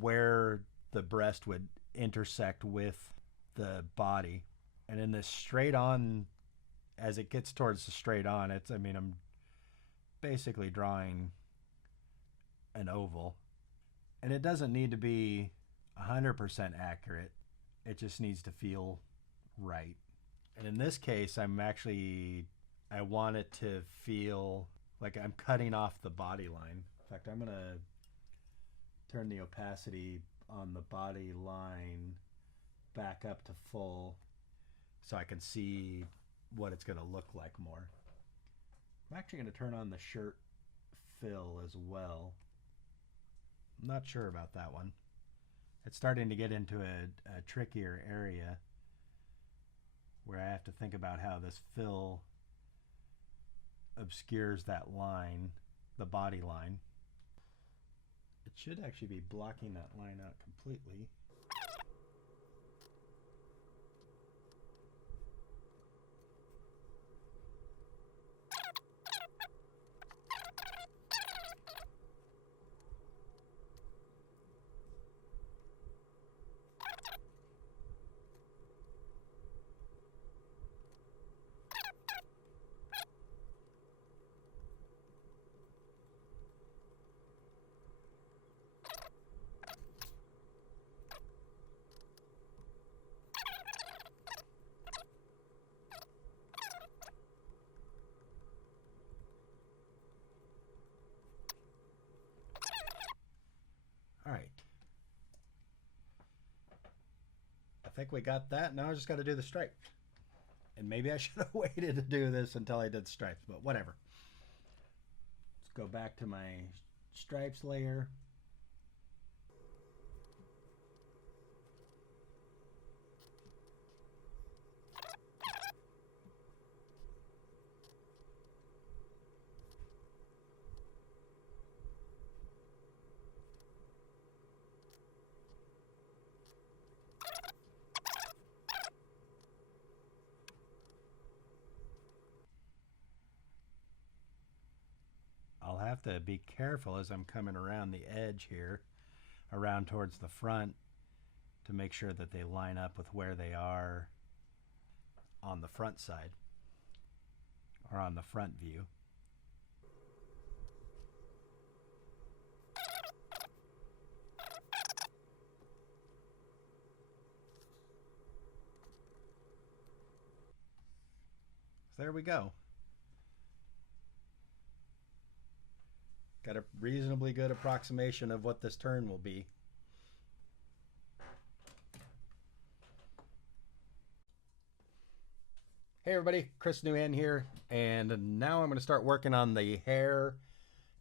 where the breast would intersect with the body. And in this straight on, as it gets towards the straight on, I'm basically drawing an oval. And it doesn't need to be 100% accurate. It just needs to feel right. And in this case, I want it to feel like I'm cutting off the body line. In fact, I'm going to turn the opacity on the body line back up to full so I can see what it's going to look like more. I'm actually going to turn on the shirt fill as well. I'm not sure about that one. It's starting to get into a trickier area where I have to think about how this fill obscures that line, the body line. It should actually be blocking that line out completely. think we got that. Now I just got to do the stripe. And maybe I should have waited to do this until I did stripes, but whatever. Let's go back to my stripes layer. I'll have to be careful as I'm coming around the edge here, around towards the front, to make sure that they line up with where they are on the front side or on the front view. So there we go. Got a reasonably good approximation of what this turn will be. Hey everybody, Chris Nguyen here, and now I'm going to start working on the hair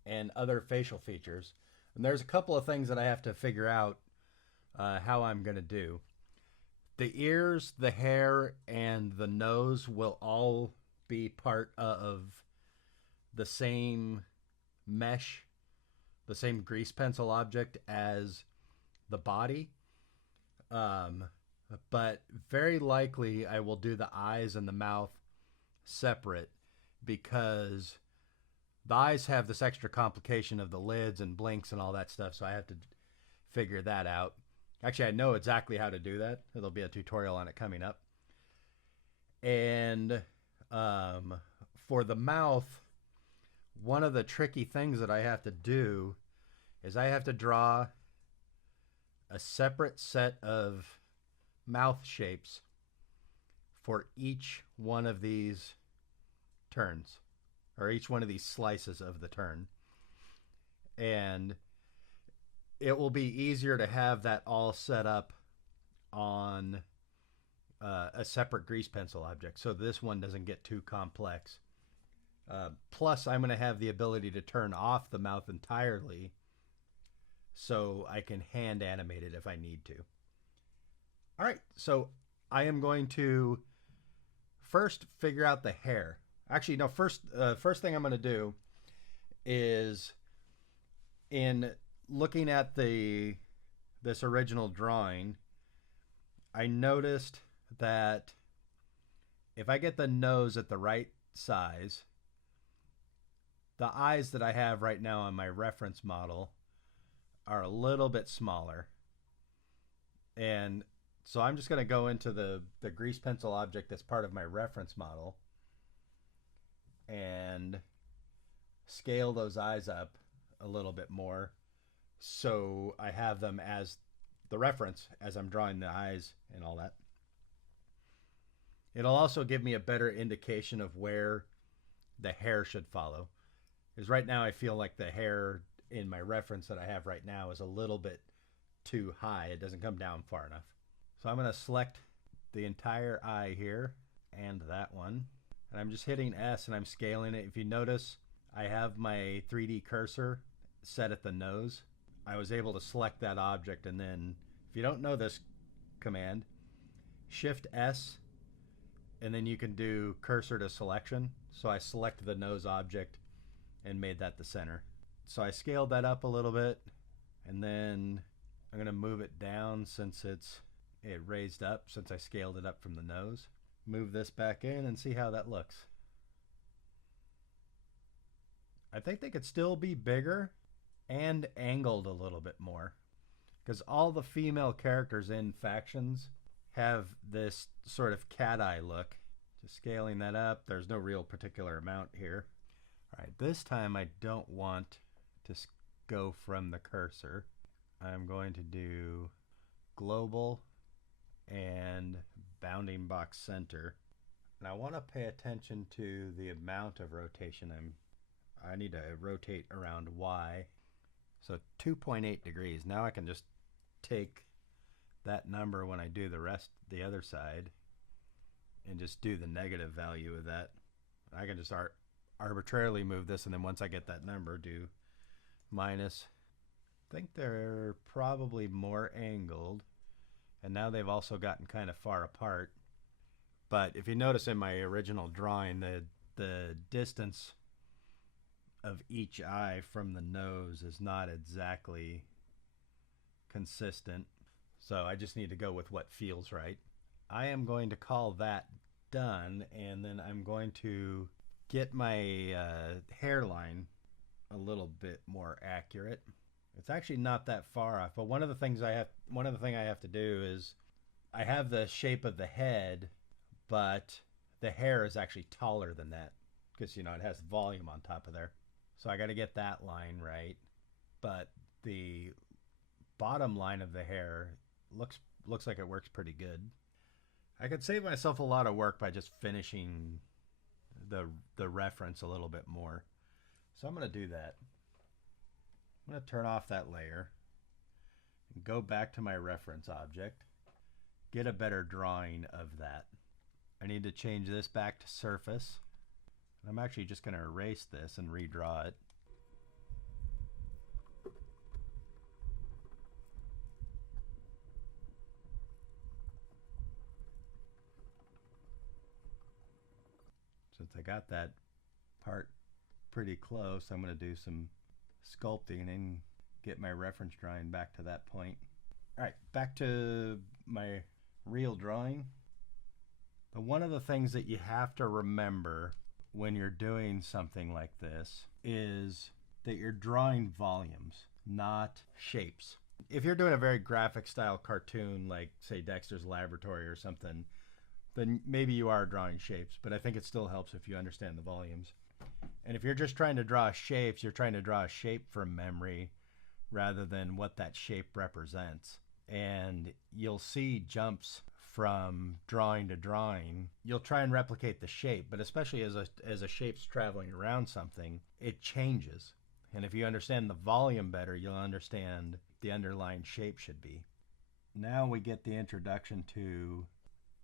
and other facial features. And there's a couple of things that I have to figure out how I'm going to do. The ears, the hair, and the nose will all be part of the same mesh, the same grease pencil object as the body. But very likely I will do the eyes and the mouth separate, because the eyes have this extra complication of the lids and blinks and all that stuff, so I have to figure that out. Actually, I know exactly how to do that. There'll be a tutorial on it coming up. And for the mouth, one of the tricky things that I have to do is I have to draw a separate set of mouth shapes for each one of these turns, or each one of these slices of the turn. And it will be easier to have that all set up on a separate grease pencil object, so this one doesn't get too complex. Plus, I'm going to have the ability to turn off the mouth entirely, so I can hand animate it if I need to. All right, so I am going to first figure out the hair. Actually, no, first thing I'm going to do is, in looking at this original drawing, I noticed that if I get the nose at the right size, the eyes that I have right now on my reference model are a little bit smaller. And so I'm just going to go into the grease pencil object that's part of my reference model and scale those eyes up a little bit more, so I have them as the reference as I'm drawing the eyes and all that. It'll also give me a better indication of where the hair should follow. Because right now I feel like the hair in my reference that I have right now is a little bit too high. It doesn't come down far enough. So I'm going to select the entire eye here and that one. And I'm just hitting S and I'm scaling it. If you notice, I have my 3D cursor set at the nose. I was able to select that object, and then if you don't know this command, Shift S, and then you can do cursor to selection. So I selected the nose object and made that the center. So I scaled that up a little bit, and then I'm going to move it down since it raised up, since I scaled it up from the nose. Move this back in and see how that looks. I think they could still be bigger and angled a little bit more, because all the female characters in Factions have this sort of cat eye look. Just scaling that up. There's no real particular amount here. All right, this time I don't want to go from the cursor. I'm going to do global and bounding box center. And I want to pay attention to the amount of rotation I need to rotate around Y. So 2.8 degrees. Now I can just take that number when I do the other side, and just do the negative value of that. I can just arbitrarily move this, and then once I get that number, do minus. I think they're probably more angled, and now they've also gotten kind of far apart. But if you notice in my original drawing, the distance of each eye from the nose is not exactly consistent. So I just need to go with what feels right. I am going to call that done, and then I'm going to get my hairline a little bit more accurate. It's actually not that far off, but one of the things I have to do is I have the shape of the head, but the hair is actually taller than that because it has volume on top of there. So I got to get that line right, but the bottom line of the hair looks like it works pretty good. I could save myself a lot of work by just finishing the reference a little bit more. So I'm going to do that. I'm going to turn off that layer and go back to my reference object, get a better drawing of that. I need to change this back to surface. I'm actually just going to erase this and redraw it. Since I got that part pretty close, I'm going to do some sculpting and get my reference drawing back to that point. All right, back to my real drawing. But one of the things that you have to remember when you're doing something like this is that you're drawing volumes, not shapes. If you're doing a very graphic style cartoon like, say, Dexter's Laboratory or something, then maybe you are drawing shapes, but I think it still helps if you understand the volumes. And if you're just trying to draw shapes, you're trying to draw a shape from memory rather than what that shape represents. And you'll see jumps from drawing to drawing. You'll try and replicate the shape, but especially as a shape's traveling around something, it changes. And if you understand the volume better, you'll understand the underlying shape should be. Now we get the introduction to,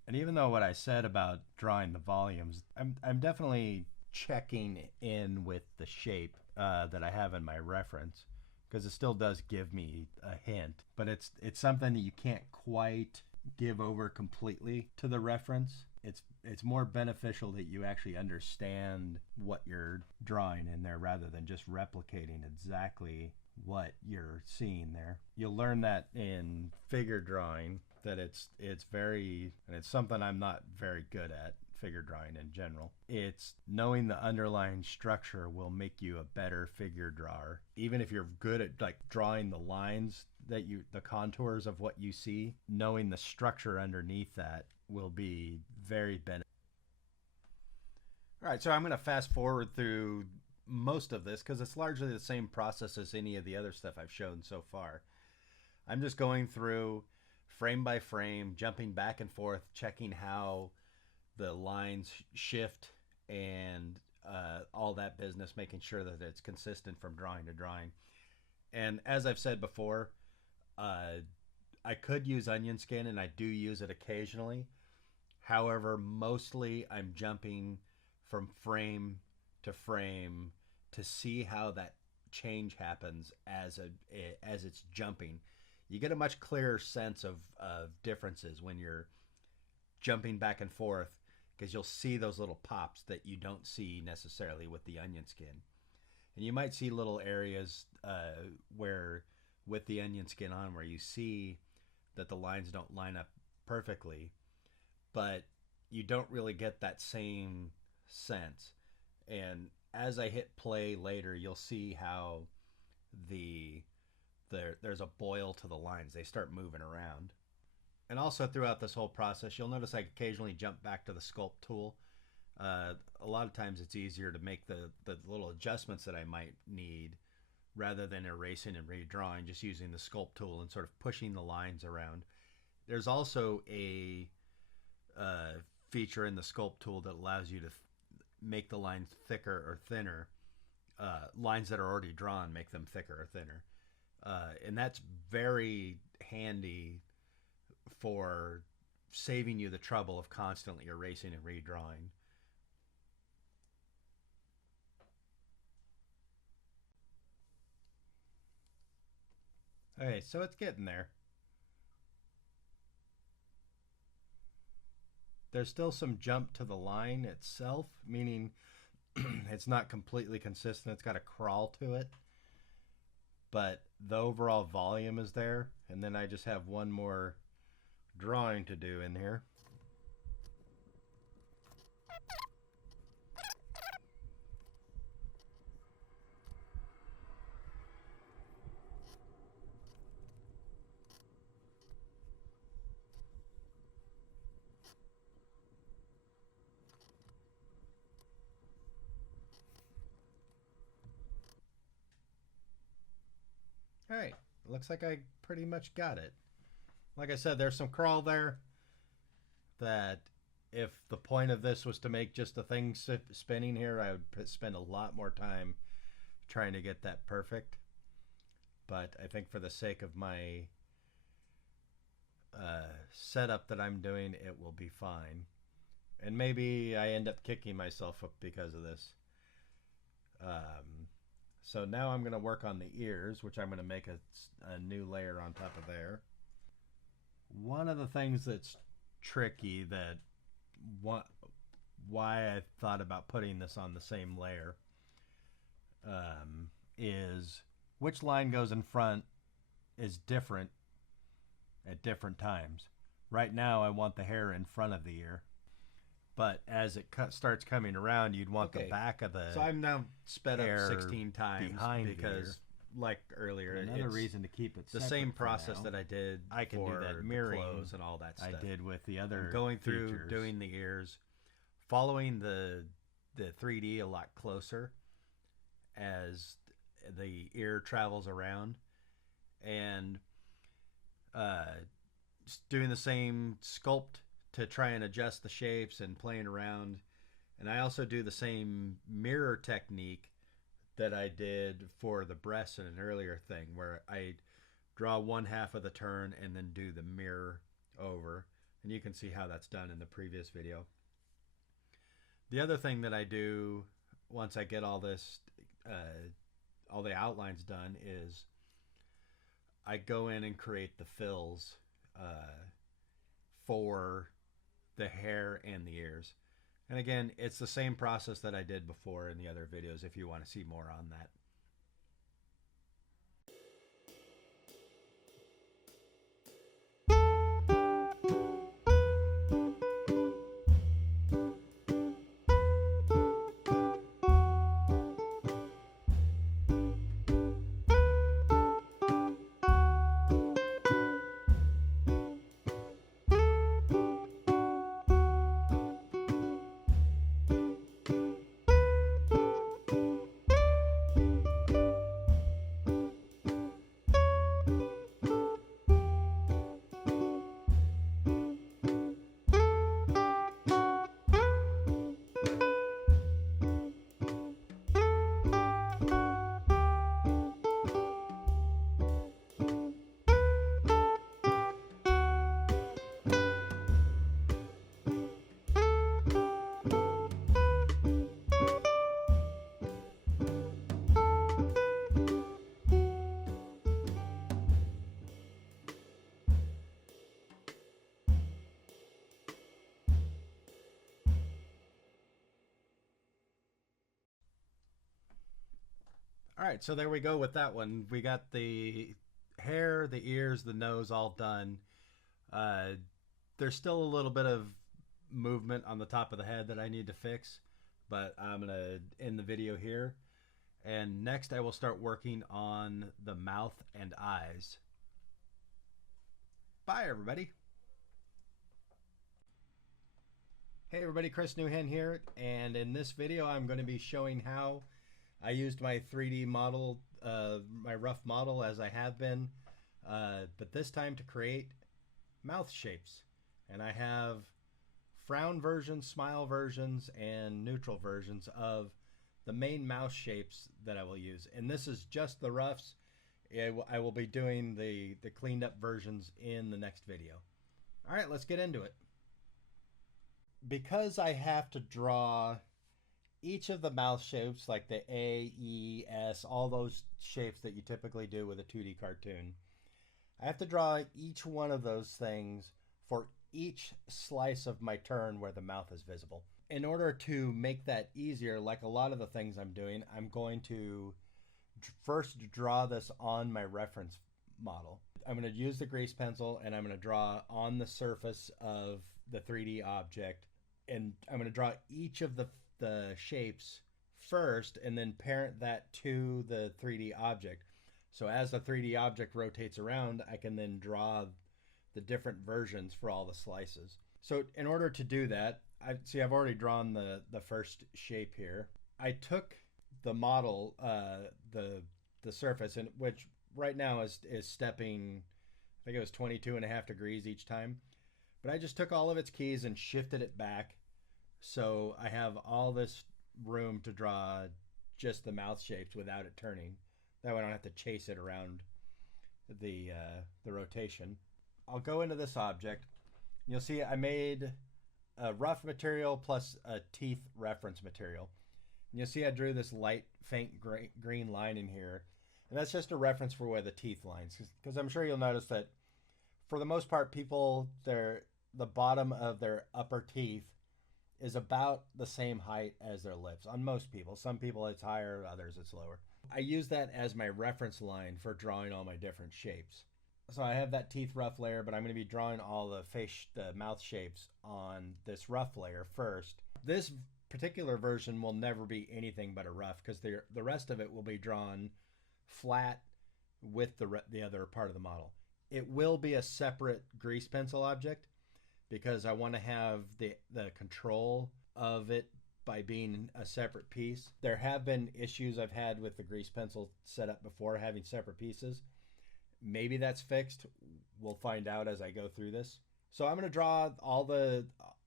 and even though what I said about drawing the volumes, I'm definitely checking in with the shape that I have in my reference, because it still does give me a hint, but it's something that you can't quite give over completely to the reference. It's more beneficial that you actually understand what you're drawing in there rather than just replicating exactly what you're seeing there. You'll learn that in figure drawing, that it's very, and it's something I'm not very good at, figure drawing in general. It's knowing the underlying structure will make you a better figure drawer. Even if you're good at like drawing the lines that the contours of what you see, knowing the structure underneath that will be very beneficial. All right, so I'm going to fast forward through most of this because it's largely the same process as any of the other stuff I've shown so far. I'm just going through frame by frame, jumping back and forth, checking how the lines shift and all that business, making sure that it's consistent from drawing to drawing. And as I've said before, I could use onion skin, and I do use it occasionally. However, mostly I'm jumping from frame to frame to see how that change happens as it's jumping. You get a much clearer sense of differences when you're jumping back and forth, because you'll see those little pops that you don't see necessarily with the onion skin. And you might see little areas where with the onion skin on where you see that the lines don't line up perfectly, but you don't really get that same sense. And as I hit play later, you'll see how there's a boil to the lines. They start moving around. And also throughout this whole process, you'll notice I occasionally jump back to the sculpt tool. A lot of times it's easier to make the little adjustments that I might need rather than erasing and redrawing, just using the sculpt tool and sort of pushing the lines around. There's also a feature in the sculpt tool that allows you to make the lines thicker or thinner. Lines that are already drawn, make them thicker or thinner. And that's very handy for saving you the trouble of constantly erasing and redrawing. Okay, so it's getting there. There's still some jump to the line itself, meaning it's not completely consistent. It's got a crawl to it. But the overall volume is there. And then I just have one more drawing to do in here. All right, looks like I pretty much got it. Like I said, there's some crawl there that if the point of this was to make just a thing spinning here, I would spend a lot more time trying to get that perfect. But I think for the sake of my setup that I'm doing, it will be fine. And maybe I end up kicking myself up because of this. So now I'm going to work on the ears, which I'm going to make a new layer on top of there. One of the things that's tricky, that why I thought about putting this on the same layer, is which line goes in front is different at different times. Right now I want the hair in front of the ear, but as it starts coming around, you'd want the back of the. So I'm now sped up 16 times behind because, like earlier, another reason to keep it the same process that I did. I can do that mirroring clothes and all that stuff. I did with the other. I'm going through doing the ears, following the 3D a lot closer as the ear travels around, and doing the same sculpt to try and adjust the shapes and playing around. And I also do the same mirror technique that I did for the breasts in an earlier thing, where I draw one half of the turn and then do the mirror over. And you can see how that's done in the previous video. The other thing that I do once I get all this, all the outlines done, is I go in and create the fills for the hair and the ears. And again, it's the same process that I did before in the other videos if you want to see more on that. All right, so there we go with that one. We got the hair, the ears, the nose all done. There's still a little bit of movement on the top of the head that I need to fix, but I'm going to end the video here. And next I will start working on the mouth and eyes. Bye, everybody. Hey everybody, Chris Newhan here, and in this video I'm going to be showing how I used my 3D model, my rough model as I have been, but this time to create mouth shapes. And I have frown versions, smile versions, and neutral versions of the main mouth shapes that I will use. And this is just the roughs. I will be doing the cleaned up versions in the next video. All right, let's get into it. Because I have to draw each of the mouth shapes, like the A, E, S, all those shapes that you typically do with a 2D cartoon, I have to draw each one of those things for each slice of my turn where the mouth is visible. In order to make that easier, like a lot of the things I'm doing, I'm going to first draw this on my reference model. I'm going to use the grease pencil and I'm going to draw on the surface of the 3D object, and I'm going to draw each of the shapes first and then parent that to the 3D object. So as the 3D object rotates around, I can then draw the different versions for all the slices. So in order to do that, I've already drawn the first shape here. I took the model, the surface, and which right now is stepping, I think it was 22.5 degrees each time. But I just took all of its keys and shifted it back, so I have all this room to draw just the mouth shapes without it turning. That way I don't have to chase it around the rotation. I'll go into this object. You'll see I made a rough material plus a teeth reference material. And you'll see I drew this light, faint green line in here. And that's just a reference for where the teeth lines. Because I'm sure you'll notice that for the most part, people, the bottom of their upper teeth is about the same height as their lips on most people. Some people it's higher, others it's lower. I use that as my reference line for drawing all my different shapes. So I have that teeth rough layer, but I'm going to be drawing all the mouth shapes on this rough layer first. This particular version will never be anything but a rough, because the rest of it will be drawn flat with the other part of the model. It will be a separate grease pencil object because I want to have the control of it by being a separate piece. There have been issues I've had with the grease pencil setup before, having separate pieces. Maybe that's fixed. We'll find out as I go through this. So I'm going to draw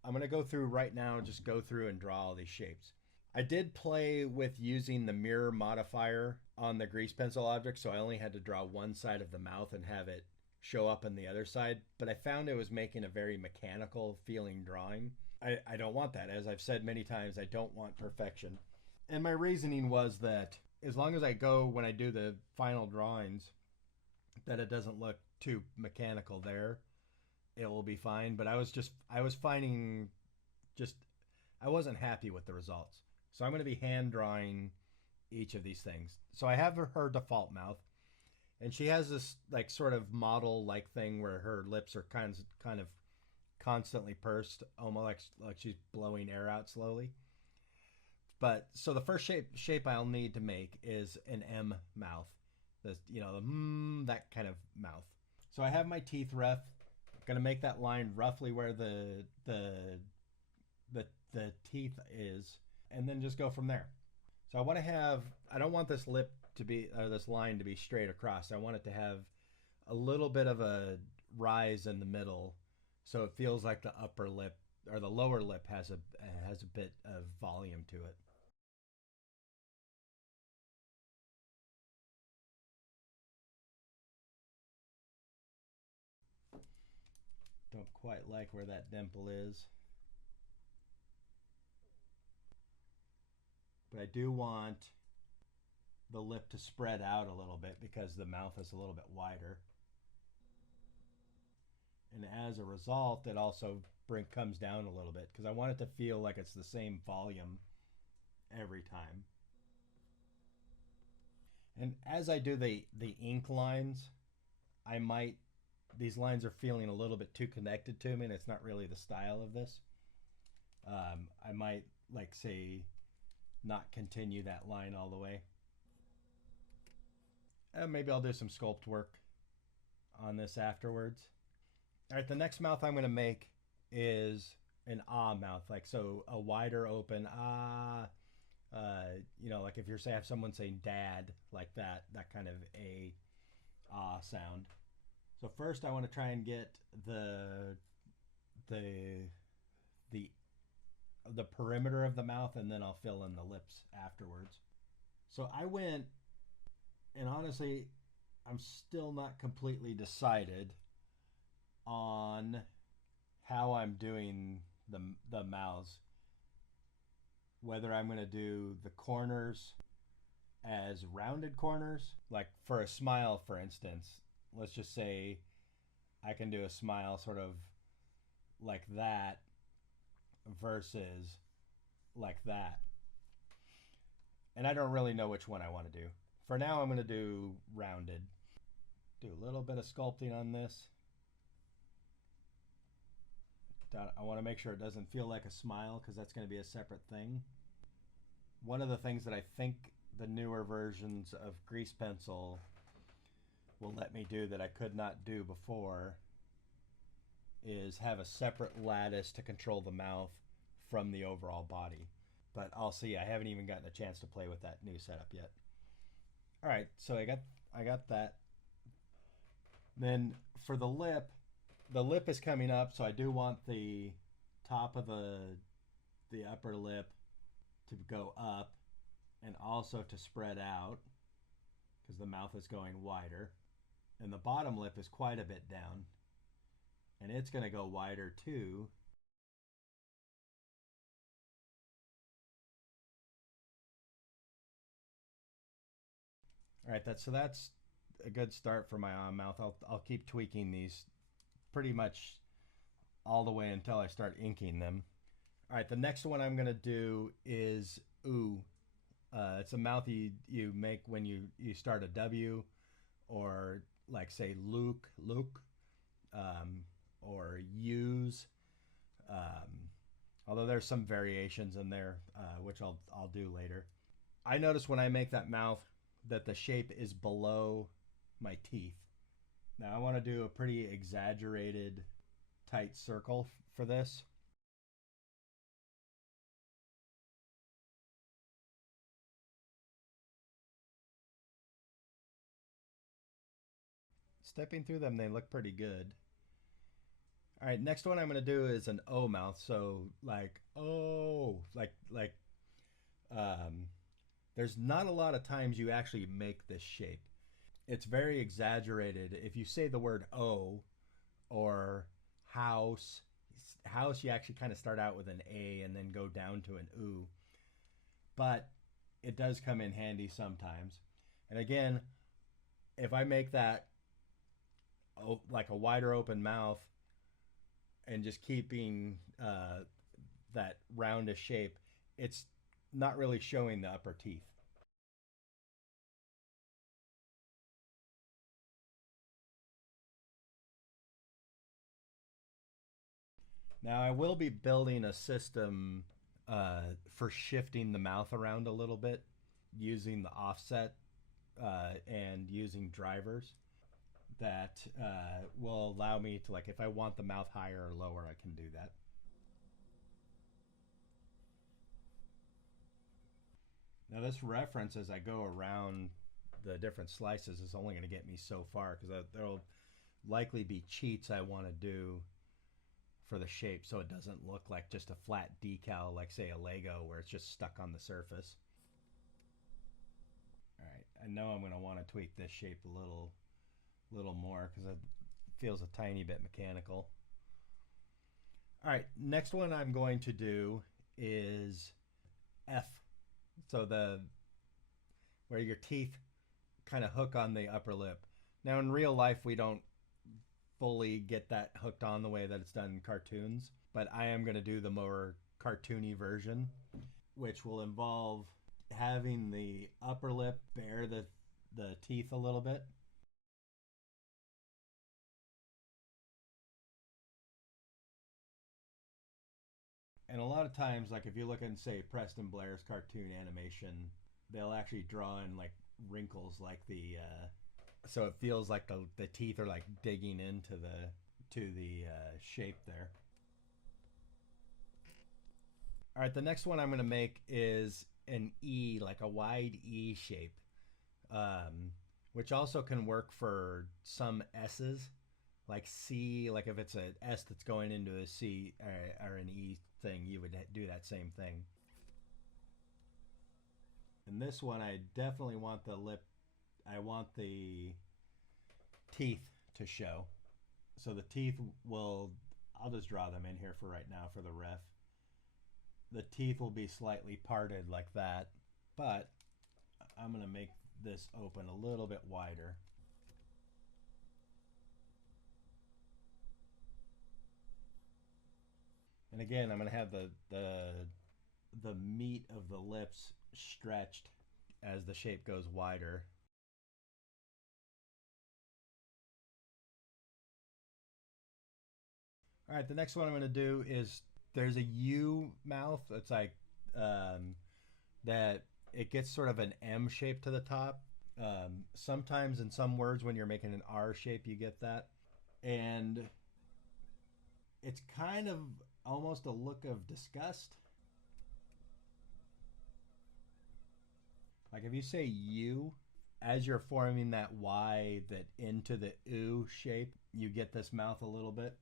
I'm going to go through right now, just go through and draw all these shapes. I did play with using the mirror modifier on the grease pencil object, so I only had to draw one side of the mouth and have it show up on the other side, but I found it was making a very mechanical feeling drawing. I don't want that. As I've said many times, I don't want perfection. And my reasoning was that as long as when I do the final drawings, that it doesn't look too mechanical there, it will be fine. But I was finding I wasn't happy with the results. So I'm going to be hand drawing each of these things. So I have her default mouth, and she has this like sort of model like thing where her lips are kind of constantly pursed, almost like she's blowing air out slowly. But so the first shape I'll need to make is an M mouth. The that kind of mouth. So I have my teeth rough. I'm gonna make that line roughly where the teeth is, and then just go from there. So I don't want this lip to be, or this line to be straight across. I want it to have a little bit of a rise in the middle, so it feels like the upper lip or the lower lip has a bit of volume to it. Don't quite like where that dimple is. But I do want the lip to spread out a little bit because the mouth is a little bit wider. And as a result, it also comes down a little bit because I want it to feel like it's the same volume every time. And as I do the ink lines, these lines are feeling a little bit too connected to me, and it's not really the style of this. I might not continue that line all the way. And maybe I'll do some sculpt work on this afterwards. All right, the next mouth I'm going to make is an ah mouth, like so a wider open ah. Like if you're have someone saying dad, like that kind of a ah sound. So first I want to try and get the perimeter of the mouth, and then I'll fill in the lips afterwards. So I went, and honestly, I'm still not completely decided on how I'm doing the mouths. Whether I'm going to do the corners as rounded corners, like for a smile, for instance. Let's just say I can do a smile sort of like that versus like that. And I don't really know which one I want to do. For now, I'm going to do rounded. Do a little bit of sculpting on this. I want to make sure it doesn't feel like a smile because that's going to be a separate thing. One of the things that I think the newer versions of grease pencil will let me do that I could not do before is have a separate lattice to control the mouth from the overall body. But I'll see. I haven't even gotten a chance to play with that new setup yet. All right, so I got that. Then for the lip is coming up, so I do want the top of the upper lip to go up and also to spread out because the mouth is going wider. And the bottom lip is quite a bit down, and it's going to go wider too. All right, that's a good start for my mouth. I'll keep tweaking these pretty much all the way until I start inking them. All right, the next one I'm gonna do is ooh. It's a mouth you make when you start a W, or like say Luke, or use. Although there's some variations in there, which I'll do later. I notice when I make that mouth that the shape is below my teeth. Now I want to do a pretty exaggerated tight circle for this. Stepping through them, they look pretty good. All right, next one I'm going to do is an O mouth. So like, oh, like there's not a lot of times you actually make this shape. It's very exaggerated. If you say the word O or house, you actually kind of start out with an A and then go down to an oo. But it does come in handy sometimes. And again, if I make that like a wider open mouth and just keeping that roundish shape, it's not really showing the upper teeth. Now I will be building a system for shifting the mouth around a little bit using the offset and using drivers that will allow me to, like, if I want the mouth higher or lower, I can do that. Now this reference as I go around the different slices is only going to get me so far because there'll likely be cheats I want to do for the shape so it doesn't look like just a flat decal like say a Lego where it's just stuck on the surface. All right, I know I'm going to want to tweak this shape a little more because it feels a tiny bit mechanical. All right, next one I'm going to do is F. So where your teeth kind of hook on the upper lip. Now in real life we don't fully get that hooked on the way that it's done in cartoons, but I am going to do the more cartoony version, which will involve having the upper lip bear the teeth a little bit. And a lot of times, like if you look at, say, Preston Blair's cartoon animation, they'll actually draw in like wrinkles, like so it feels like the teeth are like digging into the shape there. All right, the next one I'm going to make is an E, like a wide E shape, which also can work for some S's, like C, like if it's an S that's going into a C or an E thing, you would do that same thing. And this one, I definitely want the lip, I want the teeth to show. So the teeth will, I'll just draw them in here for right now for the ref. The teeth will be slightly parted like that, but I'm going to make this open a little bit wider. And again, I'm going to have the meat of the lips stretched as the shape goes wider. All right, the next one I'm going to do is there's a U mouth that's like that it gets sort of an M shape to the top. Sometimes in some words when you're making an R shape you get that. And it's kind of almost a look of disgust. Like if you say U, as you're forming that Y that into the U shape, you get this mouth a little bit.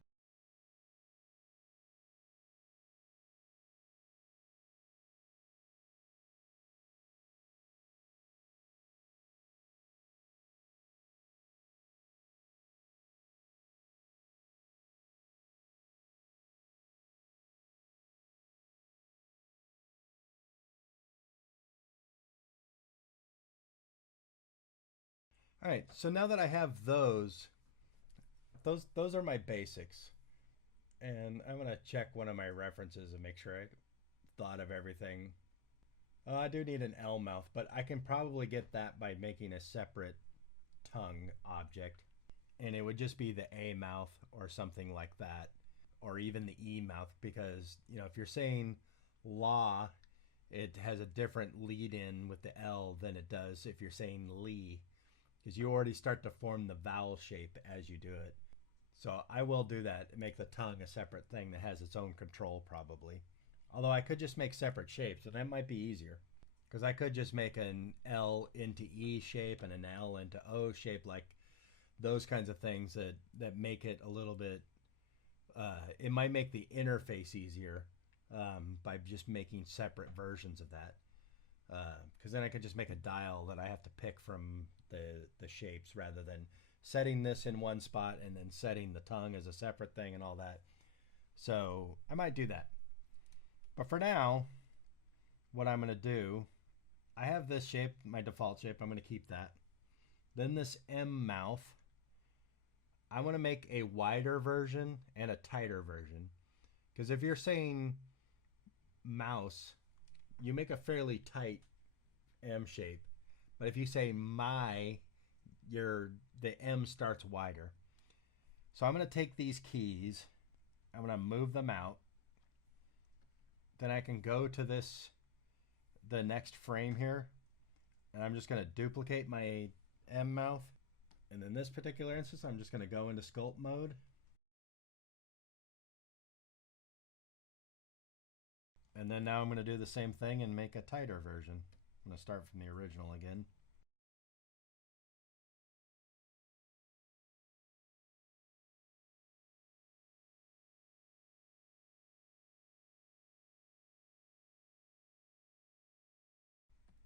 All right, so now that I have those are my basics. And I'm going to check one of my references and make sure I thought of everything. I do need an L mouth, but I can probably get that by making a separate tongue object. And it would just be the A mouth or something like that, or even the E mouth, because, you know, if you're saying law, it has a different lead in with the L than it does if you're saying Lee, because you already start to form the vowel shape as you do it. So I will do that, make the tongue a separate thing that has its own control probably. Although I could just make separate shapes, and that might be easier. Because I could just make an L into E shape and an L into O shape, like those kinds of things that make it a little bit, it might make the interface easier by just making separate versions of that. Because then I could just make a dial that I have to pick from the shapes rather than setting this in one spot and then setting the tongue as a separate thing and all that. So I might do that. But for now, what I'm going to do, I have this shape, my default shape. I'm going to keep that. Then this M mouth, I want to make a wider version and a tighter version. Because if you're saying mouse, you make a fairly tight M shape. But if you say my, the M starts wider. So I'm going to take these keys, I'm going to move them out. Then I can go to the next frame here, and I'm just going to duplicate my M mouth. And in this particular instance, I'm just going to go into sculpt mode. And then now I'm going to do the same thing and make a tighter version. I'm going to start from the original again.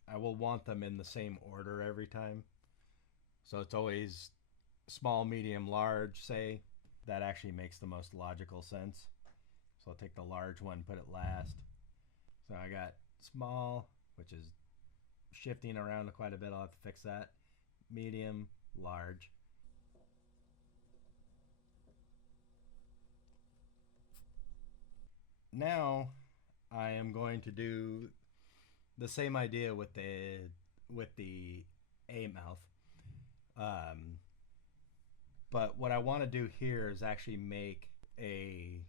I will want them in the same order every time. So it's always small, medium, large, say. That actually makes the most logical sense. So I'll take the large one, put it last. So I got small, which is shifting around quite a bit. I'll have to fix that. Medium, large. Now I am going to do the same idea with the A mouth. But what I want to do here is actually make a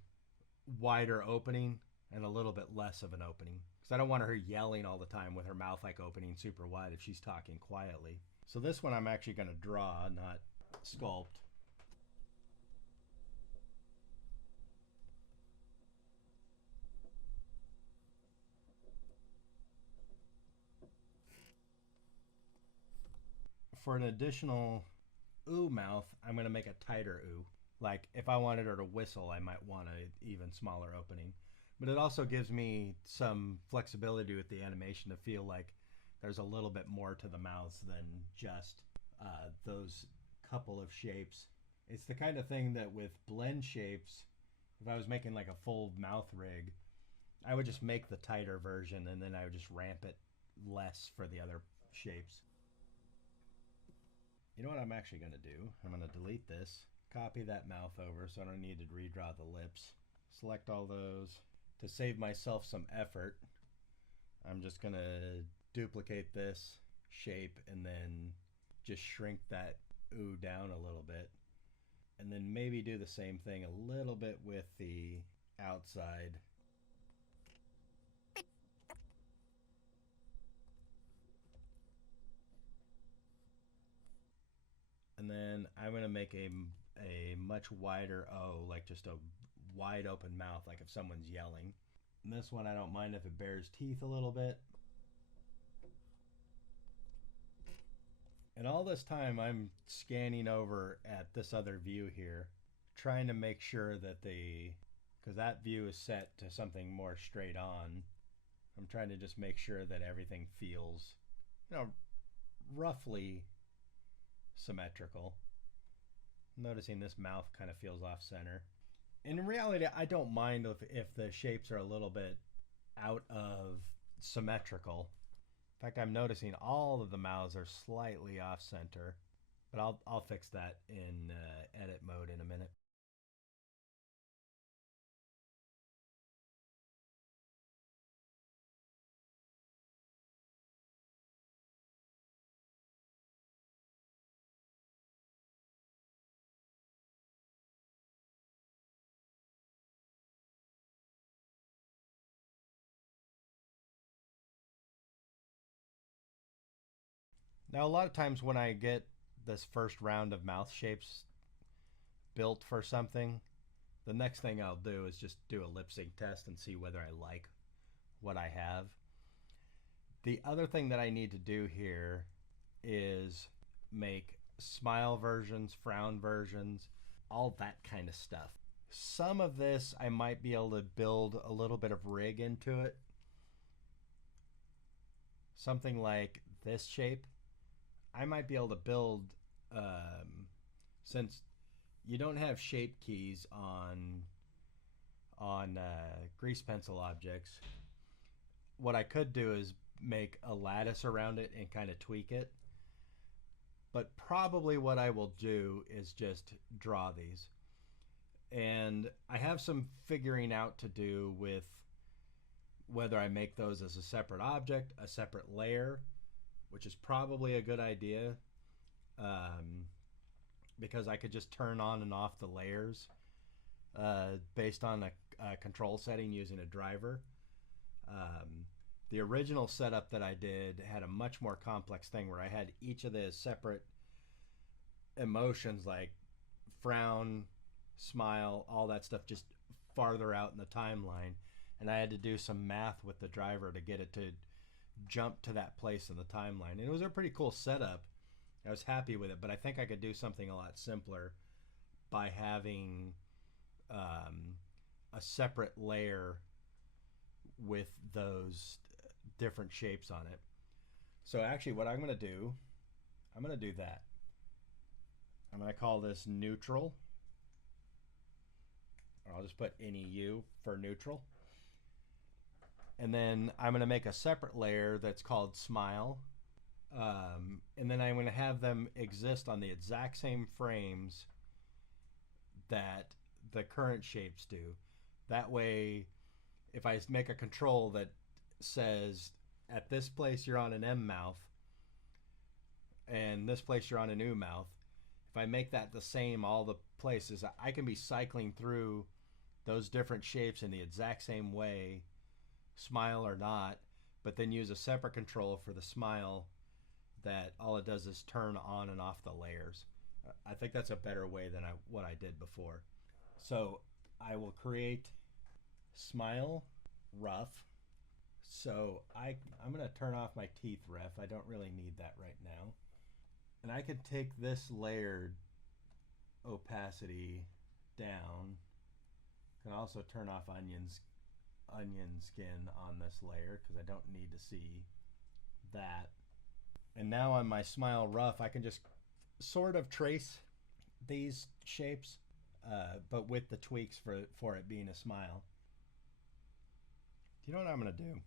wider opening and a little bit less of an opening. Because I don't want her yelling all the time with her mouth like opening super wide if she's talking quietly. So this one I'm actually going to draw, not sculpt. For an additional ooh mouth, I'm going to make a tighter ooh. Like if I wanted her to whistle, I might want an even smaller opening. But it also gives me some flexibility with the animation to feel like there's a little bit more to the mouths than just those couple of shapes. It's the kind of thing that with blend shapes, if I was making like a full mouth rig, I would just make the tighter version and then I would just ramp it less for the other shapes. You know what I'm actually going to do? I'm going to delete this, copy that mouth over so I don't need to redraw the lips. Select all those. To save myself some effort, I'm just going to duplicate this shape and then just shrink that ooh down a little bit. And then maybe do the same thing a little bit with the outside. And then I'm going to make a much wider O, like just a wide open mouth, like if someone's yelling. And this one I don't mind if it bares teeth a little bit. And all this time I'm scanning over at this other view here, trying to make sure that because that view is set to something more straight on, I'm trying to just make sure that everything feels, roughly symmetrical. Noticing this mouth kind of feels off center. And in reality, I don't mind if the shapes are a little bit out of symmetrical. In fact, I'm noticing all of the mouths are slightly off center, but I'll fix that in edit mode in a minute. Now, a lot of times when I get this first round of mouth shapes built for something, the next thing I'll do is just do a lip sync test and see whether I like what I have. The other thing that I need to do here is make smile versions, frown versions, all that kind of stuff. Some of this I might be able to build a little bit of rig into it. Something like this shape, I might be able to build, since you don't have shape keys on grease pencil objects. What I could do is make a lattice around it and kind of tweak it. But probably what I will do is just draw these. And I have some figuring out to do with whether I make those as a separate object, a separate layer, which is probably a good idea, because I could just turn on and off the layers based on a control setting using a driver. The original setup that I did had a much more complex thing where I had each of the separate emotions like frown, smile, all that stuff just farther out in the timeline. And I had to do some math with the driver to get it to jump to that place in the timeline. And it was a pretty cool setup. I was happy with it, but I think I could do something a lot simpler by having a separate layer with those different shapes on it. So actually what I'm going to do that. I'm going to call this neutral. Or I'll just put NEU for neutral. And then I'm going to make a separate layer that's called smile. And then I'm going to have them exist on the exact same frames that the current shapes do. That way, if I make a control that says at this place you're on an M mouth and this place you're on an U mouth, if I make that the same all the places, I can be cycling through those different shapes in the exact same way, smile or not, but then use a separate control for the smile that all it does is turn on and off the layers. I think that's a better way than what I did before. So I will create smile rough. So I'm going to turn off my teeth ref. I don't really need that right now. And I could take this layered opacity down. Can also turn off onion skin on this layer because I don't need to see that. And now on my smile rough, I can just sort of trace these shapes. but with the tweaks for it being a smile. Do you know what I'm going to do?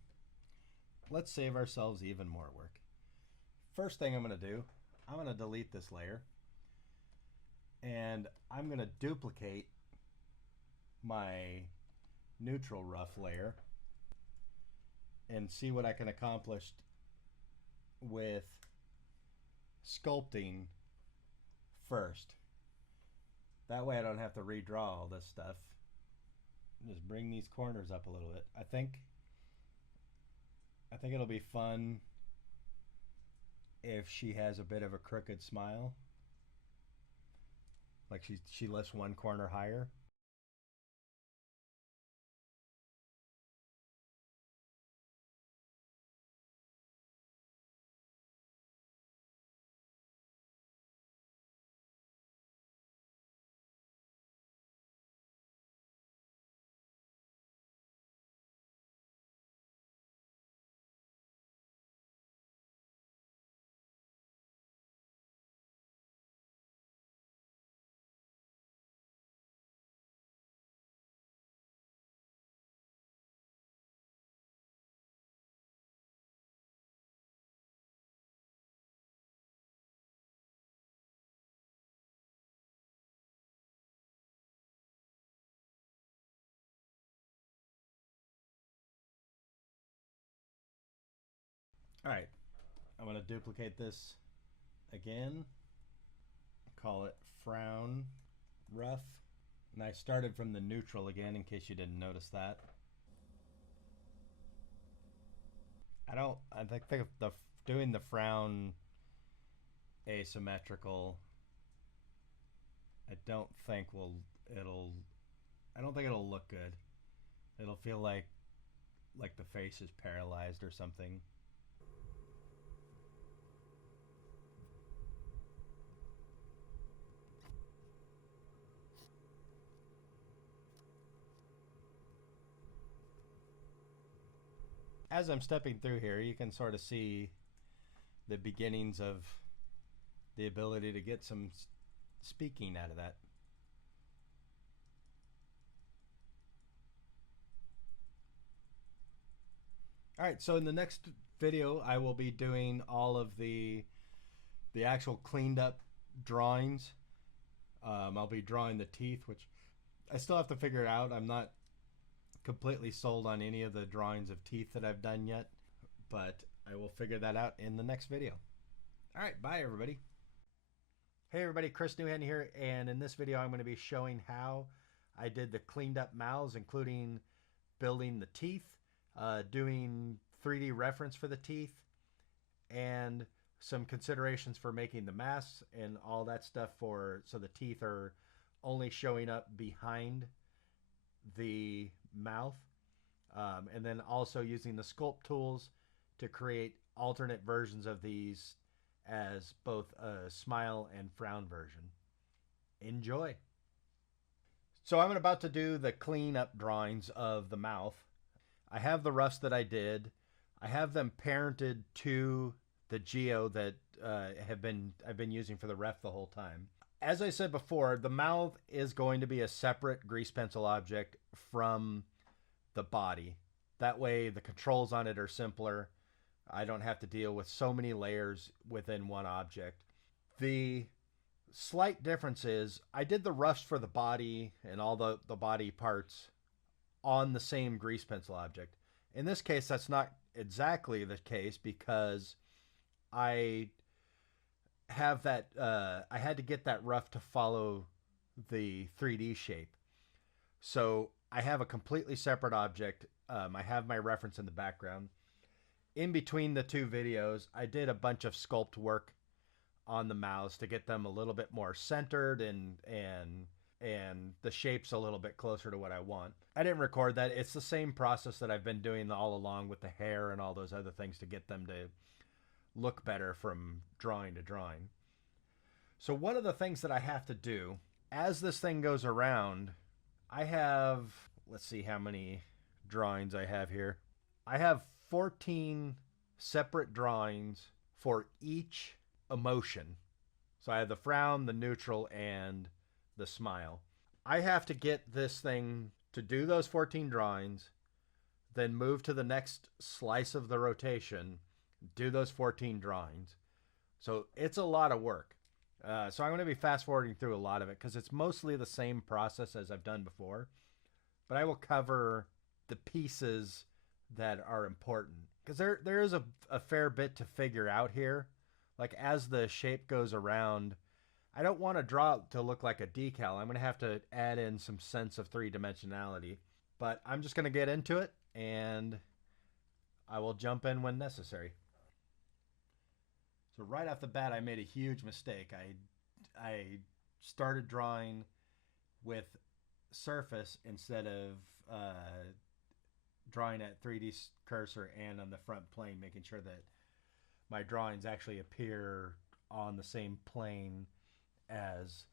Let's save ourselves even more work. First thing I'm going to do, I'm going to delete this layer. And I'm going to duplicate my neutral rough layer and see what I can accomplish with sculpting first. That way I don't have to redraw all this stuff. Just bring these corners up a little bit. I think it'll be fun if she has a bit of a crooked smile. Like she lifts one corner higher. All right, I'm going to duplicate this again. Call it frown rough. And I started from the neutral again in case you didn't notice that. I think doing the frown asymmetrical, I don't think it'll look good. It'll feel like the face is paralyzed or something. As I'm stepping through here, you can sort of see the beginnings of the ability to get some speaking out of that. All right, so in the next video, I will be doing all of the actual cleaned up drawings. I'll be drawing the teeth, which I still have to figure out. I'm not completely sold on any of the drawings of teeth that I've done yet, but I will figure that out in the next video. All right, bye everybody. Hey everybody, Chris Newhan here, and in this video I'm going to be showing how I did the cleaned up mouths, including building the teeth, doing 3D reference for the teeth, and some considerations for making the masks and all that stuff so the teeth are only showing up behind the mouth, and then also using the sculpt tools to create alternate versions of these as both a smile and frown version. Enjoy. So I'm about to do the clean up drawings of the mouth. I have the roughs that I did. I have them parented to the geo that I've been using for the ref the whole time. As I said before, the mouth is going to be a separate grease pencil object from the body. That way the controls on it are simpler. I don't have to deal with so many layers within one object. The slight difference is I did the roughs for the body and all the body parts on the same grease pencil object. In this case, that's not exactly the case because I have that I had to get that rough to follow the 3D shape. So I have a completely separate object. I have my reference in the background. In between the two videos, I did a bunch of sculpt work on the mouths to get them a little bit more centered and the shapes a little bit closer to what I want. I didn't record that. It's the same process that I've been doing all along with the hair and all those other things to get them to look better from drawing to drawing. So one of the things that I have to do as this thing goes around, I have, let's see how many drawings I have here. I have 14 separate drawings for each emotion. So I have the frown, the neutral, and the smile. I have to get this thing to do those 14 drawings, then move to the next slice of the rotation, do those 14 drawings. So it's a lot of work. So I'm going to be fast forwarding through a lot of it because it's mostly the same process as I've done before. But I will cover the pieces that are important because there is a fair bit to figure out here. Like as the shape goes around, I don't want to draw it to look like a decal. I'm going to have to add in some sense of three-dimensionality. But I'm just going to get into it, and I will jump in when necessary. So right off the bat, I made a huge mistake. I started drawing with surface instead of drawing at 3D cursor and on the front plane, making sure that my drawings actually appear on the same plane as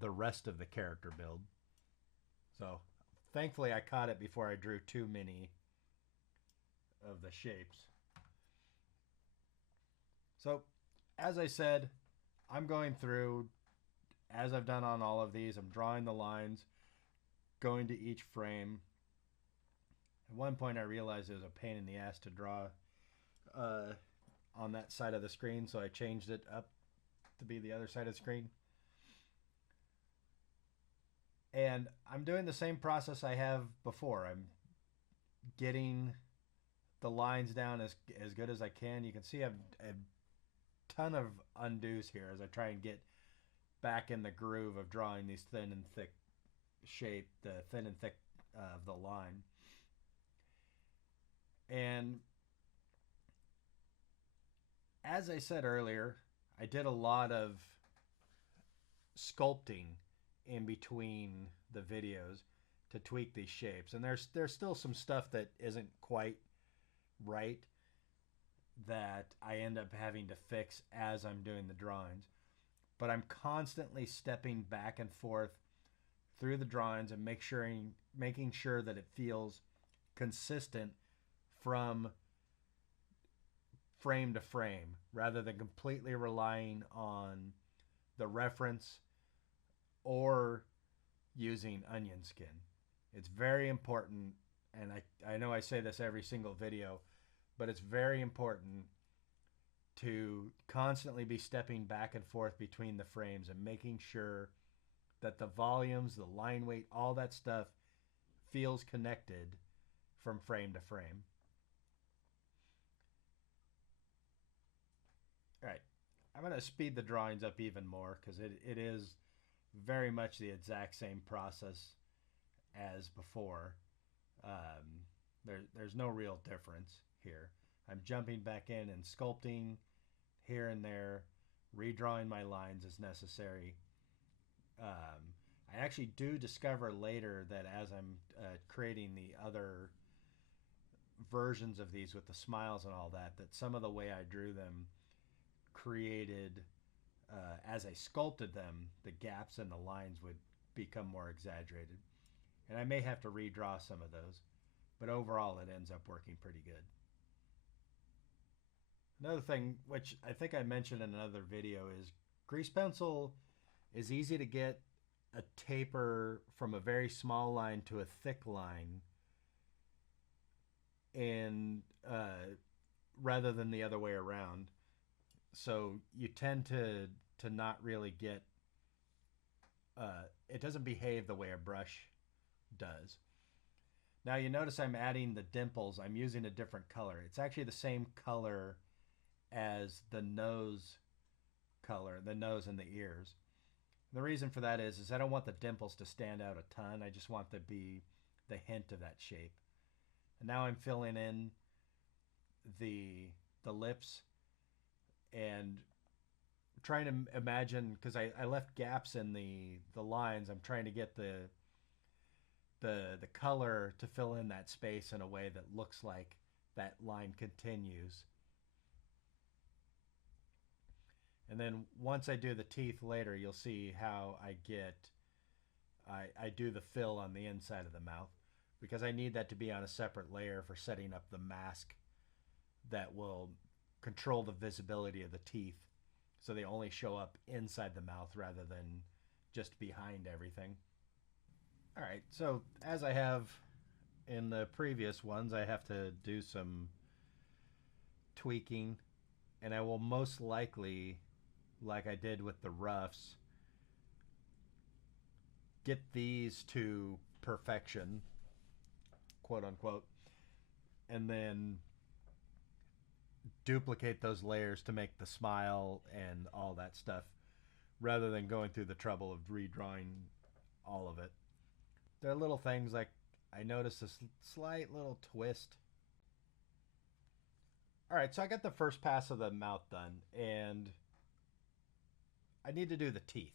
the rest of the character build. So thankfully I caught it before I drew too many of the shapes. So as I said, I'm going through, as I've done on all of these, I'm drawing the lines, going to each frame. At one point I realized it was a pain in the ass to draw on that side of the screen, so I changed it up to be the other side of the screen. And I'm doing the same process I have before. I'm getting the lines down as good as I can. You can see I've a ton of undos here as I try and get back in the groove of drawing these thin and thick shape, the thin and thick of the line. And as I said earlier, I did a lot of sculpting in between the videos to tweak these shapes. And there's still some stuff that isn't quite right that I end up having to fix as I'm doing the drawings. But I'm constantly stepping back and forth through the drawings and making sure that it feels consistent from frame to frame rather than completely relying on the reference or using onion skin. It's very important, and I know I say this every single video, but it's very important to constantly be stepping back and forth between the frames and making sure that the volumes, the line weight, all that stuff feels connected from frame to frame. All right, I'm going to speed the drawings up even more because it is very much the exact same process as before. There's no real difference here. I'm jumping back in and sculpting here and there, redrawing my lines as necessary. I actually do discover later that as I'm creating the other versions of these with the smiles and all that, that some of the way I drew them created, as I sculpted them, the gaps and the lines would become more exaggerated. And I may have to redraw some of those, but overall it ends up working pretty good. Another thing, which I think I mentioned in another video, is grease pencil is easy to get a taper from a very small line to a thick line, and rather than the other way around. So you tend to not really get, it doesn't behave the way a brush does. Now you notice I'm adding the dimples. I'm using a different color. It's actually the same color as the nose color, the nose and the ears. The reason for that is I don't want the dimples to stand out a ton. I just want to be the hint of that shape. And now I'm filling in the lips and trying to imagine, because I left gaps in the lines. I'm trying to get the color to fill in that space in a way that looks like that line continues. And then once I do the teeth later, you'll see how I do the fill on the inside of the mouth, because I need that to be on a separate layer for setting up the mask that will control the visibility of the teeth, so they only show up inside the mouth rather than just behind everything. All right, so as I have in the previous ones, I have to do some tweaking, and I will most likely, like I did with the roughs, get these to perfection, quote unquote, and then duplicate those layers to make the smile and all that stuff rather than going through the trouble of redrawing all of it. There are little things like I noticed this slight little twist. All right, so I got the first pass of the mouth done, and I need to do the teeth.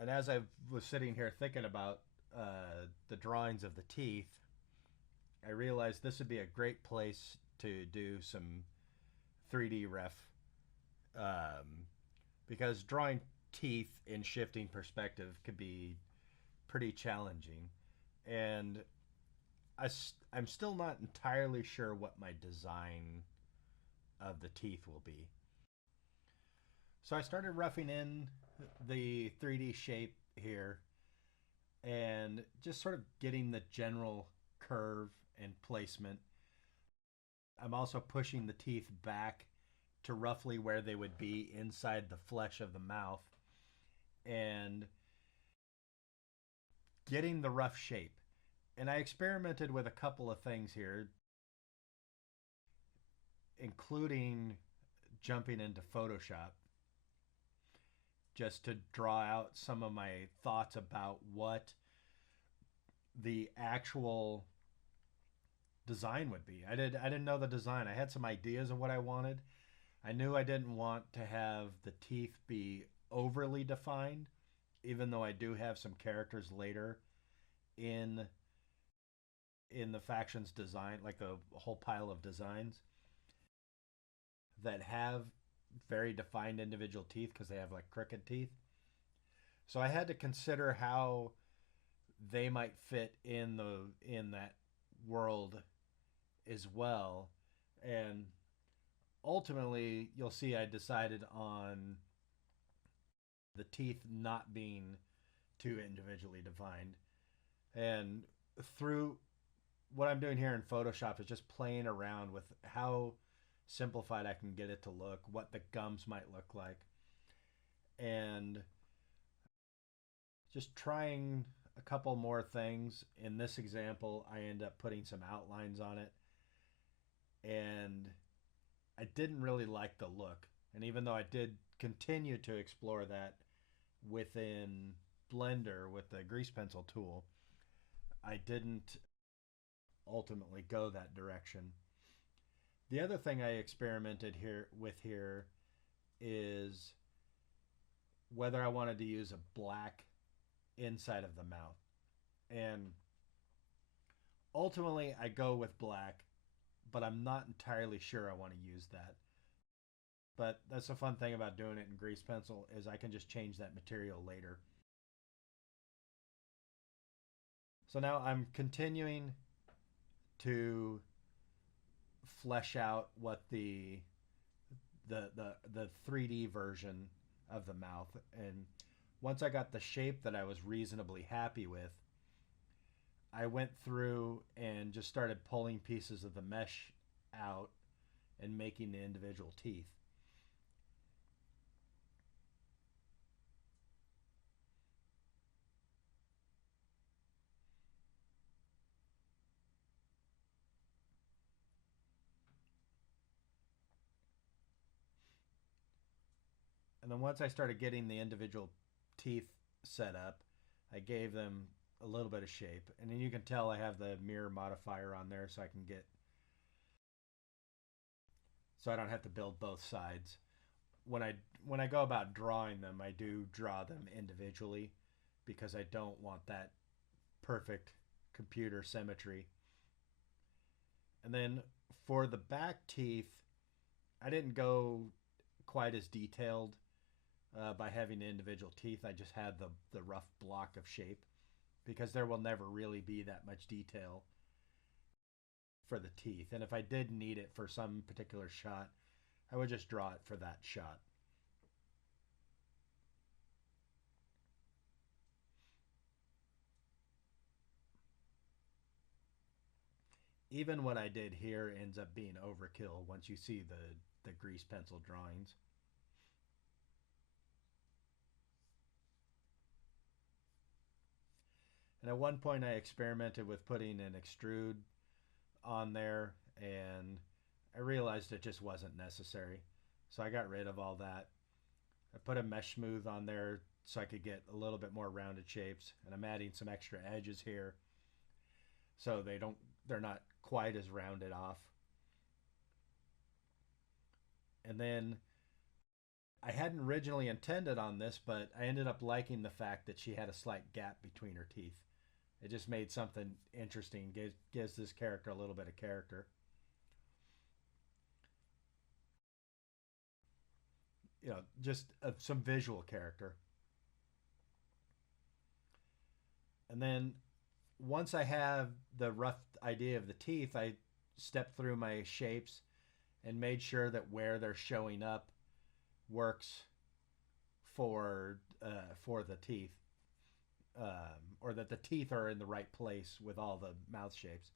And as I was sitting here thinking about the drawings of the teeth, I realized this would be a great place to do some 3D ref, because drawing teeth in shifting perspective could be pretty challenging. And I'm still not entirely sure what my design of the teeth will be. So I started roughing in the 3D shape here and just sort of getting the general curve and placement. I'm also pushing the teeth back to roughly where they would be inside the flesh of the mouth and getting the rough shape. And I experimented with a couple of things here, including jumping into Photoshop just to draw out some of my thoughts about what the actual design would be. I didn't know the design. I had some ideas of what I wanted. I knew I didn't want to have the teeth be overly defined, even though I do have some characters later in the factions design, like a whole pile of designs that have very defined individual teeth because they have like crooked teeth. So I had to consider how they might fit in that world as well. And ultimately, you'll see I decided on the teeth not being too individually defined. And through what I'm doing here in Photoshop is just playing around with how simplified I can get it to look, what the gums might look like, and just trying a couple more things. In this example, I end up putting some outlines on it, and I didn't really like the look. And even though I did continue to explore that within Blender with the grease pencil tool, I didn't ultimately go that direction. The other thing I experimented here is whether I wanted to use a black inside of the mouth. And ultimately I go with black, but I'm not entirely sure I want to use that. But that's the fun thing about doing it in grease pencil is I can just change that material later. So now I'm continuing to flesh out what the 3D version of the mouth. And once I got the shape that I was reasonably happy with, I went through and just started pulling pieces of the mesh out and making the individual teeth. And then once I started getting the individual teeth set up, I gave them a little bit of shape. And then you can tell I have the mirror modifier on there so I don't have to build both sides. When I go about drawing them, I do draw them individually because I don't want that perfect computer symmetry. And then for the back teeth, I didn't go quite as detailed by having the individual teeth. I just had the rough block of shape because there will never really be that much detail for the teeth. And if I did need it for some particular shot, I would just draw it for that shot. even what I did here ends up being overkill once you see the grease pencil drawings. And at one point, I experimented with putting an extrude on there, and I realized it just wasn't necessary. So I got rid of all that. I put a mesh smooth on there so I could get a little bit more rounded shapes, and I'm adding some extra edges here so they're not quite as rounded off. And then I hadn't originally intended on this, but I ended up liking the fact that she had a slight gap between her teeth. It just made something interesting, gives this character a little bit of character. Just some visual character. And then once I have the rough idea of the teeth, I step through my shapes and made sure that where they're showing up works for the teeth, or that the teeth are in the right place with all the mouth shapes.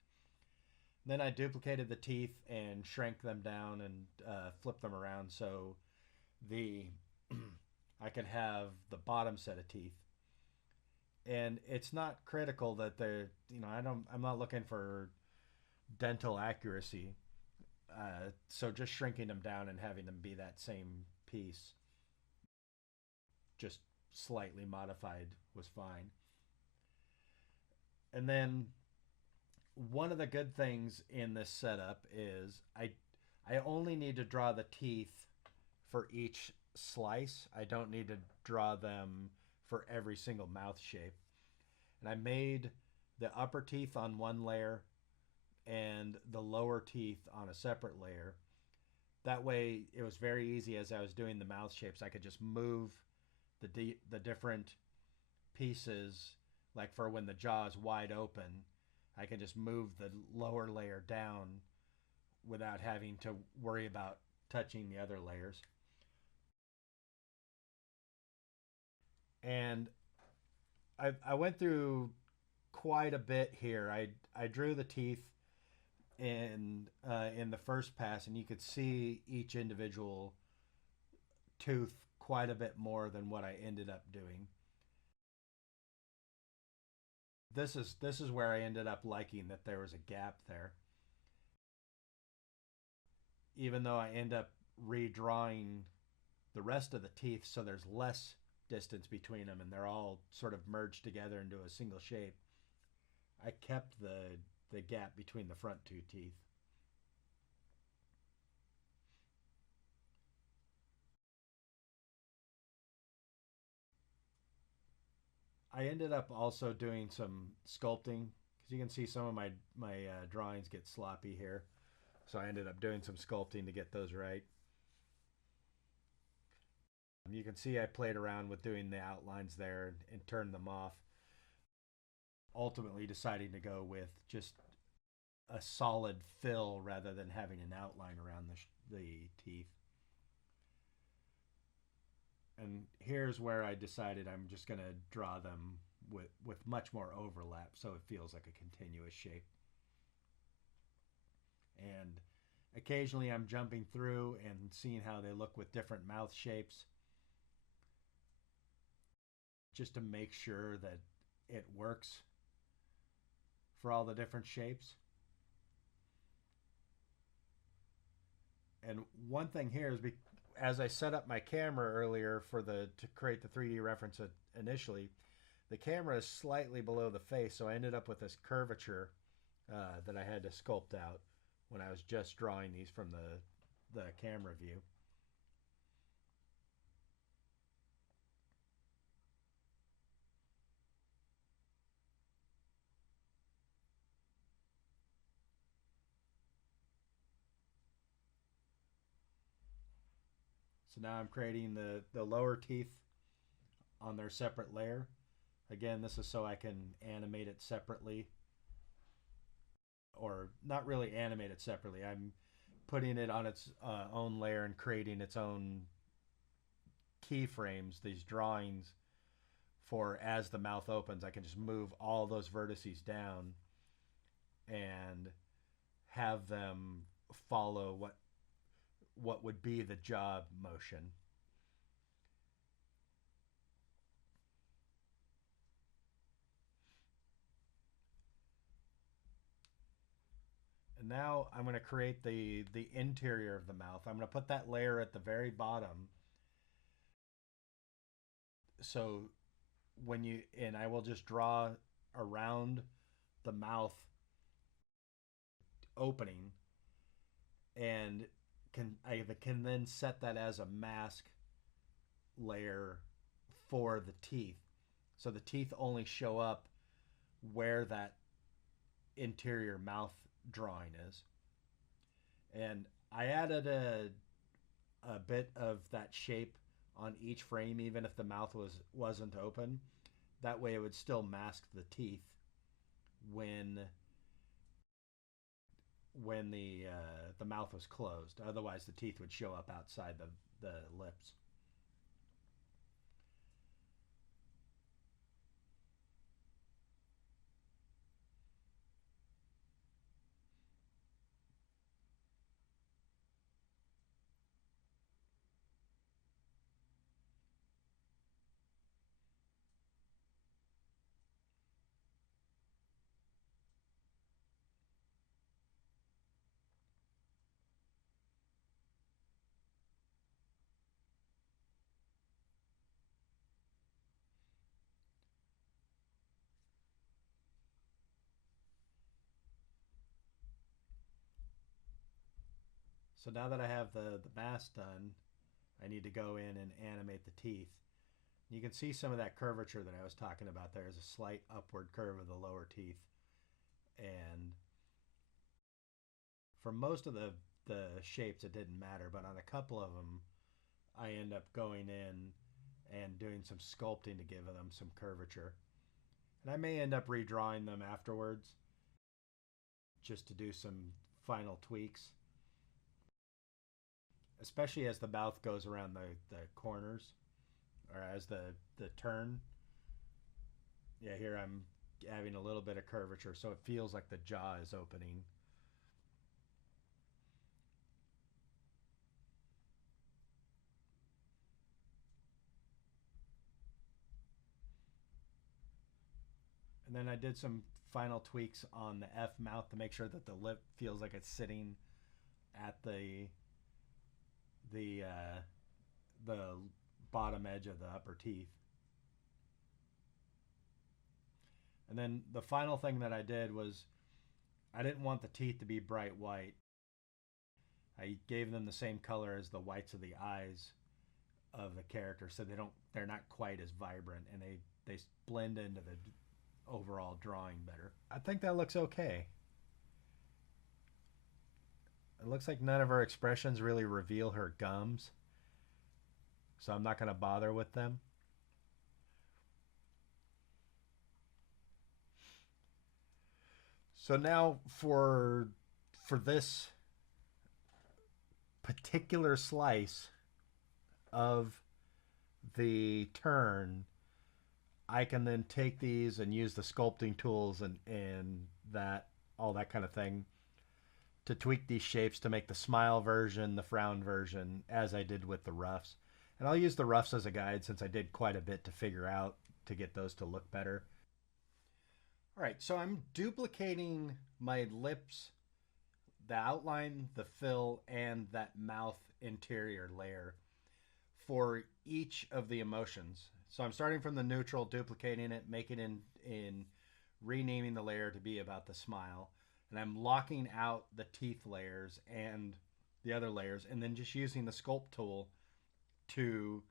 Then I duplicated the teeth and shrank them down and flipped them around so the I could have the bottom set of teeth. And it's not critical that they're I'm not looking for dental accuracy. So just shrinking them down and having them be that same piece, just slightly modified, was fine. And then one of the good things in this setup is I only need to draw the teeth for each slice. I don't need to draw them for every single mouth shape. And I made the upper teeth on one layer and the lower teeth on a separate layer. That way it was very easy as I was doing the mouth shapes. I could just move the different pieces, like for when the jaw is wide open, I can just move the lower layer down without having to worry about touching the other layers. And I went through quite a bit here. I drew the teeth in the first pass, and you could see each individual tooth quite a bit more than what I ended up doing. This is where I ended up liking that there was a gap there. Even though I end up redrawing the rest of the teeth so there's less distance between them and they're all sort of merged together into a single shape, I kept the gap between the front two teeth. I ended up also doing some sculpting because you can see some of my drawings get sloppy here. So I ended up doing some sculpting to get those right. You can see I played around with doing the outlines there and turned them off. Ultimately deciding to go with just a solid fill rather than having an outline around the teeth. And here's where I decided I'm just going to draw them with much more overlap so it feels like a continuous shape. And occasionally I'm jumping through and seeing how they look with different mouth shapes just to make sure that it works for all the different shapes. And one thing here is as I set up my camera earlier to create the 3D reference initially, the camera is slightly below the face, so I ended up with this curvature that I had to sculpt out when I was just drawing these from the camera view. So now I'm creating the lower teeth on their separate layer. Again, this is so I can animate it separately. Or not really animate it separately. I'm putting it on its own layer and creating its own keyframes, these drawings, for as the mouth opens, I can just move all those vertices down and have them follow what would be the jaw motion. And now I'm going to create the interior of the mouth. I'm going to put that layer at the very bottom. So when you, and I will just draw around the mouth opening, and can then set that as a mask layer for the teeth. So the teeth only show up where that interior mouth drawing is. And I added a bit of that shape on each frame, even if the mouth wasn't open. That way, it would still mask the teeth when the mouth was closed. Otherwise, the teeth would show up outside the lips. So now that I have the mask done, I need to go in and animate the teeth. You can see some of that curvature that I was talking about. There's a slight upward curve of the lower teeth. And for most of the shapes, it didn't matter. But on a couple of them, I end up going in and doing some sculpting to give them some curvature. And I may end up redrawing them afterwards just to do some final tweaks, especially as the mouth goes around the corners, or as the turn. Yeah, here I'm having a little bit of curvature, so it feels like the jaw is opening. And then I did some final tweaks on the F mouth to make sure that the lip feels like it's sitting at the bottom edge of the upper teeth. And then the final thing that I did was I didn't want the teeth to be bright white. I gave them the same color as the whites of the eyes of the character, so they're not quite as vibrant, and they blend into the overall drawing better. I think that looks okay. It looks like none of her expressions really reveal her gums, so I'm not going to bother with them. So now for this particular slice of the turn, I can then take these and use the sculpting tools and that all that kind of thing to tweak these shapes to make the smile version, the frown version, as I did with the roughs. And I'll use the roughs as a guide since I did quite a bit to figure out to get those to look better. All right, so I'm duplicating my lips, the outline, the fill, and that mouth interior layer for each of the emotions. So I'm starting from the neutral, duplicating it, making in renaming the layer to be about the smile, and I'm locking out the teeth layers and the other layers, and then just using the sculpt tool to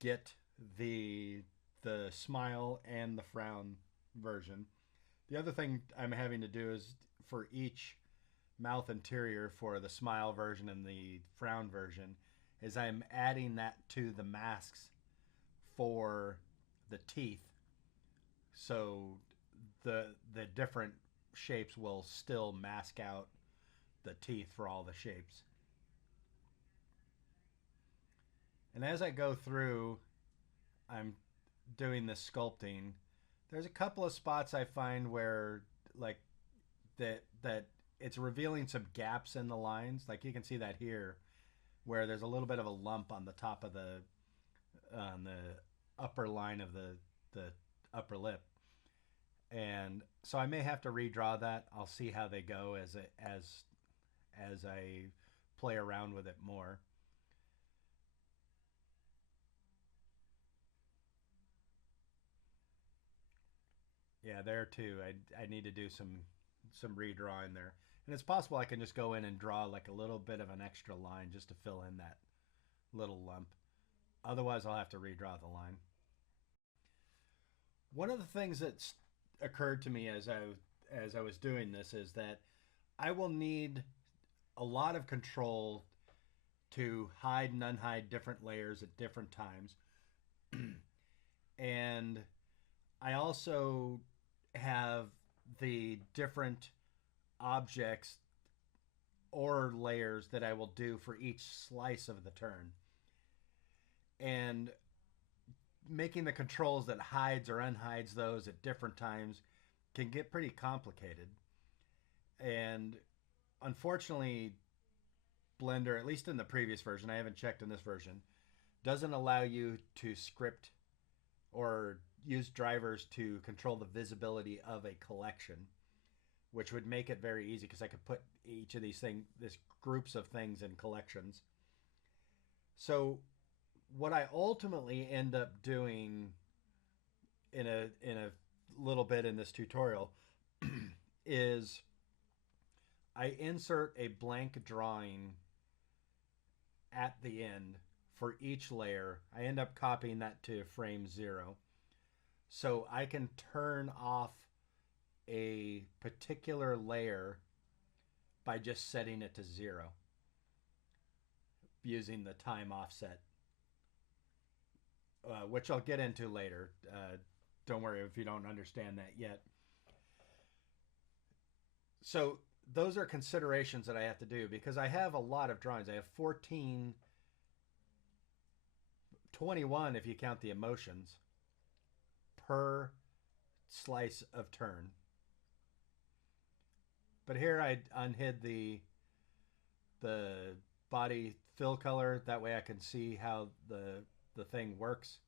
get the smile and the frown version. The other thing I'm having to do is for each mouth interior, for the smile version and the frown version, is I'm adding that to the masks for the teeth, so the different shapes will still mask out the teeth for all the shapes. And as I go through, I'm doing this sculpting. There's a couple of spots I find where like that it's revealing some gaps in the lines. Like you can see that here, where there's a little bit of a lump on the top of on the upper line of the upper lip, and so I may have to redraw that. I'll see how they go as I play around with it more. Yeah, there too. I need to do some redrawing there, and it's possible I can just go in and draw like a little bit of an extra line just to fill in that little lump. Otherwise, I'll have to redraw the line. One of the things that's occurred to me as I was doing this is that I will need a lot of control to hide and unhide different layers at different times. And I also have the different objects or layers that I will do for each slice of the turn. And making the controls that hides or unhides those at different times can get pretty complicated. And unfortunately, Blender, at least in the previous version, I haven't checked in this version, doesn't allow you to script or use drivers to control the visibility of a collection, which would make it very easy because I could put each of these things, this groups of things in collections. So what I ultimately end up doing in a little bit in this tutorial is I insert a blank drawing at the end for each layer. I end up copying that to frame 0. So I can turn off a particular layer by just setting it to 0 using the time offset, which I'll get into later. Don't worry if you don't understand that yet. So those are considerations that I have to do because I have a lot of drawings. I have 14, 21 if you count the emotions per slice of turn. But here I unhid the body fill color. That way I can see how the thing works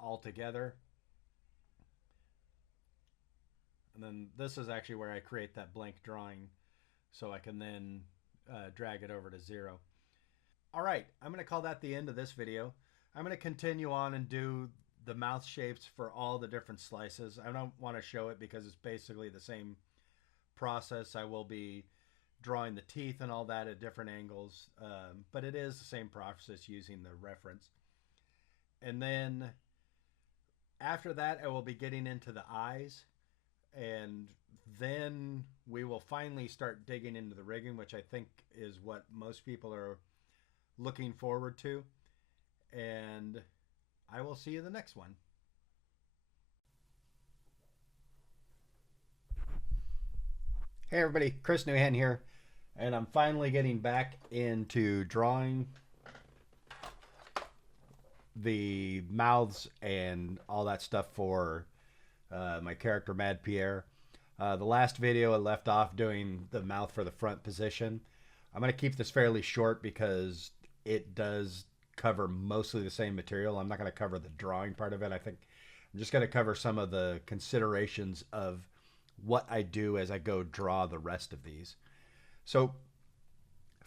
all together. And then this is actually where I create that blank drawing so I can then drag it over to 0. All right, I'm going to call that the end of this video. I'm going to continue on and do the mouth shapes for all the different slices. I don't want to show it because it's basically the same process. I will be drawing the teeth and all that at different angles, but it is the same process using the reference. And then after that, I will be getting into the eyes, and then we will finally start digging into the rigging, which I think is what most people are looking forward to. And I will see you in the next one. Hey everybody, Chris Newhan here, and I'm finally getting back into drawing the mouths and all that stuff for my character Mad Pierre. The last video I left off doing the mouth for the front position. I'm going to keep this fairly short because it does cover mostly the same material. I'm not going to cover the drawing part of it. I think I'm just going to cover some of the considerations of what I do as I go draw the rest of these. So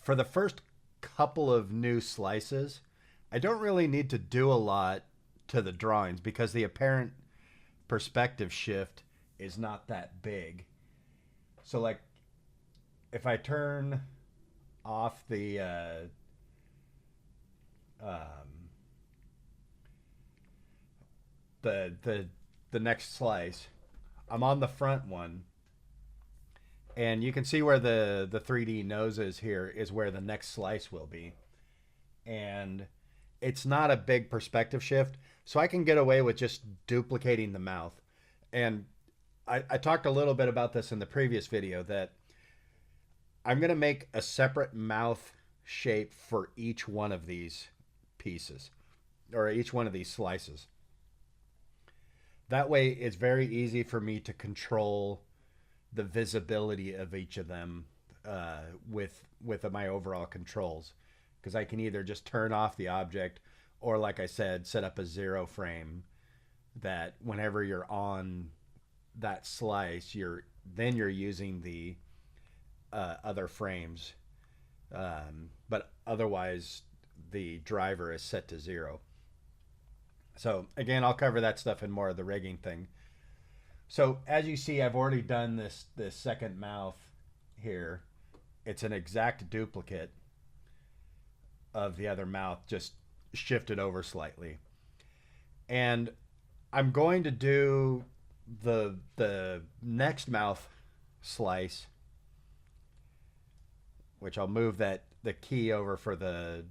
for the first couple of new slices, I don't really need to do a lot to the drawings because the apparent perspective shift is not that big. So like if I turn off the the next slice, I'm on the front one, and you can see where the 3D nose is. Here is where the next slice will be, and it's not a big perspective shift, so I can get away with just duplicating the mouth. And I talked a little bit about this in the previous video, that I'm going to make a separate mouth shape for each one of these pieces, or each one of these slices. That way it's very easy for me to control the visibility of each of them with my overall controls, because I can either just turn off the object or, like I said, set up a 0 frame that whenever you're on that slice, you're using the other frames, but otherwise the driver is set to 0. So again, I'll cover that stuff in more of the rigging thing. So as you see, I've already done this second mouth here. It's an exact duplicate of the other mouth, just shifted over slightly. And I'm going to do the next mouth slice, which I'll move the key over for the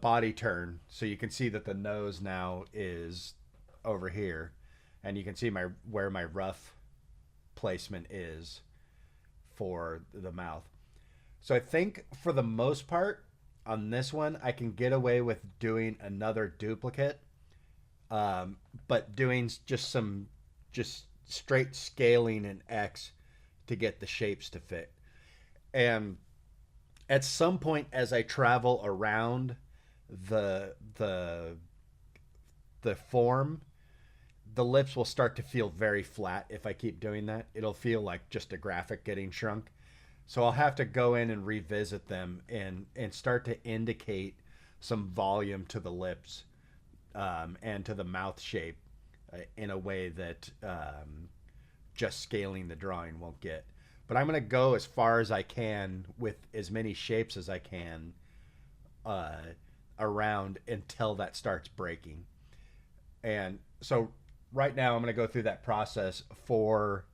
body turn, so you can see that the nose now is over here, and you can see where my rough placement is for the mouth. So I think for the most part on this one, I can get away with doing another duplicate, but doing just straight scaling in X to get the shapes to fit. And at some point as I travel around the form, the lips will start to feel very flat. If I keep doing that, it'll feel like just a graphic getting shrunk. So I'll have to go in and revisit them and start to indicate some volume to the lips and to the mouth shape in a way that just scaling the drawing won't get. But I'm going to go as far as I can with as many shapes as I can around until that starts breaking. And so right now I'm going to go through that process for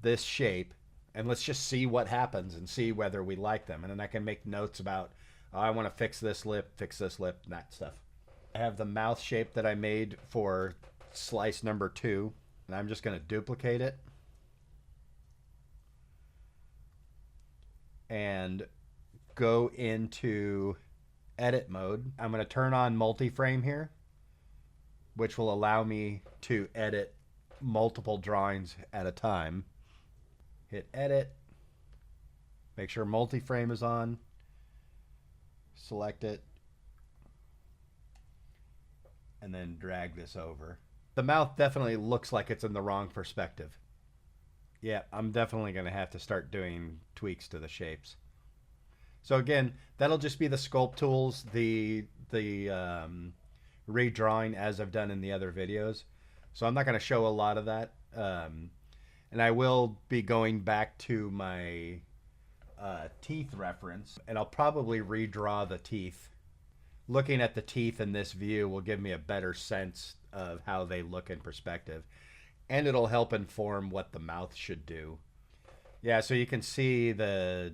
this shape, and let's just see what happens and see whether we like them. And then I can make notes about, oh, I want to fix this lip, and that stuff. I have the mouth shape that I made for slice number 2, and I'm just going to duplicate it and go into edit mode. I'm going to turn on multi-frame here, which will allow me to edit multiple drawings at a time. Hit edit, make sure multi-frame is on, select it, and then drag this over. The mouth definitely looks like it's in the wrong perspective. Yeah, I'm definitely going to have to start doing tweaks to the shapes. So again, that'll just be the sculpt tools, the redrawing as I've done in the other videos. So I'm not going to show a lot of that. And I will be going back to my teeth reference, and I'll probably redraw the teeth. Looking at the teeth in this view will give me a better sense of how they look in perspective, and it'll help inform what the mouth should do. Yeah, so you can see that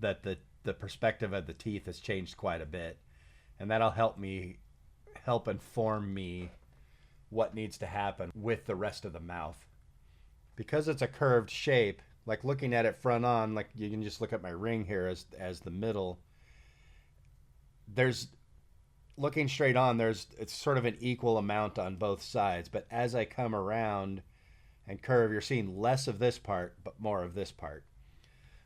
the perspective of the teeth has changed quite a bit, and that'll help inform me what needs to happen with the rest of the mouth. Because it's a curved shape, like looking at it front on, like you can just look at my ring here as the middle. Looking straight on, it's sort of an equal amount on both sides, but as I come around and curve, you're seeing less of this part, but more of this part.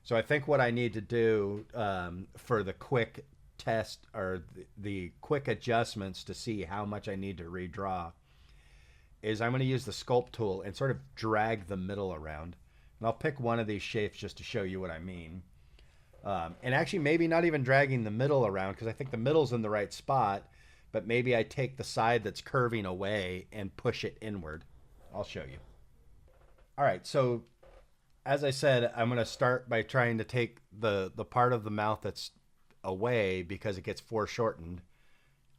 So I think what I need to do for the quick test, or the quick adjustments to see how much I need to redraw, is I'm going to use the sculpt tool and sort of drag the middle around. And I'll pick one of these shapes just to show you what I mean. And actually maybe not even dragging the middle around, because I think the middle's in the right spot, but maybe I take the side that's curving away and push it inward. I'll show you. All right, so as I said, I'm going to start by trying to take the part of the mouth that's away because it gets foreshortened,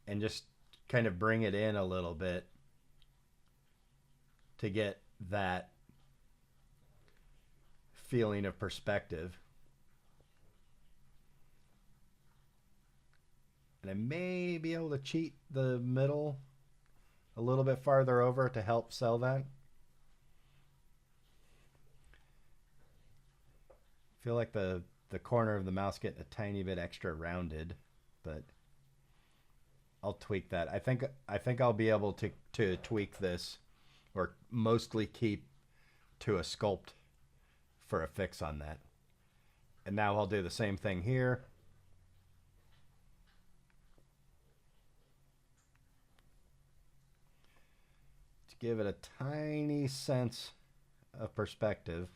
and just kind of bring it in a little bit to get that feeling of perspective. And I may be able to cheat the middle a little bit farther over to help sell that. I feel like the corner of the mouth's getting a tiny bit extra rounded, but I'll tweak that. I think I'll be able to tweak this or mostly keep to a sculpt for a fix on that. And now I'll do the same thing here. To give it a tiny sense of perspective.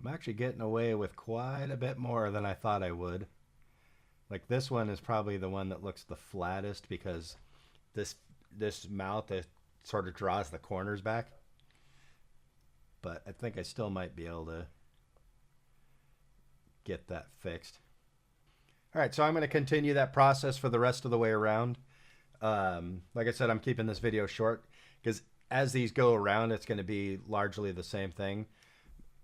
I'm actually getting away with quite a bit more than I thought I would. Like this one is probably the one that looks the flattest because this mouth, it sort of draws the corners back. But I think I still might be able to get that fixed. All right, so I'm going to continue that process for the rest of the way around. Like I said, I'm keeping this video short because as these go around, it's going to be largely the same thing.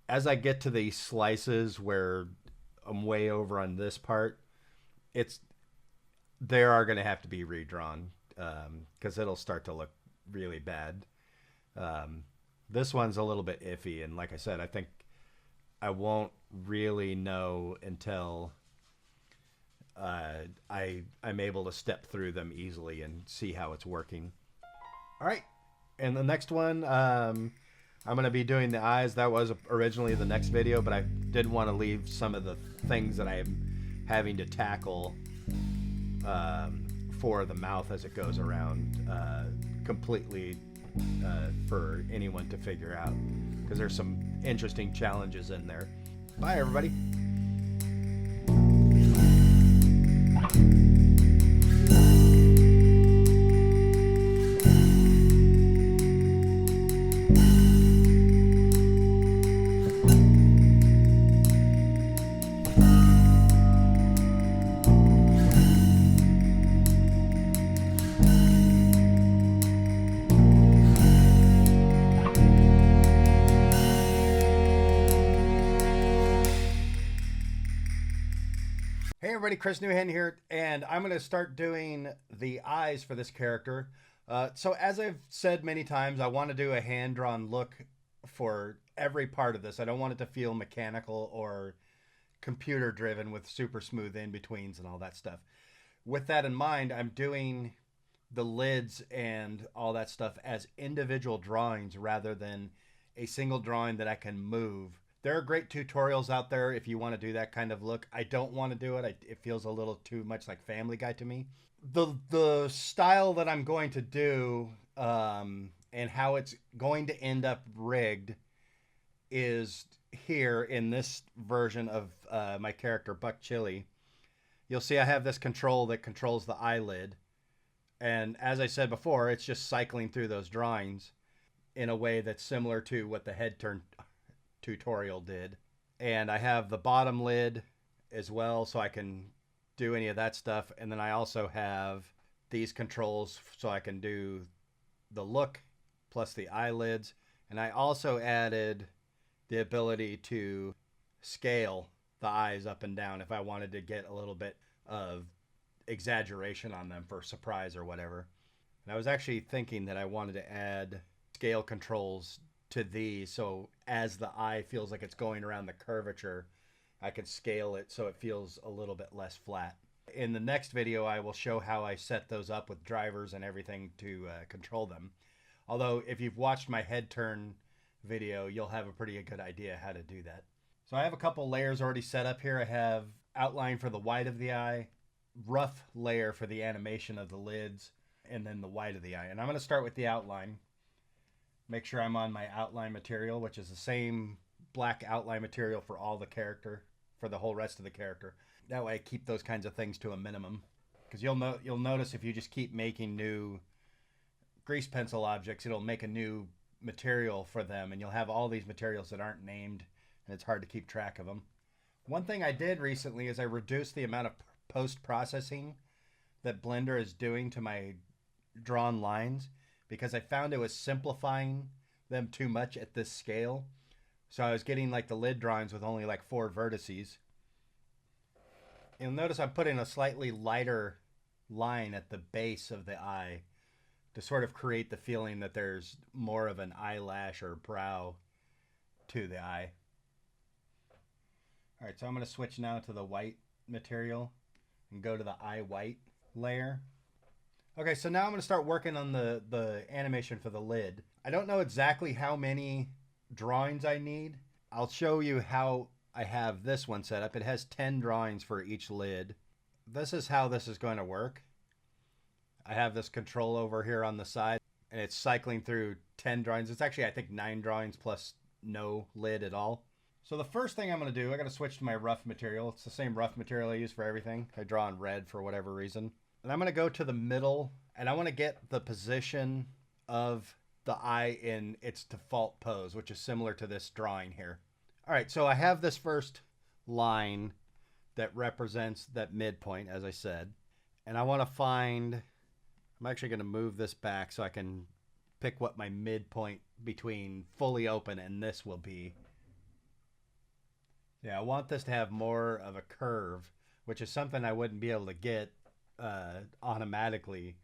As I get to the slices where I'm way over on this part, they are going to have to be redrawn because it'll start to look really bad. This one's a little bit iffy, and like I said, I think I won't really know until I'm able to step through them easily and see how it's working. All right, and the next one, I'm going to be doing the eyes. That was originally the next video, but I didn't want to leave some of the things that I'm having to tackle for the mouth as it goes around completely for anyone to figure out, because there's some interesting challenges in there. Bye, everybody. Hey everybody, Chris Newhan here, and I'm going to start doing the eyes for this character. So as I've said many times, I want to do a hand-drawn look for every part of this. I don't want it to feel mechanical or computer-driven with super smooth in-betweens and all that stuff. With that in mind, I'm doing the lids and all that stuff as individual drawings rather than a single drawing that I can move. There are great tutorials out there if you want to do that kind of look. I don't want to do it. It feels a little too much like Family Guy to me. The style that I'm going to do and how it's going to end up rigged is here in this version of my character Buck Chili. You'll see I have this control that controls the eyelid. And as I said before, it's just cycling through those drawings in a way that's similar to what the head turn tutorial did. And I have the bottom lid as well, so I can do any of that stuff. And then I also have these controls so I can do the look plus the eyelids. And I also added the ability to scale the eyes up and down if I wanted to get a little bit of exaggeration on them for surprise or whatever. And I was actually thinking that I wanted to add scale controls to these, so as the eye feels like it's going around the curvature, I can scale it so it feels a little bit less flat. In the next video, I will show how I set those up with drivers and everything to control them. Although if you've watched my head turn video, you'll have a pretty good idea how to do that. So I have a couple layers already set up here. I have outline for the white of the eye, rough layer for the animation of the lids, and then the white of the eye. And I'm going to start with the outline. Make sure I'm on my outline material, which is the same black outline material for all the character, for the whole rest of the character. That way I keep those kinds of things to a minimum. Because you'll notice if you just keep making new grease pencil objects, it'll make a new material for them, and you'll have all these materials that aren't named, and it's hard to keep track of them. One thing I did recently is I reduced the amount of post-processing that Blender is doing to my drawn lines, because I found it was simplifying them too much at this scale. So I was getting like the lid drawings with only like 4 vertices. You'll notice I'm putting a slightly lighter line at the base of the eye to sort of create the feeling that there's more of an eyelash or brow to the eye. All right, so I'm going to switch now to the white material and go to the eye white layer. Okay, so now I'm going to start working on the animation for the lid. I don't know exactly how many drawings I need. I'll show you how I have this one set up. It has 10 drawings for each lid. This is how this is going to work. I have this control over here on the side, and it's cycling through 10 drawings. It's actually, I think, 9 drawings plus no lid at all. So the first thing I'm going to do, I got to switch to my rough material. It's the same rough material I use for everything. I draw in red for whatever reason. And I'm going to go to the middle, and I want to get the position of the eye in its default pose, which is similar to this drawing here. All right, so I have this first line that represents that midpoint, as I said. And I want to find, I'm actually going to move this back so I can pick what my midpoint between fully open and this will be. Yeah, I want this to have more of a curve, which is something I wouldn't be able to get automatically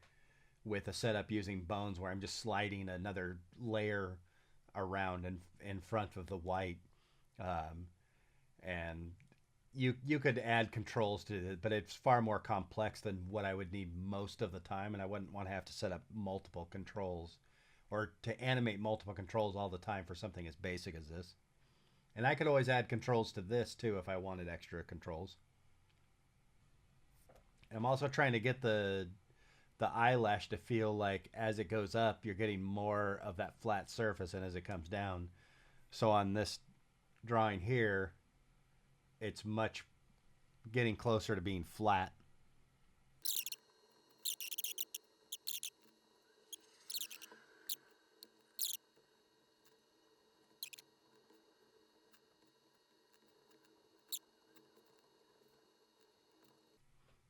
with a setup using bones, where I'm just sliding another layer around in front of the white. And you could add controls to it, but it's far more complex than what I would need most of the time, and I wouldn't want to have to set up multiple controls or to animate multiple controls all the time for something as basic as this. And I could always add controls to this too if I wanted extra controls. And I'm also trying to get the eyelash to feel like as it goes up, you're getting more of that flat surface, and as it comes down. So on this drawing here, it's much getting closer to being flat.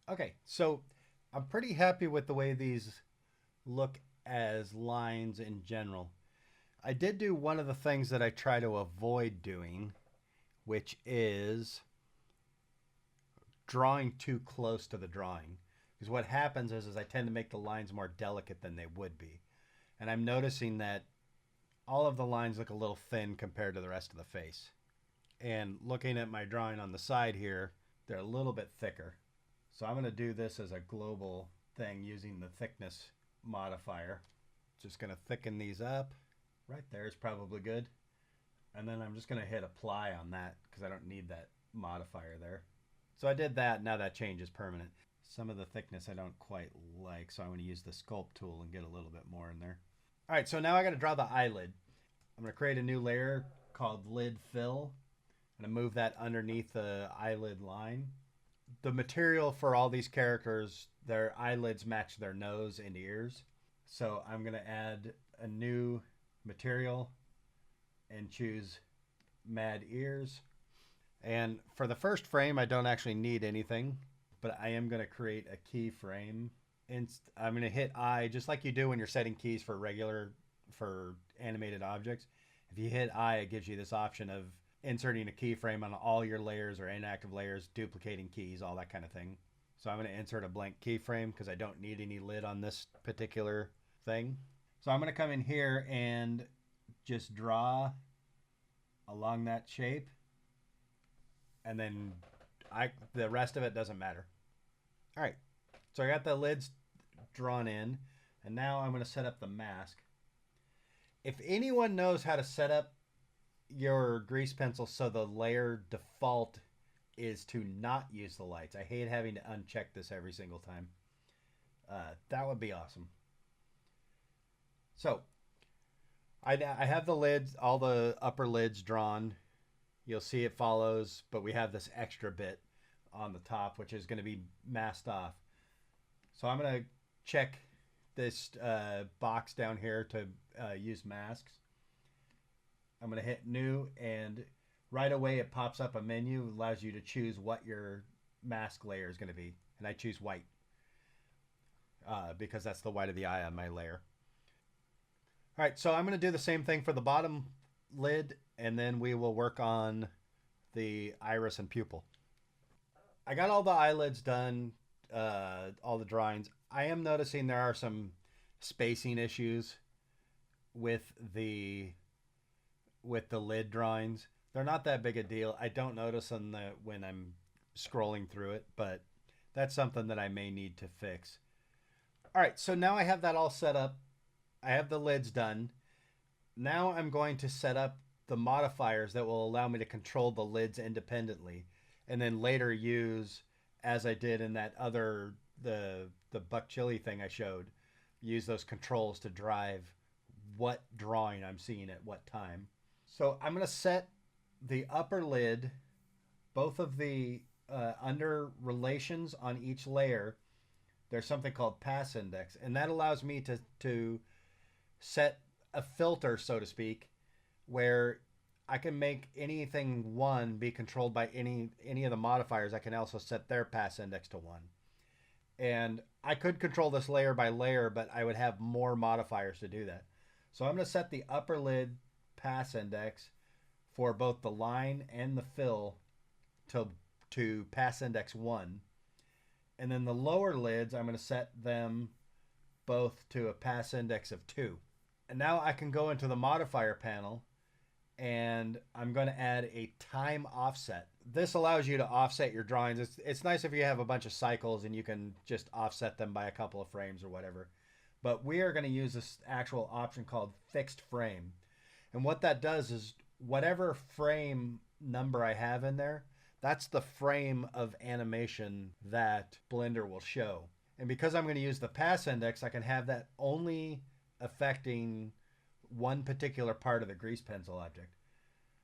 Okay, so I'm pretty happy with the way these look as lines in general. I did do one of the things that I try to avoid doing, which is drawing too close to the drawing. Because what happens is I tend to make the lines more delicate than they would be. And I'm noticing that all of the lines look a little thin compared to the rest of the face. And looking at my drawing on the side here, they're a little bit thicker. So I'm going to do this as a global thing using the thickness modifier. Just going to thicken these up. Right there is probably good. And then I'm just going to hit apply on that because I don't need that modifier there. So I did that. Now that change is permanent. Some of the thickness I don't quite like, so I'm going to use the sculpt tool and get a little bit more in there. All right, so now I got to draw the eyelid. I'm going to create a new layer called lid fill. I'm going to move that underneath the eyelid line. The material for all these characters, their eyelids match their nose and ears. So I'm going to add a new material and choose Mad Ears. And for the first frame, I don't actually need anything, but I am going to create a keyframe. I'm going to hit I, just like you do when you're setting keys for animated objects. If you hit I, it gives you this option of inserting a keyframe on all your layers or inactive layers, duplicating keys, all that kind of thing. So I'm going to insert a blank keyframe because I don't need any lid on this particular thing. So I'm going to come in here and just draw along that shape. And then the rest of it doesn't matter. All right, so I got the lids drawn in, and now I'm going to set up the mask. If anyone knows how to set up your grease pencil so the layer default is to not use the lights, I hate having to uncheck this every single time. That would be awesome. So I have the lids, all the upper lids drawn. You'll see it follows, but we have this extra bit on the top, which is going to be masked off. So I'm going to check this box down here to use masks. I'm going to hit new, and right away it pops up a menu, allows you to choose what your mask layer is going to be. And I choose white because that's the white of the eye on my layer. All right, so I'm going to do the same thing for the bottom lid, and then we will work on the iris and pupil. I got all the eyelids done, all the drawings. I am noticing there are some spacing issues with the lid drawings. They're not that big a deal. I don't notice them when I'm scrolling through it, but that's something that I may need to fix. All right, so now I have that all set up. I have the lids done. Now I'm going to set up the modifiers that will allow me to control the lids independently, and then later use, as I did in that other the buck chili thing I showed, use those controls to drive what drawing I'm seeing at what time. So I'm going to set the upper lid, both of the under relations on each layer. There's something called pass index, and that allows me to set a filter, so to speak, where I can make anything one be controlled by any of the modifiers. I can also set their pass index to one. And I could control this layer by layer, but I would have more modifiers to do that. So I'm going to set the upper lid pass index for both the line and the fill to pass index 1. And then the lower lids, I'm going to set them both to a pass index of 2. And now I can go into the modifier panel, and I'm going to add a time offset. This allows you to offset your drawings. It's nice if you have a bunch of cycles and you can just offset them by a couple of frames or whatever. But we are going to use this actual option called fixed frame. And what that does is whatever frame number I have in there, that's the frame of animation that Blender will show. And because I'm going to use the pass index, I can have that only affecting one particular part of the grease pencil object.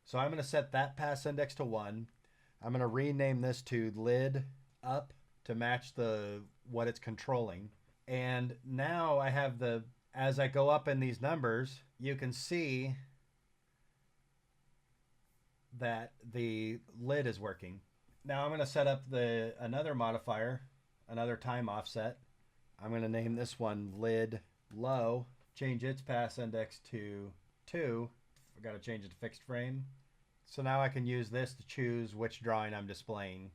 So I'm going to set that pass index to 1. I'm going to rename this to lid up to match what it's controlling. And now I have as I go up in these numbers, you can see that the lid is working. Now I'm going to set up another modifier, another time offset. I'm going to name this one lid low, change its pass index to 2. I've got to change it to fixed frame. So now I can use this to choose which drawing I'm displaying.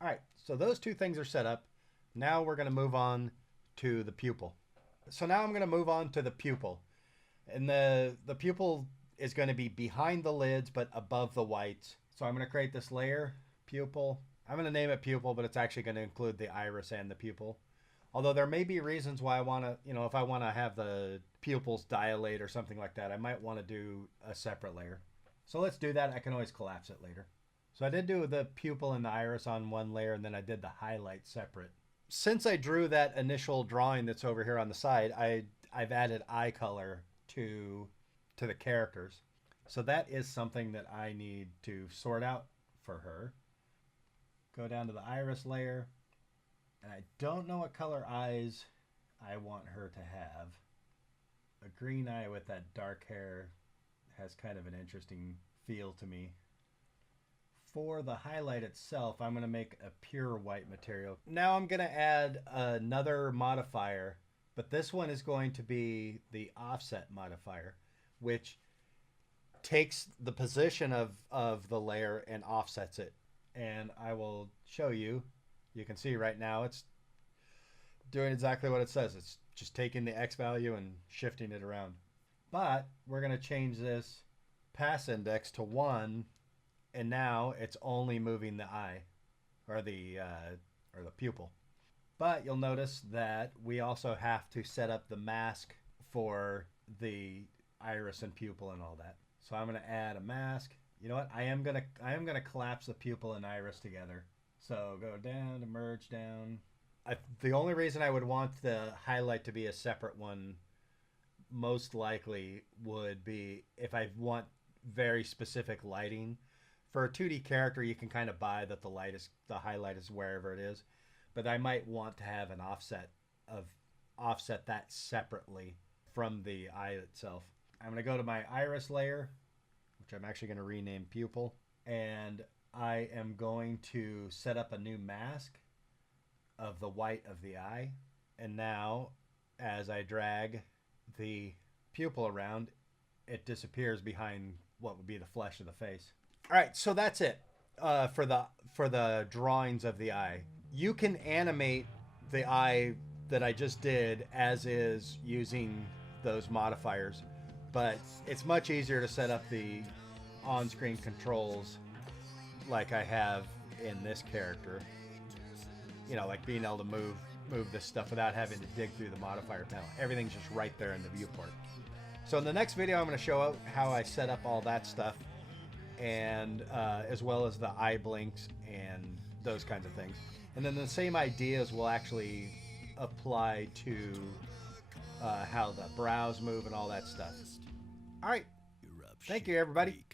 All right, so those two things are set up. Now we're going to move on to the pupil. So now I'm going to move on to the pupil. And the pupil is going to be behind the lids but above the whites. So I'm going to create this layer, pupil. I'm going to name it pupil, but it's actually going to include the iris and the pupil. Although there may be reasons why I want to, if I want to have the pupils dilate or something like that, I might want to do a separate layer. So let's do that. I can always collapse it later. So I did do the pupil and the iris on one layer, and then I did the highlight separate. Since I drew that initial drawing that's over here on the side, I've added eye color to the characters. So that is something that I need to sort out for her. Go down to the iris layer. And I don't know what color eyes I want her to have. A green eye with that dark hair has kind of an interesting feel to me. For the highlight itself, I'm going to make a pure white material. Now I'm going to add another modifier, but this one is going to be the offset modifier, which takes the position of the layer and offsets it. And I will show you. You can see right now it's doing exactly what it says. It's just taking the X value and shifting it around. But we're going to change this pass index to 1, and now it's only moving the eye or the pupil. But you'll notice that we also have to set up the mask for the iris and pupil and all that. So I'm going to add a mask. You know what? I am going to collapse the pupil and iris together. So go down to merge down. The only reason I would want the highlight to be a separate one most likely would be if I want very specific lighting. For a 2D character, you can kind of buy that the highlight is wherever it is, but I might want to have an offset that separately from the eye itself. I'm going to go to my iris layer, which I'm actually going to rename pupil, and I am going to set up a new mask of the white of the eye. And now, as I drag the pupil around, it disappears behind what would be the flesh of the face. All right, so that's it for the drawings of the eye. You can animate the eye that I just did as is using those modifiers, but it's much easier to set up the on-screen controls like I have in this character. You know, like being able to move this stuff without having to dig through the modifier panel. Everything's just right there in the viewport. So in the next video, I'm going to show out how I set up all that stuff, and as well as the eye blinks and those kinds of things. And then the same ideas will actually apply to how the brows move and all that stuff. All right. Thank you, everybody.